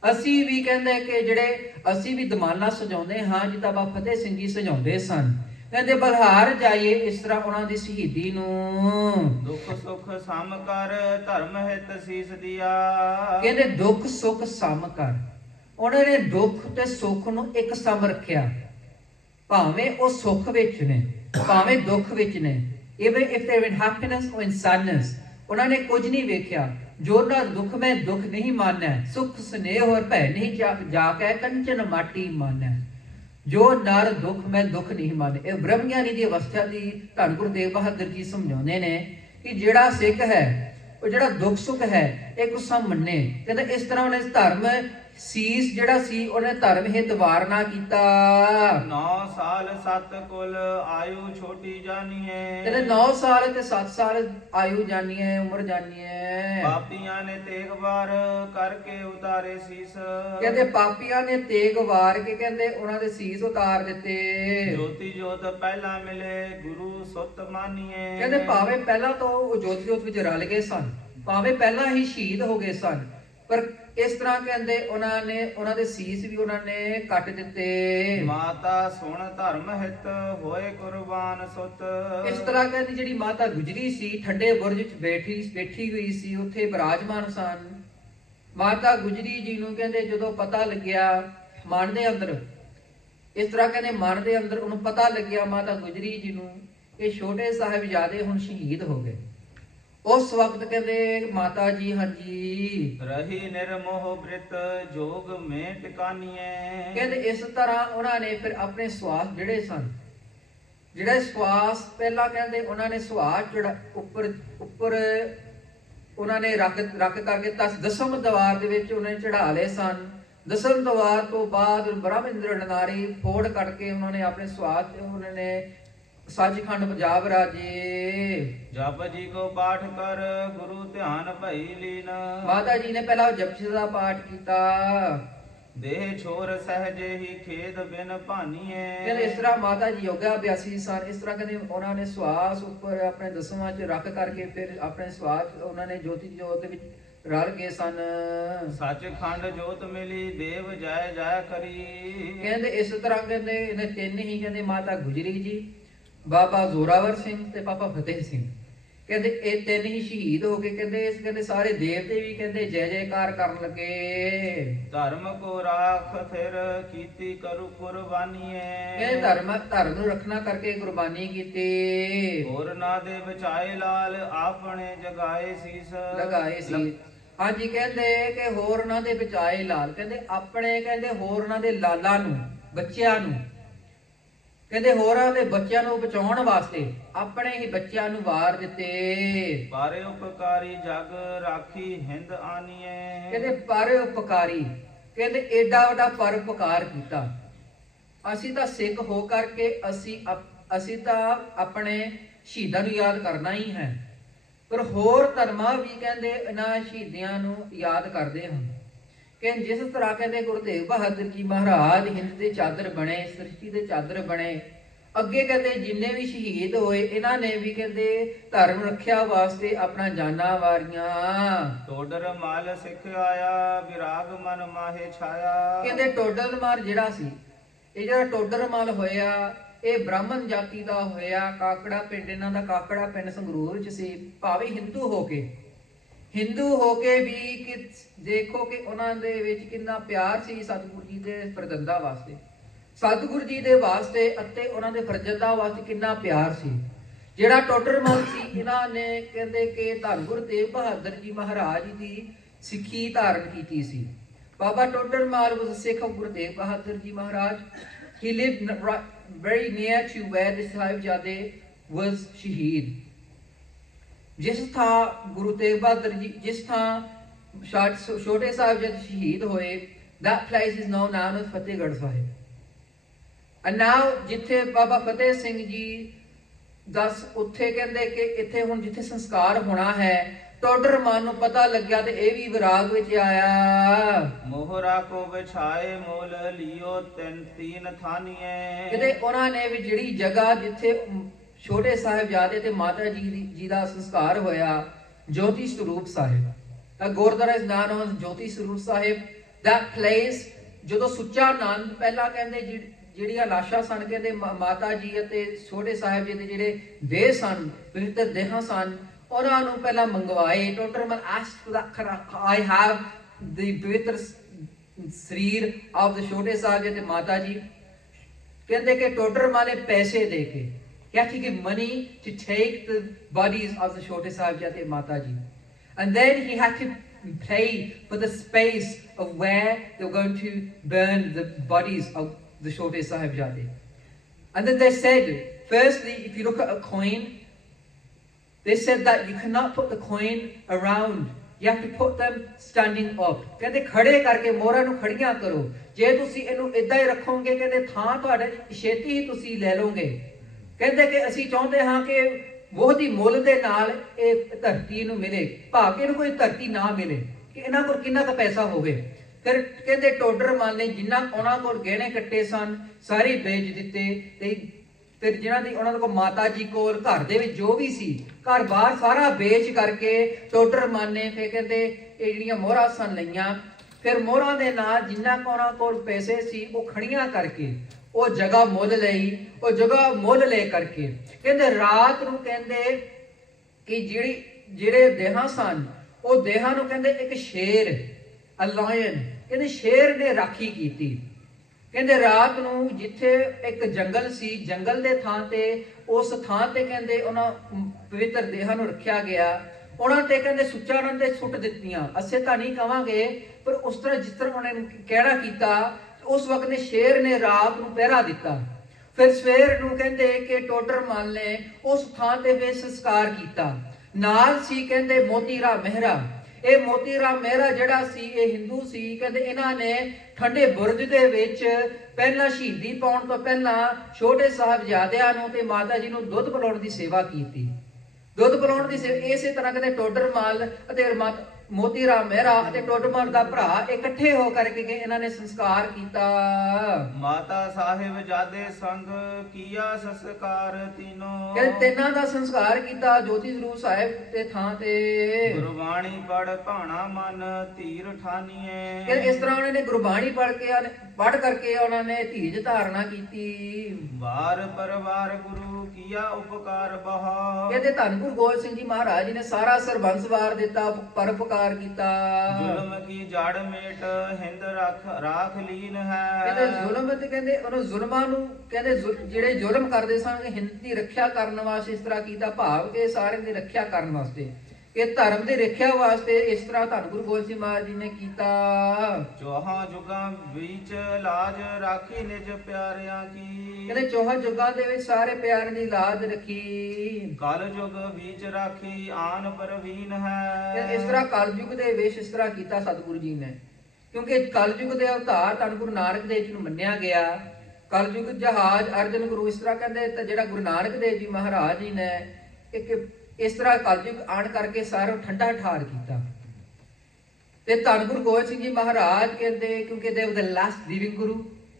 ਅਸੀਂ ਵੀ ਕਹਿੰਦੇ ਕਿ ਜਿਹੜੇ ਅਸੀਂ ਵੀ ਦਮਾਲਾ ਸਜਾਉਂਦੇ ਹਾਂ ਜਿੱਦਾਂ ਬਾਬਾ ਫਤਿਹ ਸਿੰਘ ਜੀ ਸਜਾਉਂਦੇ ਸਨ। ਕਹਿੰਦੇ ਬਲਿਹਾਰ ਜਾਈਏ ਇਸ ਤਰ੍ਹਾਂ ਉਹਨਾਂ ਦੀ ਸ਼ਹੀਦੀ ਨੂੰ। ਦੁੱਖ ਸੁੱਖ ਸਮ ਕਰ ਧਰਮ ਹਿਤ ਸੀਸ ਦਿਆ। ਕਹਿੰਦੇ ਦੁੱਖ ਸੁੱਖ ਸਮ ਕਰ, ਉਹਨਾਂ ਨੇ ਦੁੱਖ ਤੇ ਸੁੱਖ ਨੂੰ ਇੱਕ ਸਮ ਰੱਖਿਆ, ਭਾਵੇਂ ਉਹ ਸੁੱਖ ਵਿੱਚ ਨੇ ਭਾਵੇਂ ਦੁੱਖ ਵਿੱਚ ਨੇ। even if they're in happiness or in sadness, ਉਹਨਾਂ ਨੇ ਕੁਝ ਨਹੀਂ ਵੇਖਿਆ। ਜੋ ਨਾ ਦੁੱਖ ਮੈਂ ਦੁੱਖ ਨਹੀਂ ਮਾਨੈ, ਸੁਖ ਸਨੇਹ ਔਰ ਭੈ ਨਹੀਂ ਜਾ ਕੇ ਕੰਚਨ ਮਾਟੀ ਮਾਨੈ। ਜੋ ਨਰ ਦੁੱਖ ਮੈਂ ਦੁੱਖ ਨਹੀਂ ਮਾਨੇ। ਇਹ ਬ੍ਰਹਮ ਗਿਆਨੀ ਦੀ ਅਵਸਥਾ ਦੀ ਧੰਨ ਗੁਰੂ ਤੇਗ ਬਹਾਦਰ ਜੀ ਸਮਝਾਉਂਦੇ ਨੇ ਕਿ ਜਿਹੜਾ ਸਿੱਖ ਹੈ ਉਹ ਜਿਹੜਾ ਦੁੱਖ ਸੁੱਖ ਹੈ ਇਹ ਗੁੱਸਾ ਮੰਨੇ। ਕਹਿੰਦੇ ਇਸ ਤਰ੍ਹਾਂ ਉਹਨੇ ਧਰਮ ਸੀਸ ਜਿਹੜਾ ਸੀ ਉਹਨੇ ਧਰਮ ਹਿਤ ਵਾਰ ਨਾ ਕੀਤਾ। 9 ਸਾਲ 7 ਕੁਲ ਆਯੂ ਛੋਟੀ ਜਾਨੀਏ। ਕਹਿੰਦੇ 9 ਸਾਲ ਤੇ 7 ਸਾਲ ਆਯੂ ਜਾਨੀਏ, ਉਮਰ ਜਾਨੀਏ। ਪਾਪੀਆਂ ਨੇ ਤੇਗ ਵਾਰ ਕਰਕੇ ਉਤਾਰੇ ਸੀਸ। ਕਹਿੰਦੇ ਪਾਪੀਆਂ ਨੇ ਤੇਗ ਵਾਰ ਕੇ ਕਹਿੰਦੇ ਉਹਨਾਂ ਦੇ ਸੀਸ ਉਤਾਰ ਦਿੱਤੇ। ਜੋਤੀ ਜੋਤ ਪਹਿਲਾਂ ਮਿਲੇ ਗੁਰੂ ਸੁਤ ਮਾਨੀਏ। ਕਹਿੰਦੇ ਭਾਵੇਂ ਪਹਿਲਾਂ ਤੋਂ ਉਹ ਜੋਤੀ ਜੋਤ ਵਿੱਚ ਰਲ ਗਏ ਸਨ, ਭਾਵੇਂ ਪਹਿਲਾਂ ਹੀ ਸ਼ਹੀਦ ਹੋ ਗਏ ਸਨ, ਪਰ ਇਸ ਤਰ੍ਹਾਂ ਕਹਿੰਦੇ ਉਹਨਾਂ ਦੇ ਸੀਸ ਵੀ ਉਹਨਾਂ ਨੇ ਕੱਟ ਦਿੱਤੇ। ਮਾਤਾ ਸੁਣ ਧਰਮ ਹਿਤ ਹੋਏ ਕੁਰਬਾਨ ਸੁਤ। ਇਸ ਤਰ੍ਹਾਂ ਕਹਿੰਦੀ ਜਿਹੜੀ ਮਾਤਾ ਗੁਜਰੀ ਸੀ ਠੰਡੇ ਬੁਰਜ ਵਿੱਚ ਬੈਠੀ ਹੋਈ ਸੀ, ਉੱਥੇ ਬਿਰਾਜਮਾਨ ਸਨ। ਮਾਤਾ ਗੁਜਰੀ ਜੀ ਨੂੰ ਕਹਿੰਦੇ ਜਦੋਂ ਪਤਾ ਲੱਗਿਆ ਮਨ ਦੇ ਅੰਦਰ, ਇਸ ਤਰ੍ਹਾਂ ਕਹਿੰਦੇ ਮਨ ਦੇ ਅੰਦਰ ਉਹਨੂੰ ਪਤਾ ਲੱਗਿਆ ਮਾਤਾ ਗੁਜਰੀ ਜੀ ਨੂੰ ਇਹ ਛੋਟੇ ਸਾਹਿਬਜ਼ਾਦੇ ਹੁਣ ਸ਼ਹੀਦ ਹੋ ਗਏ। ਉਸ ਵਕਤ ਕਹਿੰਦੇ ਮਾਤਾ ਜੀ ਹਾਂਜੀ ਰਹੀ ਨਿਰਮੋਹ ਬ੍ਰਿਤ ਜੋਗ ਮੇ ਟਿਕਾਨੀਏ। ਕਹਿੰਦੇ ਇਸ ਤਰ੍ਹਾਂ ਉਹਨਾਂ ਨੇ ਫਿਰ ਆਪਣੇ ਸਵਾਸ ਜਿਹੜੇ ਸਨ, ਜਿਹੜੇ ਸਵਾਸ ਪਹਿਲਾਂ ਕਹਿੰਦੇ ਉਹਨਾਂ ਨੇ ਸਵਾਸ ਉੱਪਰ ਉਹਨਾਂ ਨੇ ਰੱਖ ਕਰਕੇ ਦਸਮ ਦਵਾਰ ਦੇ ਵਿੱਚ ਉਹਨਾਂ ਨੇ ਚੜਾ ਲਏ ਸਨ। ਦਸਮ ਦਵਾਰ ਤੋਂ ਬਾਅਦ ਬ੍ਰਹਮ ਇੰਦਰ ਨਾਰੀ ਫੋੜ ਕੱਢ ਕੇ ਉਹਨਾਂ ਨੇ ਆਪਣੇ ਸਵਾਸ ਉਹਨਾਂ ਨੇ ਸੱਚਖੰਡ ਪੰਜਾਬ ਰਾਜੇ। ਜਪ ਜੀ ਕੋ ਪਾਠ ਕਰ ਗੁਰੂ ਧਿਆਨ ਭਈ ਲੀਨ। ਮਾਤਾ ਜੀ ਨੇ ਪਹਿਲਾਂ ਜਪਜੀ ਦਾ ਪਾਠ ਕੀਤਾ। ਦੇਹ ਛੋਰ ਸਹਜੇ ਹੀ ਖੇਦ ਬਿਨ ਭਾਨੀਏ। ਕਹਿੰਦੇ ਇਸ ਤਰ੍ਹਾਂ ਮਾਤਾ ਜੀ ਯੋਗਾ ਅਭਿਆਸੀ ਸਨ। ਇਸ ਤਰ੍ਹਾਂ ਕਹਿੰਦੇ ਉਹਨਾਂ ਨੇ ਸਵਾਸ ਉੱਪਰ ਆਪਣੇ ਦਸਵਾਂ ਚ ਰੱਖ ਕਰਕੇ ਫਿਰ ਆਪਣੇ ਸਵਾਸ ਉਹਨਾਂ ਨੇ ਜੋਤੀ ਜੋਤ ਵਿੱਚ ਰਲ ਗਏ ਸਨ। ਸੱਚਖੰਡ ਜੋਤ ਮਿਲੀ ਦੇਵ ਜੈ ਜੈ ਕਰੀ। ਕਹਿੰਦੇ ਇਸ ਤਰ੍ਹਾਂ ਕਹਿੰਦੇ ਇਹਨੇ ਤਿੰਨ ਹੀ ਕਹਿੰਦੇ ਮਾਤਾ ਗੁਜਰੀ ਜੀ, ਬਾਬਾ ਜ਼ੋਰਾਵਰ ਸਿੰਘ ਤੇ ਬਾਬਾ ਫਤਿਹ ਸਿੰਘ, ਕਹਿੰਦੇ ਇਹ ਤਿੰਨ ਹੀ ਸ਼ਹੀਦ ਹੋ ਗਏ। ਕਹਿੰਦੇ ਸਾਰੇ ਦੇਵਤੇ ਵੀ ਕਹਿੰਦੇ ਜੈ ਜੈਕਾਰ ਕਰਨ ਲੱਗੇ। ਧਰਮ ਕੋ ਰਾਖ ਫਿਰ ਕੀਤੀ ਕਰੂ ਕੁਰਬਾਨੀਏ। ਇਹ ਧਰਮ ਨੂੰ ਰੱਖਣਾ ਕਰਕੇ ਕੁਰਬਾਨੀ ਕੀਤੀ। ਹੋਰ ਨਾ ਦੇ ਬਚਾਏ ਲਾਲ ਆਪਣੇ ਜਗਾਏ ਸੀਸ। ਲਗਾਏ ਸੀ। ਹਾਂਜੀ ਕਹਿੰਦੇ ਕਿ ਹੋਰ ਉਹਨਾਂ ਦੇ ਬਚਾਏ ਲਾਲ, ਕਹਿੰਦੇ ਆਪਣੇ ਕਹਿੰਦੇ ਹੋਰ ਉਹਨਾਂ ਦੇ ਲਾਲਾਂ ਨੂੰ, ਬੱਚਿਆਂ ਨੂੰ, ਕਹਿੰਦੇ ਹੋਰਾਂ ਦੇ ਬੱਚਿਆਂ ਨੂੰ ਬਚਾਉਣ ਵਾਸਤੇ ਆਪਣੇ ਹੀ ਬੱਚਿਆਂ ਨੂੰ ਵਾਰ ਦਿੱਤੇ। ਪਾਰੇ ਉਪਕਾਰੀ ਜਗ ਰਾਖੀ ਹਿੰਦ ਆਨੀਏ। ਕਹਿੰਦੇ ਪਰ ਉਪਕਾਰੀ, ਕਹਿੰਦੇ ਏਡਾ ਵੱਡਾ ਪਰ ਉਪਕਾਰ ਕੀਤਾ। ਅਸੀਂ ਤਾਂ ਸਿੱਖ ਹੋ ਕਰਕੇ ਅਸੀਂ ਤਾਂ ਆਪਣੇ ਸ਼ਹੀਦਾਂ ਨੂੰ ਯਾਦ ਕਰਨਾ ਹੀ ਹੈ, ਪਰ ਹੋਰ ਧਰਮਾਂ ਵੀ ਕਹਿੰਦੇ ਇਹਨਾਂ ਸ਼ਹੀਦੀਆਂ ਨੂੰ ਯਾਦ ਕਰਦੇ ਹਨ। ਕਿ ਜਿਸ ਤਰ੍ਹਾਂ ਕਹਿੰਦੇ ਗੁਰੂ ਤੇਗ ਬਹਾਦਰ ਜੀ ਮਹਾਰਾਜ ਹਿੰਦ ਦੇ ਚਾਦਰ ਬਣੇ, ਸ੍ਰਿਸ਼ਟੀ ਦੇ ਚਾਦਰ ਬਣੇ, ਅੱਗੇ ਕਹਿੰਦੇ ਜਿੰਨੇ ਵੀ ਸ਼ਹੀਦ ਹੋਏ ਇਹਨਾਂ ਨੇ ਵੀ ਕਹਿੰਦੇ ਧਰਮ ਰੱਖਿਆ ਵਾਸਤੇ ਆਪਣਾ ਜਾਨਾਂ ਵਾਰੀਆਂ। ਟੋਡਰ ਮਲ ਸਿੱਖ ਆਇਆ ਵਿਰਾਗ ਮਨ ਮਾਹੇ ਛਾਇਆ। ਕਹਿੰਦੇ ਟੋਡਰ ਮਲ ਜਿਹੜਾ ਸੀ, ਇਹ ਜਿਹੜਾ ਟੋਡਰ ਮਲ ਹੋਇਆ ਇਹ ਬ੍ਰਾਹਮਣ ਜਾਤੀ ਦਾ ਹੋਇਆ। ਕਾਕੜਾ ਪਿੰਡ, ਇਹਨਾਂ ਦਾ ਕਾਕੜਾ ਪਿੰਡ ਸੰਗਰੂਰ ਚ ਸੀ। ਭਾਵੇਂ ਹਿੰਦੂ ਹੋ ਕੇ ਵੀ ਕਿ ਦੇਖੋ ਕਿ ਉਹਨਾਂ ਦੇ ਵਿੱਚ ਕਿੰਨਾ ਪਿਆਰ ਸੀ ਸਤਿਗੁਰੂ ਜੀ ਦੇ ਫਰਜ਼ੰਦਾਂ ਵਾਸਤੇ, ਸਤਿਗੁਰੂ ਜੀ ਦੇ ਵਾਸਤੇ ਅਤੇ ਉਹਨਾਂ ਦੇ ਫਰਜ਼ੰਦਾਂ ਵਾਸਤੇ ਕਿੰਨਾ ਪਿਆਰ ਸੀ। ਜਿਹੜਾ ਟੋਡਰ ਮਲ ਸੀ, ਇਹਨਾਂ ਨੇ ਕਹਿੰਦੇ ਕਿ ਧੰਨ ਗੁਰੂ ਤੇਗ ਬਹਾਦਰ ਜੀ ਮਹਾਰਾਜ ਦੀ ਸਿੱਖੀ ਧਾਰਨ ਕੀਤੀ ਸੀ। Baba Todar Mal was a Sikh of Guru Tegh Bahadur Ji Maharaj. He lived very near to where the Sahibzade was Shaheed. जिस था Guru Tegh Bahadur Ji, जिस था छोटे साहिबजादे शहीद हुए, that place is now known as Fatehgarh Sahib. And now जिथे Baba Fateh Singh Ji दस उत्थे कहंदे कि इत्थे हुण जिथे संस्कार होना है, ਟੋਡਰ ਮਲ ਨੂੰ ਪਤਾ ਲੱਗਿਆ ਤੇ ਇਹ ਵੀ ਵਿਰਾਗ ਵਿੱਚ ਆਇਆ। ਮੋਹਰਾ ਕੋ ਵਿਛਾਏ ਮੋਲ ਲਿਓ ਤੀਨ ਥਾਨੀਏ। ਕਿਤੇ ਉਹਨਾਂ ਨੇ ਵੀ ਜਿਹੜੀ ਜਗ੍ਹਾ ਜਿੱਥੇ ਛੋਟੇ ਸਾਹਿਬਜ਼ਾਦੇ ਤੇ ਮਾਤਾ ਜੀ ਦਾ ਸੰਸਕਾਰ ਹੋਇਆ, ਜੋਤੀ ਸਰੂਪ ਸਾਹਿਬ, ਤਾਂ ਗੁਰਦੁਆਰਾ ਇਸ ਨਾਮ ਨਾਲ ਜੋਤੀ ਸਰੂਪ ਸਾਹਿਬ। that place ਜਦੋਂ ਸੁੱਚਾ ਆਨੰਦ ਪਹਿਲਾਂ ਕਹਿੰਦੇ ਜਿਹੜੀਆਂ ਲਾਸ਼ਾਂ ਸਨ, ਕਹਿੰਦੇ ਮਾਤਾ ਜੀ ਅਤੇ ਛੋਟੇ ਸਾਹਿਬ ਜੀ ਦੇ ਜਿਹੜੇ ਦੇਹ ਸਨ, ਪਵਿੱਤਰ ਦੇਹਾਂ ਸਨ, ਉਹਨਾਂ ਨੂੰ ਪਹਿਲਾਂ ਮੰਗਵਾਏ। ਟੋਡਰ ਮਲ asked that I have the ਪਵਿੱਤਰ ਸਰੀਰ ਆਫ ਦੇ ਛੋਟੇ ਸਾਹਿਬ ਜੀ ਤੇ ਮਾਤਾ ਜੀ। ਕਹਿੰਦੇ ਕਿ ਟੋਡਰ ਮਲ ਨੇ ਪੈਸੇ ਦੇ ਕੇ, he had to give money to take the bodies of the ਛੋਟੇ ਸਾਹਿਬ ਜੀ ਤੇ ਮਾਤਾ ਜੀ, and then he had to pay for the space of where they were going to burn the bodies of the ਛੋਟੇ ਸਾਹਿਬਜ਼ਾਦੇ. And then they said, firstly, if you look at a coin, they said that you cannot put the coin around, you have to put them standing up. ਕਹਿੰਦੇ ਖੜੇ ਕਰਕੇ ਮੋਹਰਾਂ ਨੂੰ ਖੜੀਆਂ ਕਰੋ। ਜੇ ਤੁਸੀਂ ਇਹਨੂੰ ਇਦਾਂ ਹੀ ਰੱਖੋਗੇ ਕਹਿੰਦੇ ਥਾਂ ਤੁਹਾਡੇ ਛੇਤੀ ਹੀ ਤੁਸੀਂ ਲੈ ਲਓਗੇ। ਕਹਿੰਦੇ ਕਿ ਅਸੀਂ ਚਾਹੁੰਦੇ ਹਾਂ ਕਿ ਬਹੁਤ ਹੀ ਮੁੱਲ ਦੇ ਨਾਲ ਇਹ ਧਰਤੀ ਨੂੰ ਮਿਲੇ, ਭਾਵੇਂ ਇਹਨੂੰ ਕੋਈ ਧਰਤੀ ਨਾ ਮਿਲੇ, ਕਿ ਇਹਨਾਂ ਕੋਲ ਕਿੰਨਾ ਕੁ ਪੈਸਾ ਹੋਵੇ। ਫਿਰ ਕਹਿੰਦੇ ਟੋਡਰ ਮਲ ਨੇ ਜਿੰਨਾ ਉਹਨਾਂ ਕੋਲ ਗਹਿਣੇ ਕੱਟੇ ਸਨ ਸਾਰੇ ਵੇਚ ਦਿੱਤੇ, ਤੇ ਫਿਰ ਜਿਹਨਾਂ ਦੀ ਉਹਨਾਂ ਕੋਲ ਮਾਤਾ ਜੀ ਕੋਲ ਘਰ ਦੇ ਵਿੱਚ ਜੋ ਵੀ ਸੀ ਘਰ ਬਾਹਰ ਸਾਰਾ ਵੇਚ ਕਰਕੇ ਟੋਡਰ ਮਲ ਨੇ ਫਿਰ ਕਹਿੰਦੇ ਇਹ ਜਿਹੜੀਆਂ ਮੋਹਰਾਂ ਸਨ ਲਈਆਂ। ਫਿਰ ਮੋਹਰਾਂ ਦੇ ਨਾਲ ਜਿੰਨਾ ਕੁ ਉਹਨਾਂ ਕੋਲ ਪੈਸੇ ਸੀ ਉਹ ਖੜੀਆਂ ਕਰਕੇ ਉਹ ਜਗ੍ਹਾ ਮੁੱਲ ਲਈ। ਉਹ ਜਗ੍ਹਾ ਮੁੱਲ ਲੈ ਕਰਕੇ ਕਹਿੰਦੇ ਰਾਤ ਨੂੰ ਕਹਿੰਦੇ ਕਿ ਜਿਹੜੇ ਦੇਹਾਂ ਸਨ ਉਹ ਦੇਹਾਂ ਨੂੰ ਕਹਿੰਦੇ ਇੱਕ ਸ਼ੇਰ, a lion, ਕਹਿੰਦੇ ਸ਼ੇਰ ਨੇ ਰਾਖੀ ਕੀਤੀ। ਕਹਿੰਦੇ ਰਾਤ ਨੂੰ ਜਿੱਥੇ ਇੱਕ ਜੰਗਲ ਸੀ, ਜੰਗਲ ਦੇ ਥਾਂ ਤੇ ਉਸ ਥਾਂ ਤੇ ਕਹਿੰਦੇ ਉਹਨਾਂ ਪਵਿੱਤਰ ਦੇਹਾਂ ਨੂੰ ਰੱਖਿਆ ਗਿਆ। ਉਹਨਾਂ ਤੇ ਕਹਿੰਦੇ ਸੁੱਚਾ ਆਨੰਦ ਦੇ ਸੁੱਟ ਦਿੱਤੀਆਂ। ਅਸੀਂ ਤਾਂ ਨਹੀਂ ਕਵਾਂਗੇ, ਪਰ ਉਸ ਤਰ੍ਹਾਂ ਜਿਸ ਤਰ੍ਹਾਂ ਉਹਨਾਂ ਨੇ ਕਹਿਣਾ ਕੀਤਾ, ਉਸ ਵਕਤ ਨੇ ਸ਼ੇਰ ਨੇ ਰਾਤ ਨੂੰ ਪਹਿਰਾ ਦਿੱਤਾ। ਫਿਰ ਸਵੇਰ ਨੂੰ ਕਹਿੰਦੇ ਕਿ ਟੋਡਰ ਮਲ ਨੇ ਉਸ ਥਾਂ ਤੇ ਫਿਰ ਸੰਸਕਾਰ ਕੀਤਾ। ਨਾਲ ਸੀ ਕਹਿੰਦੇ ਮੋਤੀ ਰਾਮ ਮਹਿਰਾ। ਇਹ ਮੋਤੀ ਰਾਮ ਮਹਿਰਾ ਜਿਹੜਾ ਸੀ ਇਹ ਹਿੰਦੂ ਸੀ। ਕਹਿੰਦੇ ਇਹਨਾਂ ਨੇ ਠੰਡੇ ਬੁਰਜ ਦੇ ਵਿੱਚ ਪਹਿਲਾਂ ਸ਼ਹੀਦੀ ਪਾਉਣ ਤੋਂ ਪਹਿਲਾਂ ਛੋਟੇ ਸਾਹਿਬਜ਼ਾਦਿਆਂ ਨੂੰ ਤੇ ਮਾਤਾ ਜੀ ਨੂੰ ਦੁੱਧ ਪਿਲਾਉਣ ਦੀ ਸੇਵਾ ਕੀਤੀ। ਦੁੱਧ ਪਿਲਾਉਣ ਦੀ ਇਸੇ ਤਰ੍ਹਾਂ ਕਹਿੰਦੇ ਟੋਡਰ ਮਲ ਅਤੇ ਮੋਤੀ ਰਾਮ ਮਹਿਰਾ ਅਤੇ ਟੋਡਰ ਮਲ ਦਾ ਭਰਾ ਇਕੱਠੇ ਹੋ ਕਰਕੇ ਇਹਨਾਂ ਨੇ ਸੰਸਕਾਰ ਕੀਤਾ। ਮਾਤਾ ਸਾਹਿਬਜ਼ਾਦੇ ਸੰਗ ਕੀਆ ਸੰਸਕਾਰ ਤੀਨੋਂ। ਕਹਿੰਦੇ ਤਿੰਨਾਂ ਦਾ ਸੰਸਕਾਰ ਕੀਤਾ ਜੋਤੀ ਸਰੂਪ ਸਾਹਿਬ ਤੇ ਥਾਂ ਤੇ। ਗੁਰਬਾਣੀ ਪੜ ਭਾਣਾ ਮਨ ਧੀਰ ਠਾਨੀਏ। ਕਹਿੰਦੇ ਇਸ ਤਰ੍ਹਾਂ ਉਹਨਾਂ ਨੇ ਗੁਰਬਾਣੀ ਪੜ ਕਰਕੇ ਉਹਨਾਂ ਨੇ ਧੀਰਜ ਧਾਰਨਾ ਕੀਤੀ। ਵਾਰ ਪਰਵਾਰ ਗੁਰੂ ਕੀਆ ਉਪਕਾਰ ਬਹਾ। ਕਹਿੰਦੇ ਧੰਨ ਗੁਰੂ ਗੋਬਿੰਦ ਸਿੰਘ ਜੀ ਮਹਾਰਾਜ ਨੇ ਸਾਰਾ ਸਰਬੰਸ ਵਾਰ ਦਿੱਤਾ, ਪਰਉਪਕਾਰ ਕੀਤਾ। ਜ਼ੁਲਮ ਕੀ ਜੜ ਮੇਟ ਹਿੰਦ ਰਾਖ ਲੀਨ ਹੈ। ਕਹਿੰਦੇ ਜ਼ੁਲਮ ਤੇ ਕਹਿੰਦੇ ਉਹਨਾਂ ਜ਼ੁਲਮਾਂ ਨੂੰ ਕਹਿੰਦੇ ਜਿਹੜੇ ਜ਼ੁਲਮ ਕਰਦੇ ਸਨ ਹਿੰਦ ਦੀ ਰੱਖਿਆ ਕਰਨ ਵਾਸਤੇ ਇਸ ਤਰ੍ਹਾਂ ਕੀਤਾ, ਭਾਵ ਕਿ ਸਾਰਿਆਂ ਦੀ ਰੱਖਿਆ ਕਰਨ ਵਾਸਤੇ। ਕਿ ਧਰਮ ਦੀ ਰੱਖਿਆ ਵਾਸਤੇ ਇਸ ਤਰ੍ਹਾਂ ਧੰਨ ਗੁਰੂ ਗੋਬਿੰਦ ਸਿੰਘ ਮਹਾਰਾਜ ਜੀ ਨੇ ਕੀਤਾ। ਚੌਹਾਂ ਜੁਗਾਂ ਵਿੱਚ ਲਾਜ ਰਾਖੀ ਨਿਜ ਪਿਆਰਿਆਂ ਕੀ। ਕਹਿੰਦੇ ਚੌਹਾਂ ਯੁੱਗਾਂ ਦੇ ਵਿੱਚ ਸਾਰੇ ਪਿਆਰਿਆਂ ਦੀ ਲਾਜ ਰੱਖੀ। ਕਲ ਯੁਗ ਵਿੱਚ ਰਾਖੀ ਆਨ ਪਰਵੀਨ ਤੇ ਹੈ। ਇਸ ਤਰ੍ਹਾਂ ਕਲਯੁਗ ਦੇ ਵਿੱਚ ਇਸ ਤਰ੍ਹਾਂ ਕੀਤਾ ਸਤਿਗੁਰੂ ਜੀ ਨੇ, ਕਿਉਂਕਿ ਕਲਯੁਗ ਦੇ ਅਵਤਾਰ ਧੰਨ ਗੁਰੂ ਨਾਨਕ ਦੇਵ ਜੀ ਨੂੰ ਮੰਨਿਆ ਗਿਆ। ਕਲਯੁਗ ਜਹਾਜ਼ ਅਰਜਨ ਗੁਰੂ ਇਸ ਤਰ੍ਹਾਂ ਕਹਿੰਦੇ, ਤਾਂ ਜਿਹੜਾ ਗੁਰੂ ਨਾਨਕ ਦੇਵ ਜੀ ਮਹਾਰਾਜ ਜੀ ਨੇ ਇੱਕ ਇਸ ਤਰ੍ਹਾਂ ਕਲਯੁਗ ਆਣ ਕਰਕੇ ਸਾਰਾ ਠੰਡਾ ਠਾਰ ਕੀਤਾ। ਤੇ ਧੰਨ ਗੁਰੂ ਗੋਬਿੰਦ ਸਿੰਘ ਜੀ ਮਹਾਰਾਜ ਕਹਿੰਦੇ, ਕਿਉਂਕਿ ਦੇ ਉਹਦੇ ਲਾਸਟ ਲਿਵਿੰਗ ਗੁਰੂ,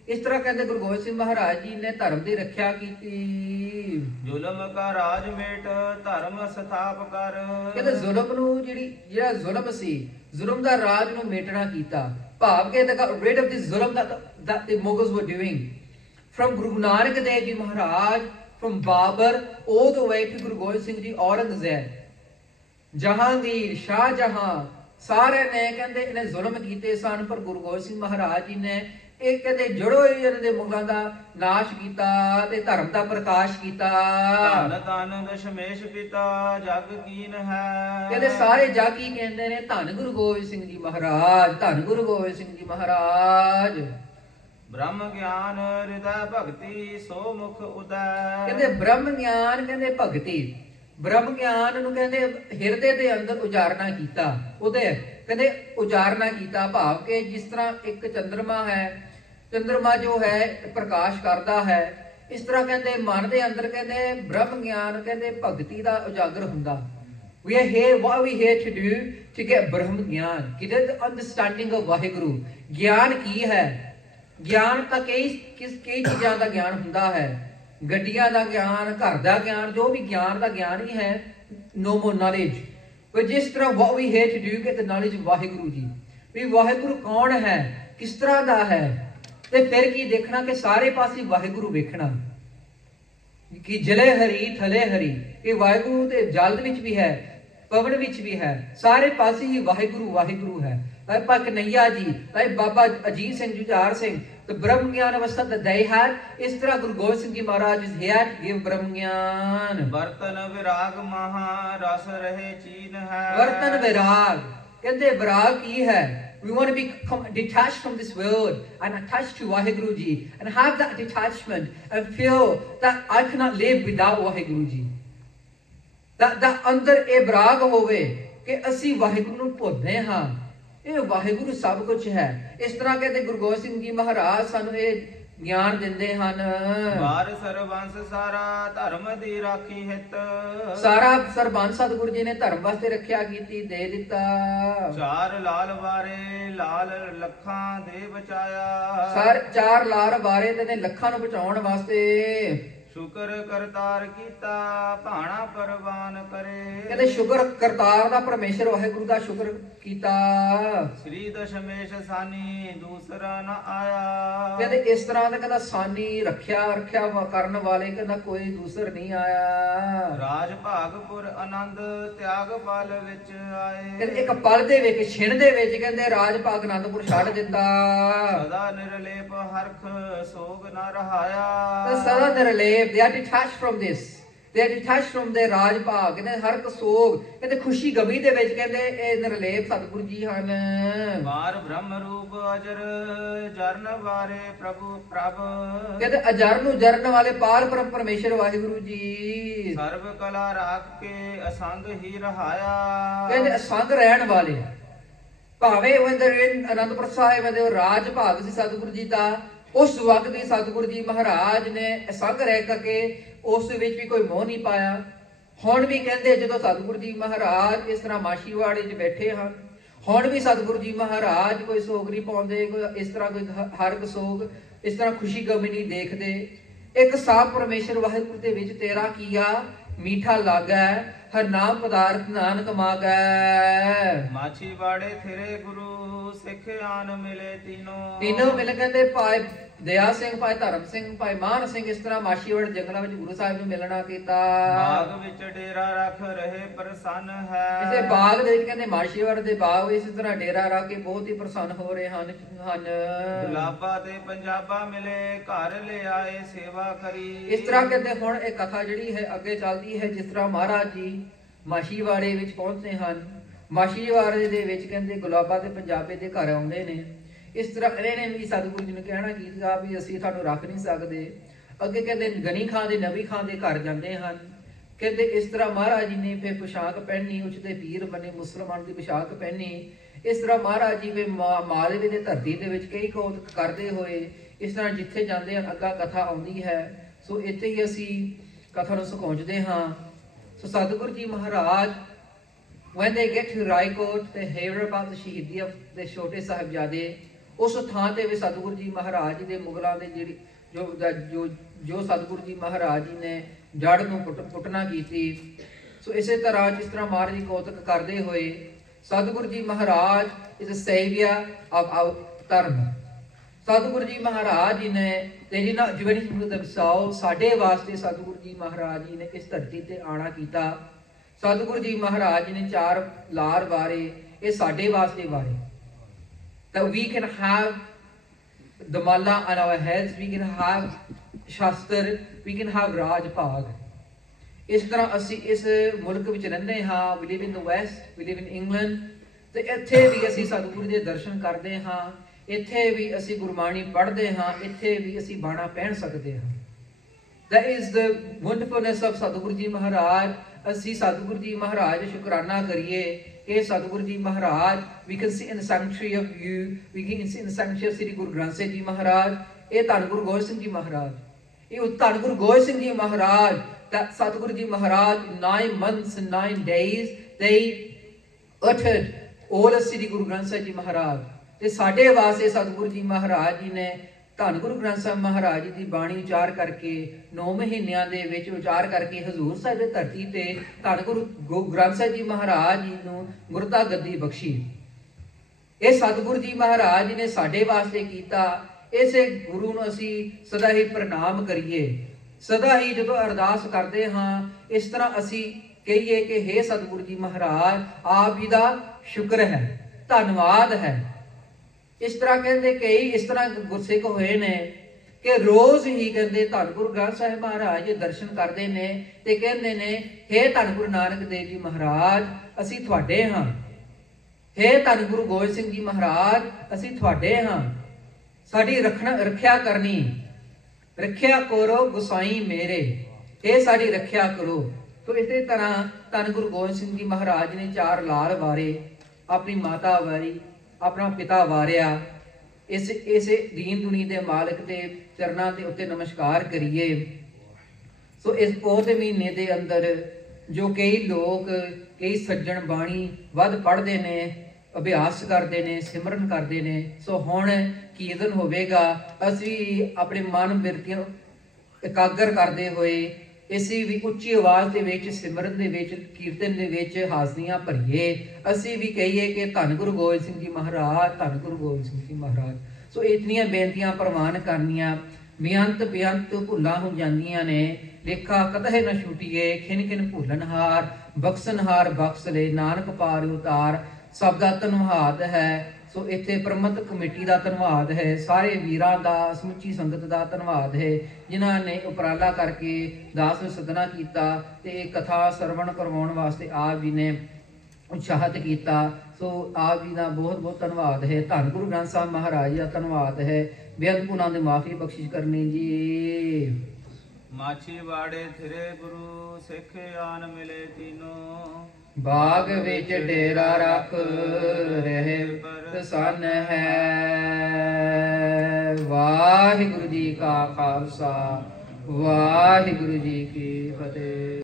ਇਸ ਤਰ੍ਹਾਂ ਕਹਿੰਦੇ ਗੁਰੂ ਗੋਬਿੰਦ ਸਿੰਘ ਮਹਾਰਾਜ ਜੀ ਨੇ ਧਰਮ ਦੀ ਰੱਖਿਆ ਕੀਤੀ। ਜ਼ੁਲਮ ਕਾ ਰਾਜ ਮੇਟ ਧਰਮ ਸਥਾਪ ਕਰ। ਕਹਿੰਦੇ ਜ਼ੁਲਮ ਨੂੰ ਜਿਹੜਾ ਜ਼ੁਲਮ ਸੀ, ਜ਼ੁਲਮ ਦਾ ਰਾਜ ਨੂੰ ਮੇਟਣਾ ਕੀਤਾ। ਭਾਵ ਕਿ the rid of this zulm that the Mughals were doing, from Guru Nanak Dev Ji Maharaj, from Babur all the way to Guru Gobind Singh Ji, Aurangzeb, Jahangir, Shah Jahan, ਸਾਰੇ ਨੇ ਕਹਿੰਦੇ ਇਹਨੇ ਜ਼ੁਲਮ ਕੀਤੇ ਸਨ, ਪਰ ਗੁਰੂ ਗੋਬਿੰਦ ਸਿੰਘ ਮਹਾਰਾਜ ਜੀ ਨੇ ਇਹ ਕਹਿੰਦੇ ਜੜੋ ਹੀ ਇਹਨਾਂ ਦੇ ਮੁਗਲਾਂ ਦਾ ਨਾਸ਼ ਕੀਤਾ ਤੇ ਧਰਮ ਦਾ ਪ੍ਰਕਾਸ਼ ਕੀਤਾ। ਧੰਨ ਧੰਨ ਦਸ਼ਮੇਸ਼ ਪਿਤਾ ਜਗ ਕੀਨ ਹੈ। ਕਹਿੰਦੇ ਸਾਰੇ ਜਗ ਹੀ ਕਹਿੰਦੇ ਨੇ ਧੰਨ ਗੁਰੂ ਗੋਬਿੰਦ ਸਿੰਘ ਜੀ ਮਹਾਰਾਜ, ਧੰਨ ਗੁਰੂ ਗੋਬਿੰਦ ਸਿੰਘ ਜੀ ਮਹਾਰਾਜ। ਬ੍ਰਹਮ ਗਿਆਨ ਹਿਰਦੈ ਭਗਤੀ ਸੋ ਮੁਖ ਉਦੈ। ਕਹਿੰਦੇ ਬ੍ਰਹਮ ਗਿਆਨ, ਕਹਿੰਦੇ ਭਗਤੀ, ਬ੍ਰਹਮ ਗਿਆਨ ਨੂੰ ਕਹਿੰਦੇ ਹਿਰਦੇ ਦੇ ਅੰਦਰ ਉਜਾਰਨਾ ਕੀਤਾ। ਉਹਦੇ ਕਹਿੰਦੇ ਉਜਾਰਨਾ ਕੀਤਾ, ਭਾਵ ਕਿ ਜਿਸ ਤਰ੍ਹਾਂ ਇੱਕ ਚੰਦਰਮਾ ਹੈ, ਚੰਦਰਮਾ ਜੋ ਹੈ ਪ੍ਰਕਾਸ਼ ਕਰਦਾ ਹੈ, ਇਸ ਤਰ੍ਹਾਂ ਕਹਿੰਦੇ ਮਨ ਦੇ ਅੰਦਰ ਕਹਿੰਦੇ ਬ੍ਰਹਮ ਗਿਆਨ ਕਹਿੰਦੇ ਭਗਤੀ ਦਾ ਉਜਾਗਰ ਹੁੰਦਾ। We are here, what are we here to do? To get ਬ੍ਰਹਮ ਗਿਆਨ, get the understanding of Waheguru. ਗਿਆਨ ਕੀ ਹੈ? ਗਿਆਨ ਤਾਂ ਕਈ ਚੀਜ਼ਾਂ ਦਾ ਗਿਆਨ ਹੁੰਦਾ ਹੈ, ਗੱਡੀਆਂ ਦਾ ਗਿਆਨ, ਘਰ ਦਾ ਗਿਆਨ, ਜੋ ਵੀ ਗਿਆਨ ਦਾ ਗਿਆਨ ਹੀ ਹੈ, no more knowledge। ਪਰ ਜਿਸ ਤਰ੍ਹਾਂ what we here to do get the knowledge of Waheguru ji, ਵੀ ਵਾਹਿਗੁਰੂ ਕੌਣ ਹੈ, ਕਿਸ ਤਰ੍ਹਾਂ ਦਾ ਹੈ, ਤੇ ਫਿਰ ਕੀ ਦੇਖਣਾ ਕਿ ਸਾਰੇ ਪਾਸੇ ਵਾਹਿਗੁਰੂ ਵੇਖਣਾ, ਕਿ ਜਲੇ ਹਰੀ ਥਲੇ ਹਰੀ, ਇਹ ਵਾਹਿਗੁਰੂ ਤੇ ਜਲ ਵਿੱਚ ਵੀ ਹੈ, ਪਵਨ ਵਿੱਚ ਵੀ ਹੈ, ਸਾਰੇ ਪਾਸੇ ਹੀ ਵਾਹਿਗੁਰੂ ਵਾਹਿਗੁਰੂ ਹੈ। like Baba Kanhaiya ji, like Baba Ajit Singh Jujhar Singh, the Brahm Gyan Avastha that they had, is तरह Guru Gobind Singh Ji Maharaj is here to give Brahm Gyan। बर्तन विराग महा रस रहे चीन है। बर्तन विराग, कहते विराग की है, we want to be detached from this world and attached to Vaheguru Ji and have that detachment and feel that I cannot live without Vaheguru Ji। that ਅੰਦਰ ਇਹ ਵਿਰਾਗ ਹੋਵੇ ਕਿ ਅਸੀਂ ਵਾਹਿਗੁਰੂ ਨੂੰ ਭੁੱਲਦੇ ਹਾਂ, ਇਹ ਵਾਹਿਗੁਰੂ ਸਭ ਕੁਝ ਹੈ। ਇਸ ਤਰ੍ਹਾਂ ਕਹਿੰਦੇ ਗੁਰੂ ਗੋਬਿੰਦ ਸਿੰਘ ਜੀ ਮਹਾਰਾਜ ਸਾਨੂੰ ਇਹ ਗਿਆਨ ਦਿੰਦੇ ਹਨ। ਵਾਰ ਸਰਬੰਸ ਸਾਰਾ ਧਰਮ ਦੀ ਰਾਖੀ ਹਿਤ। ਸਾਰਾ ਸਰਬੰਸ ਸਤਿਗੁਰੂ ਜੀ ਨੇ ਧਰਮ ਵਾਸਤੇ ਰੱਖਿਆ ਕੀਤੀ, ਦੇ ਦਿੱਤਾ। ਚਾਰ ਲਾਲ ਵਾਰੇ ਲਾਲ ਲੱਖਾਂ ਦੇ ਬਚਾਇਆ। ਚਾਰ ਲਾਲ ਵਾਰੇ ਤੇ ਲੱਖਾਂ ਨੂੰ ਬਚਾਉਣ ਵਾਸਤੇ ਸ਼ੁਕਰ ਕਰਤਾਰ ਕੀਤਾ ਭਾਣਾ ਪਰਵਾਨ ਕਰੇ। ਕਹਿੰਦੇ ਸ਼ੁਕਰ ਕਰਤਾਰ ਦਾ ਪਰਮੇਸ਼ਰ ਵਾਹਿਗੁਰੂ ਦਾ ਸ਼ੁਕਰ ਕੀਤਾ। ਸ੍ਰੀ ਦਸ਼ਮੇਸ਼ ਸਾਨੀ ਦੂਸਰਾ ਨਾ ਆਇਆ। ਕਹਿੰਦੇ ਇਸ ਤਰ੍ਹਾਂ ਦਾ ਕਹਿੰਦਾ ਸਾਨੀ ਰੱਖਿਆ ਕਰਨ ਵਾਲੇ ਕਹਿੰਦਾ ਕੋਈ ਦੂਸਰ ਨਹੀਂ ਆਇਆ। ਰਾਜ ਭਾਗਪੁਰ ਆਨੰਦ ਤਿਆਗ ਪਲ ਵਿੱਚ ਆਏ। ਕਹਿੰਦੇ ਇੱਕ ਪਲ ਦੇ ਵਿੱਚ ਛਿਣ ਦੇ ਵਿੱਚ ਕਹਿੰਦੇ ਰਾਜ ਭਾਗ ਆਨੰਦਪੁਰ ਛੱਡ ਦਿੱਤਾ। ਸਦਾ ਨਿਰਲੇਪ ਹਰਖ ਸੋਗ ਨਾ ਰਹਾਇਆ। ਸਦਾ ਨਿਰਲੇਪ, they are detached from this, they are detached from their ਰਾਜ ਭਾਗ, ਕਹਿੰਦੇ ਹਰ ਇੱਕ ਸੋਗ, ਕਹਿੰਦੇ ਖੁਸ਼ੀ ਗਮੀ ਦੇ ਵਿੱਚ ਕਹਿੰਦੇ ਇਹ ਨਿਰਲੇਪ ਸਤਿਗੁਰੂ ਜੀ ਹਨ। ਬਾਰ ਬ੍ਰਹਮ ਰੂਪ ਅਜਰ ਜਰਨ ਵਾਰੇ ਪ੍ਰਭੂ ਪ੍ਰਭ। ਕਹਿੰਦੇ ਅਜਰ ਨੂੰ ਜਰਨ ਵਾਲੇ ਪਾਰ ਬ੍ਰਹਮ ਪਰਮੇਸ਼ਰ ਵਾਹਿਗੁਰੂ ਜੀ। ਸਰਬ ਕਲਾ ਰਾਖ ਕੇ ਅਸੰਗ ਹੀ ਰਹਾਇਆ। ਕਹਿੰਦੇ ਅਸੰਗ ਰਹਿਣ ਵਾਲੇ, ਭਾਵੇਂ ਉਹ ਅਨੰਦਪੁਰ ਸਾਹਿਬ ਦੇ ਰਾਜ ਭਾਗ ਸੀ ਸਤਿਗੁਰੂ ਜੀ ਦਾ, ਉਸ ਵਕਤ ਵੀ ਸਤਿਗੁਰੂ ਜੀ ਮਹਾਰਾਜ ਨੇ ਅਸੰਗ ਰਹਿ ਕਰਕੇ ਉਸ ਵਿੱਚ ਵੀ ਕੋਈ ਮੋਹ ਨਹੀਂ ਪਾਇਆ। ਹੁਣ ਵੀ ਕਹਿੰਦੇ ਜਦੋਂ ਸਤਿਗੁਰੂ ਜੀ ਮਹਾਰਾਜ ਇਸ ਤਰ੍ਹਾਂ ਮਾਸ਼ੀਵਾੜੇ 'ਚ ਬੈਠੇ ਹਨ, ਹੁਣ ਵੀ ਸਤਿਗੁਰੂ ਜੀ ਮਹਾਰਾਜ ਕੋਈ ਸੋਗ ਨਹੀਂ ਪਾਉਂਦੇ, ਕੋਈ ਇਸ ਤਰ੍ਹਾਂ ਕੋਈ ਹਰਕ ਸੋਗ, ਇਸ ਤਰ੍ਹਾਂ ਖੁਸ਼ੀ ਗਮੀ ਨਹੀਂ ਦੇਖਦੇ। ਇੱਕ ਸਾਫ ਪਰਮੇਸ਼ਰ ਵਾਹਿਗੁਰੂ ਦੇ ਵਿੱਚ ਤੇਰਾ ਕੀਆ ਮੀਠਾ ਲਾਗੈ, ਹਰ ਨਾਮ ਪਦਾਰਥ ਨਾਨਕ ਮਾਗੈ। ਮਾਛੀਵਾੜੇ ਥਿਰੇ ਗੁਰੂ ਸਿੱਖ ਆਨ ਮਿਲੇ ਤਿੰਨੋਂ ਮਿਲ ਕਹਿੰਦੇ ਭਾਈ ਦਇਆ ਸਿੰਘ, ਭਾਈ ਧਰਮ ਸਿੰਘ, ਭਾਈ ਮਾਨ ਸਿੰਘ, ਇਸ ਤਰ੍ਹਾਂ ਮਾਛੀਵਾੜੇ ਜੰਗਲਾਂ ਵਿੱਚ ਗੁਰੂ ਸਾਹਿਬ ਨੂੰ ਮਿਲਣਾ ਕੀਤਾ। ਬਾਗ ਵਿੱਚ ਡੇਰਾ ਰੱਖ ਰਹੇ ਪ੍ਰਸੰਨ ਹੈ। ਇਸੇ ਬਾਗ ਦੇ ਵਿੱਚ ਕਹਿੰਦੇ ਮਾਛੀਵਾੜੇ ਦੇ ਬਾਗ ਵਿੱਚ ਇਸ ਤਰ੍ਹਾਂ ਡੇਰਾ ਰੱਖ ਕੇ ਬਹੁਤ ਹੀ ਪ੍ਰਸੰਨ ਹੋ ਰਹੇ ਹਨ। ਗੁਲਾਬਾ ਤੇ ਪੰਜਾਬਾ ਮਿਲੇ ਘਰ ਲੈ ਆਏ ਸੇਵਾ ਕਰੀ। ਇਸ ਤਰ੍ਹਾਂ ਕਹਿੰਦੇ ਹੁਣ ਇਹ ਕਥਾ ਜਿਹੜੀ ਹੈ ਅੱਗੇ ਚੱਲਦੀ ਹੈ, ਜਿਸ ਤਰ੍ਹਾਂ ਮਹਾਰਾਜ ਜੀ ਮਾਛੀਵਾੜੇ ਵਿੱਚ ਪਹੁੰਚਦੇ ਹਨ। ਮਾਛੀਵਾੜੇ ਦੇ ਵਿੱਚ ਕਹਿੰਦੇ ਗੁਲਾਬਾਂ ਤੇ ਪੰਜਾਬੇ ਦੇ ਘਰ ਆਉਂਦੇ ਨੇ। ਇਸ ਤਰ੍ਹਾਂ ਇਹਨਾਂ ਨੇ ਵੀ ਸਤਿਗੁਰੂ ਜੀ ਨੂੰ ਕਹਿਣਾ ਕੀਤਾ ਵੀ ਅਸੀਂ ਤੁਹਾਨੂੰ ਰੱਖ ਨਹੀਂ ਸਕਦੇ। ਅੱਗੇ ਕਹਿੰਦੇ ਗਨੀ ਖਾਂ ਦੇ ਨਬੀ ਖਾਂ ਦੇ ਘਰ ਜਾਂਦੇ ਹਨ। ਕਹਿੰਦੇ ਇਸ ਤਰ੍ਹਾਂ ਮਹਾਰਾਜ ਜੀ ਨੇ ਫਿਰ ਪੋਸ਼ਾਕ ਪਹਿਨੀ, ਉੱਚ ਦੇ ਪੀਰ ਬਣੇ, ਮੁਸਲਮਾਨ ਦੀ ਪੋਸ਼ਾਕ ਪਹਿਨੀ। ਇਸ ਤਰ੍ਹਾਂ ਮਹਾਰਾਜ ਜੀ ਵੀ ਮਾਲਵੇ ਦੇ ਧਰਤੀ ਦੇ ਵਿੱਚ ਕਈ ਕੌਤਕ ਕਰਦੇ ਹੋਏ ਇਸ ਤਰ੍ਹਾਂ ਜਿੱਥੇ ਜਾਂਦੇ ਹਨ ਅੱਗਾ ਕਥਾ ਆਉਂਦੀ ਹੈ। ਸੋ ਇੱਥੇ ਹੀ ਅਸੀਂ ਕਥਾ ਨੂੰ ਪਹੁੰਚਦੇ ਹਾਂ। ਸੋ ਸਤਿਗੁਰੂ ਜੀ ਮਹਾਰਾਜ when they get to Raikot they hear about the ਸ਼ਹੀਦੀ of the ਛੋਟੇ ਸਾਹਿਬਜ਼ਾਦੇ। ਉਸ ਥਾਂ ਤੇ ਵੀ ਸਤਿਗੁਰੂ ਜੀ ਮਹਾਰਾਜ ਜੀ ਦੇ ਮੁਗਲਾਂ ਦੇ ਜਿਹੜੀ ਜੋ ਸਤਿਗੁਰੂ ਜੀ ਮਹਾਰਾਜ ਜੀ ਨੇ ਜੜ ਨੂੰ ਪੁੱਟਣਾ ਕੀਤੀ। ਸੋ ਇਸੇ ਤਰ੍ਹਾਂ ਜਿਸ ਤਰ੍ਹਾਂ ਮਹਾਰਾਜ ਜੀ ਕੌਤਕ ਕਰਦੇ ਹੋਏ ਸਤਿਗੁਰੂ ਜੀ ਮਹਾਰਾਜ is a savior of our ਧਰਮ। ਸਤਿਗੁਰੂ ਜੀ ਮਹਾਰਾਜ ਜੀ ਨੇ ਤੇ ਜਿਹਨਾਂ ਜਿਵੇਂ themselves ਸਾਡੇ ਵਾਸਤੇ ਸਤਿਗੁਰੂ ਜੀ ਮਹਾਰਾਜ ਜੀ ਨੇ ਇਸ ਧਰਤੀ ਤੇ ਆਣਾ ਕੀਤਾ। ਸਤਿਗੁਰੂ ਜੀ ਮਹਾਰਾਜ ਜੀ ਨੇ 4 ਲਾਰ ਵਾਰੇ, ਇਹ ਸਾਡੇ ਵਾਸਤੇ ਵਾਰੇ। that we can have the mala on our heads, we can have ਸ਼ਾਸਤਰ, we can have ਰਾਜ ਭਾਗ। ਇਸ ਤਰ੍ਹਾਂ ਅਸੀਂ ਇਸ ਮੁਲਕ ਵਿੱਚ ਰਹਿੰਦੇ ਹਾਂ। we live in the west, we live in England। ਤੇ ਇੱਥੇ ਵੀ ਅਸੀਂ ਸਤਿਗੁਰੂ ਦੇ ਦਰਸ਼ਨ ਕਰਦੇ ਹਾਂ, ਇੱਥੇ ਵੀ ਅਸੀਂ ਗੁਰਬਾਣੀ ਪੜ੍ਹਦੇ ਹਾਂ, ਇੱਥੇ ਵੀ ਅਸੀਂ ਬਾਣਾ ਪਹਿਨ ਸਕਦੇ ਹਾਂ। that is the wonderfulness of Satguru ji ਮਹਾਰਾਜ। ਅਸੀਂ ਸਤਿਗੁਰੂ ਜੀ ਮਹਾਰਾਜ ਦਾ ਸ਼ੁਕਰਾਨਾ ਕਰੀਏ। ਇਹ ਸਤਿਗੁਰੂ ਜੀ ਮਹਾਰਾਜ we can sit in the sanctuary of you, we can sit in the sanctuary of ਸ੍ਰੀ ਗੁਰੂ ਗ੍ਰੰਥ ਸਾਹਿਬ ਜੀ ਮਹਾਰਾਜ। ਇਹ ਧੰਨ ਗੁਰੂ ਗੋਬਿੰਦ ਸਿੰਘ ਜੀ ਮਹਾਰਾਜ, ਇਹ ਧੰਨ ਗੁਰੂ ਗੋਬਿੰਦ ਸਿੰਘ ਜੀ ਮਹਾਰਾਜ that Satguru ji Maharaj 9 months and 9 days they uttered all of ਸ੍ਰੀ ਗੁਰੂ ਗ੍ਰੰਥ ਸਾਹਿਬ ਜੀ ਮਹਾਰਾਜ। ਤੇ ਸਾਡੇ ਵਾਸਤੇ ਸਤਿਗੁਰੂ ਜੀ ਮਹਾਰਾਜ ਜੀ ਨੇ ਧੰਨ ਗੁਰੂ ਗ੍ਰੰਥ ਸਾਹਿਬ ਮਹਾਰਾਜ ਜੀ ਦੀ ਬਾਣੀ ਉਚਾਰ ਕਰਕੇ 9 ਮਹੀਨਿਆਂ ਦੇ ਵਿੱਚ ਉਚਾਰ ਕਰਕੇ ਹਜ਼ੂਰ ਸਾਹਿਬ ਦੀ ਧਰਤੀ ਤੇ ਧੰਨ ਗੁਰੂ ਗ੍ਰੰਥ ਸਾਹਿਬ ਜੀ ਮਹਾਰਾਜ ਜੀ ਨੂੰ ਗੁਰਤਾ ਗੱਦੀ ਬਖਸ਼ੀ। ਇਹ ਸਤਿਗੁਰੂ ਜੀ ਮਹਾਰਾਜ ਜੀ ਨੇ ਸਾਡੇ ਵਾਸਤੇ ਕੀਤਾ। ਇਸੇ ਗੁਰੂ ਨੂੰ ਅਸੀਂ ਸਦਾ ਹੀ ਪ੍ਰਣਾਮ ਕਰੀਏ। ਸਦਾ ਹੀ ਜਦੋਂ ਅਰਦਾਸ ਕਰਦੇ ਹਾਂ ਇਸ ਤਰ੍ਹਾਂ ਅਸੀਂ ਕਹੀਏ ਕਿ ਹੇ ਸਤਿਗੁਰੂ ਜੀ ਮਹਾਰਾਜ ਆਪ ਜੀ ਦਾ ਸ਼ੁਕਰ ਹੈ, ਧੰਨਵਾਦ ਹੈ। ਇਸ ਤਰ੍ਹਾਂ ਕਹਿੰਦੇ ਕਈ ਇਸ ਤਰ੍ਹਾਂ ਗੁਰਸਿੱਖ ਹੋਏ ਨੇ ਕਿ ਰੋਜ਼ ਹੀ ਕਹਿੰਦੇ ਧੰਨ ਗੁਰੂ ਗ੍ਰੰਥ ਸਾਹਿਬ ਮਹਾਰਾਜ ਦੇ ਦਰਸ਼ਨ ਕਰਦੇ ਨੇ ਤੇ ਕਹਿੰਦੇ ਨੇ ਹੇ ਧੰਨ ਗੁਰੂ ਨਾਨਕ ਦੇਵ ਜੀ ਮਹਾਰਾਜ ਅਸੀਂ ਤੁਹਾਡੇ ਹਾਂ। ਹੇ ਧੰਨ ਗੁਰੂ ਗੋਬਿੰਦ ਸਿੰਘ ਜੀ ਮਹਾਰਾਜ ਅਸੀਂ ਤੁਹਾਡੇ ਹਾਂ। ਸਾਡੀ ਰੱਖਿਆ ਕਰਨੀ, ਰੱਖਿਆ ਕਰੋ ਗੁਸਾਈ ਮੇਰੇ, ਇਹ ਸਾਡੀ ਰੱਖਿਆ ਕਰੋ। ਤੋ ਇਸੇ ਤਰ੍ਹਾਂ ਧੰਨ ਗੁਰੂ ਗੋਬਿੰਦ ਸਿੰਘ ਜੀ ਮਹਾਰਾਜ ਨੇ 4 ਲਾਲ ਵਾਰੇ, ਆਪਣੀ ਮਾਤਾ ਵਾਰੀ, ਆਪਣਾ ਪਿਤਾ ਵਾਰਿਆ। ਇਸੇ ਦੀਨ ਦੁਨੀ ਦੇ ਮਾਲਕ ਦੇ ਚਰਨਾਂ ਦੇ ਉੱਤੇ ਨਮਸਕਾਰ ਕਰੀਏ। ਸੋ ਇਸ ਪੋਹ ਦੇ ਮਹੀਨੇ ਦੇ ਅੰਦਰ ਜੋ ਕਈ ਲੋਕ ਕਈ ਸੱਜਣ ਬਾਣੀ ਵੱਧ ਪੜ੍ਹਦੇ ਨੇ, ਅਭਿਆਸ ਕਰਦੇ ਨੇ, ਸਿਮਰਨ ਕਰਦੇ ਨੇ। ਸੋ ਹੁਣ ਕੀਰਤਨ ਹੋਵੇਗਾ। ਅਸੀਂ ਆਪਣੇ ਮਨ ਬਿਰਤੀਆਂ ਇਕਾਗਰ ਕਰਦੇ ਹੋਏ ਇਸੇ ਵੀ ਉੱਚੀ ਆਵਾਜ਼ ਦੇ ਵਿੱਚ ਸਿਮਰਨ ਦੇ ਵਿੱਚ ਕੀਰਤਨ ਦੇ ਵਿੱਚ ਹਾਜ਼ਰੀਆਂ ਭਰੀਏ। ਅਸੀਂ ਵੀ ਕਹੀਏ ਕਿ ਧੰਨ ਗੁਰੂ ਗੋਬਿੰਦ ਸਿੰਘ ਜੀ ਮਹਾਰਾਜ, ਧੰਨ ਗੁਰੂ ਗੋਬਿੰਦ ਸਿੰਘ ਜੀ ਮਹਾਰਾਜ। ਸੋ ਇਤਨੀਆਂ ਬੇਨਤੀਆਂ ਪ੍ਰਵਾਨ ਕਰਨੀਆਂ। ਬੇਅੰਤ ਭੁੱਲਾਂ ਹੋ ਜਾਂਦੀਆਂ ਨੇ। ਲੇਖਾ ਕਤਹਿ ਨਾ ਛੁਟੀਏ, ਖਿਨ ਖਿਨ ਭੁੱਲਣਹਾਰ, ਬਖਸ਼ਣਹਾਰ ਬਖਸ਼ ਲੈ, ਨਾਨਕ ਪਾਰ ਉਤਾਰ। ਸਭ ਦਾ ਧੰਨਵਾਦ ਹੈ। ਸੋ ਇੱਥੇ ਪ੍ਰਬੰਧਕ ਕਮੇਟੀ ਦਾ ਧੰਨਵਾਦ ਹੈ, ਸਾਰੇ ਵੀਰਾਂ ਦਾ, ਸਮੁੱਚੀ ਸੰਗਤ ਦਾ ਧੰਨਵਾਦ ਹੈ ਜਿਨ੍ਹਾਂ ਨੇ ਉਪਰਾਲਾ ਕਰਕੇ ਦਾਸ ਨੂੰ ਸੱਦਣਾ ਕੀਤਾ ਤੇ ਇਹ ਕਥਾ ਸਰਵਣ ਕਰਵਾਉਣ ਵਾਸਤੇ ਆਪ ਜੀ ਨੇ ਉਤਸ਼ਾਹਿਤ ਕੀਤਾ। ਸੋ ਆਪ ਜੀ ਦਾ ਬਹੁਤ ਬਹੁਤ ਧੰਨਵਾਦ ਹੈ। ਧੰਨ ਗੁਰੂ ਗ੍ਰੰਥ ਸਾਹਿਬ ਮਹਾਰਾਜ ਦਾ ਧੰਨਵਾਦ ਹੈ। ਬੇਅੰਤ ਗੁਨਾਹਾਂ ਦੀ ਮਾਫੀ ਬਖਸ਼ਿਸ਼ ਕਰਨੀ ਜੀ। ਮਾਛੀਵਾੜੇ ਥਿਰੇ ਗੁਰੂ ਸਿੱਖ ਆਨ ਮਿਲੇ ਤੀਨੋਂ, ਬਾਗ ਵਿੱਚ ਡੇਰਾ ਰੱਖ ਰਹੇ ਪ੍ਰਸੰਨ ਹੈ। ਵਾਹਿਗੁਰੂ ਜੀ ਕਾ ਖਾਲਸਾ, ਵਾਹਿਗੁਰੂ ਜੀ ਕੀ ਫਤਿਹ।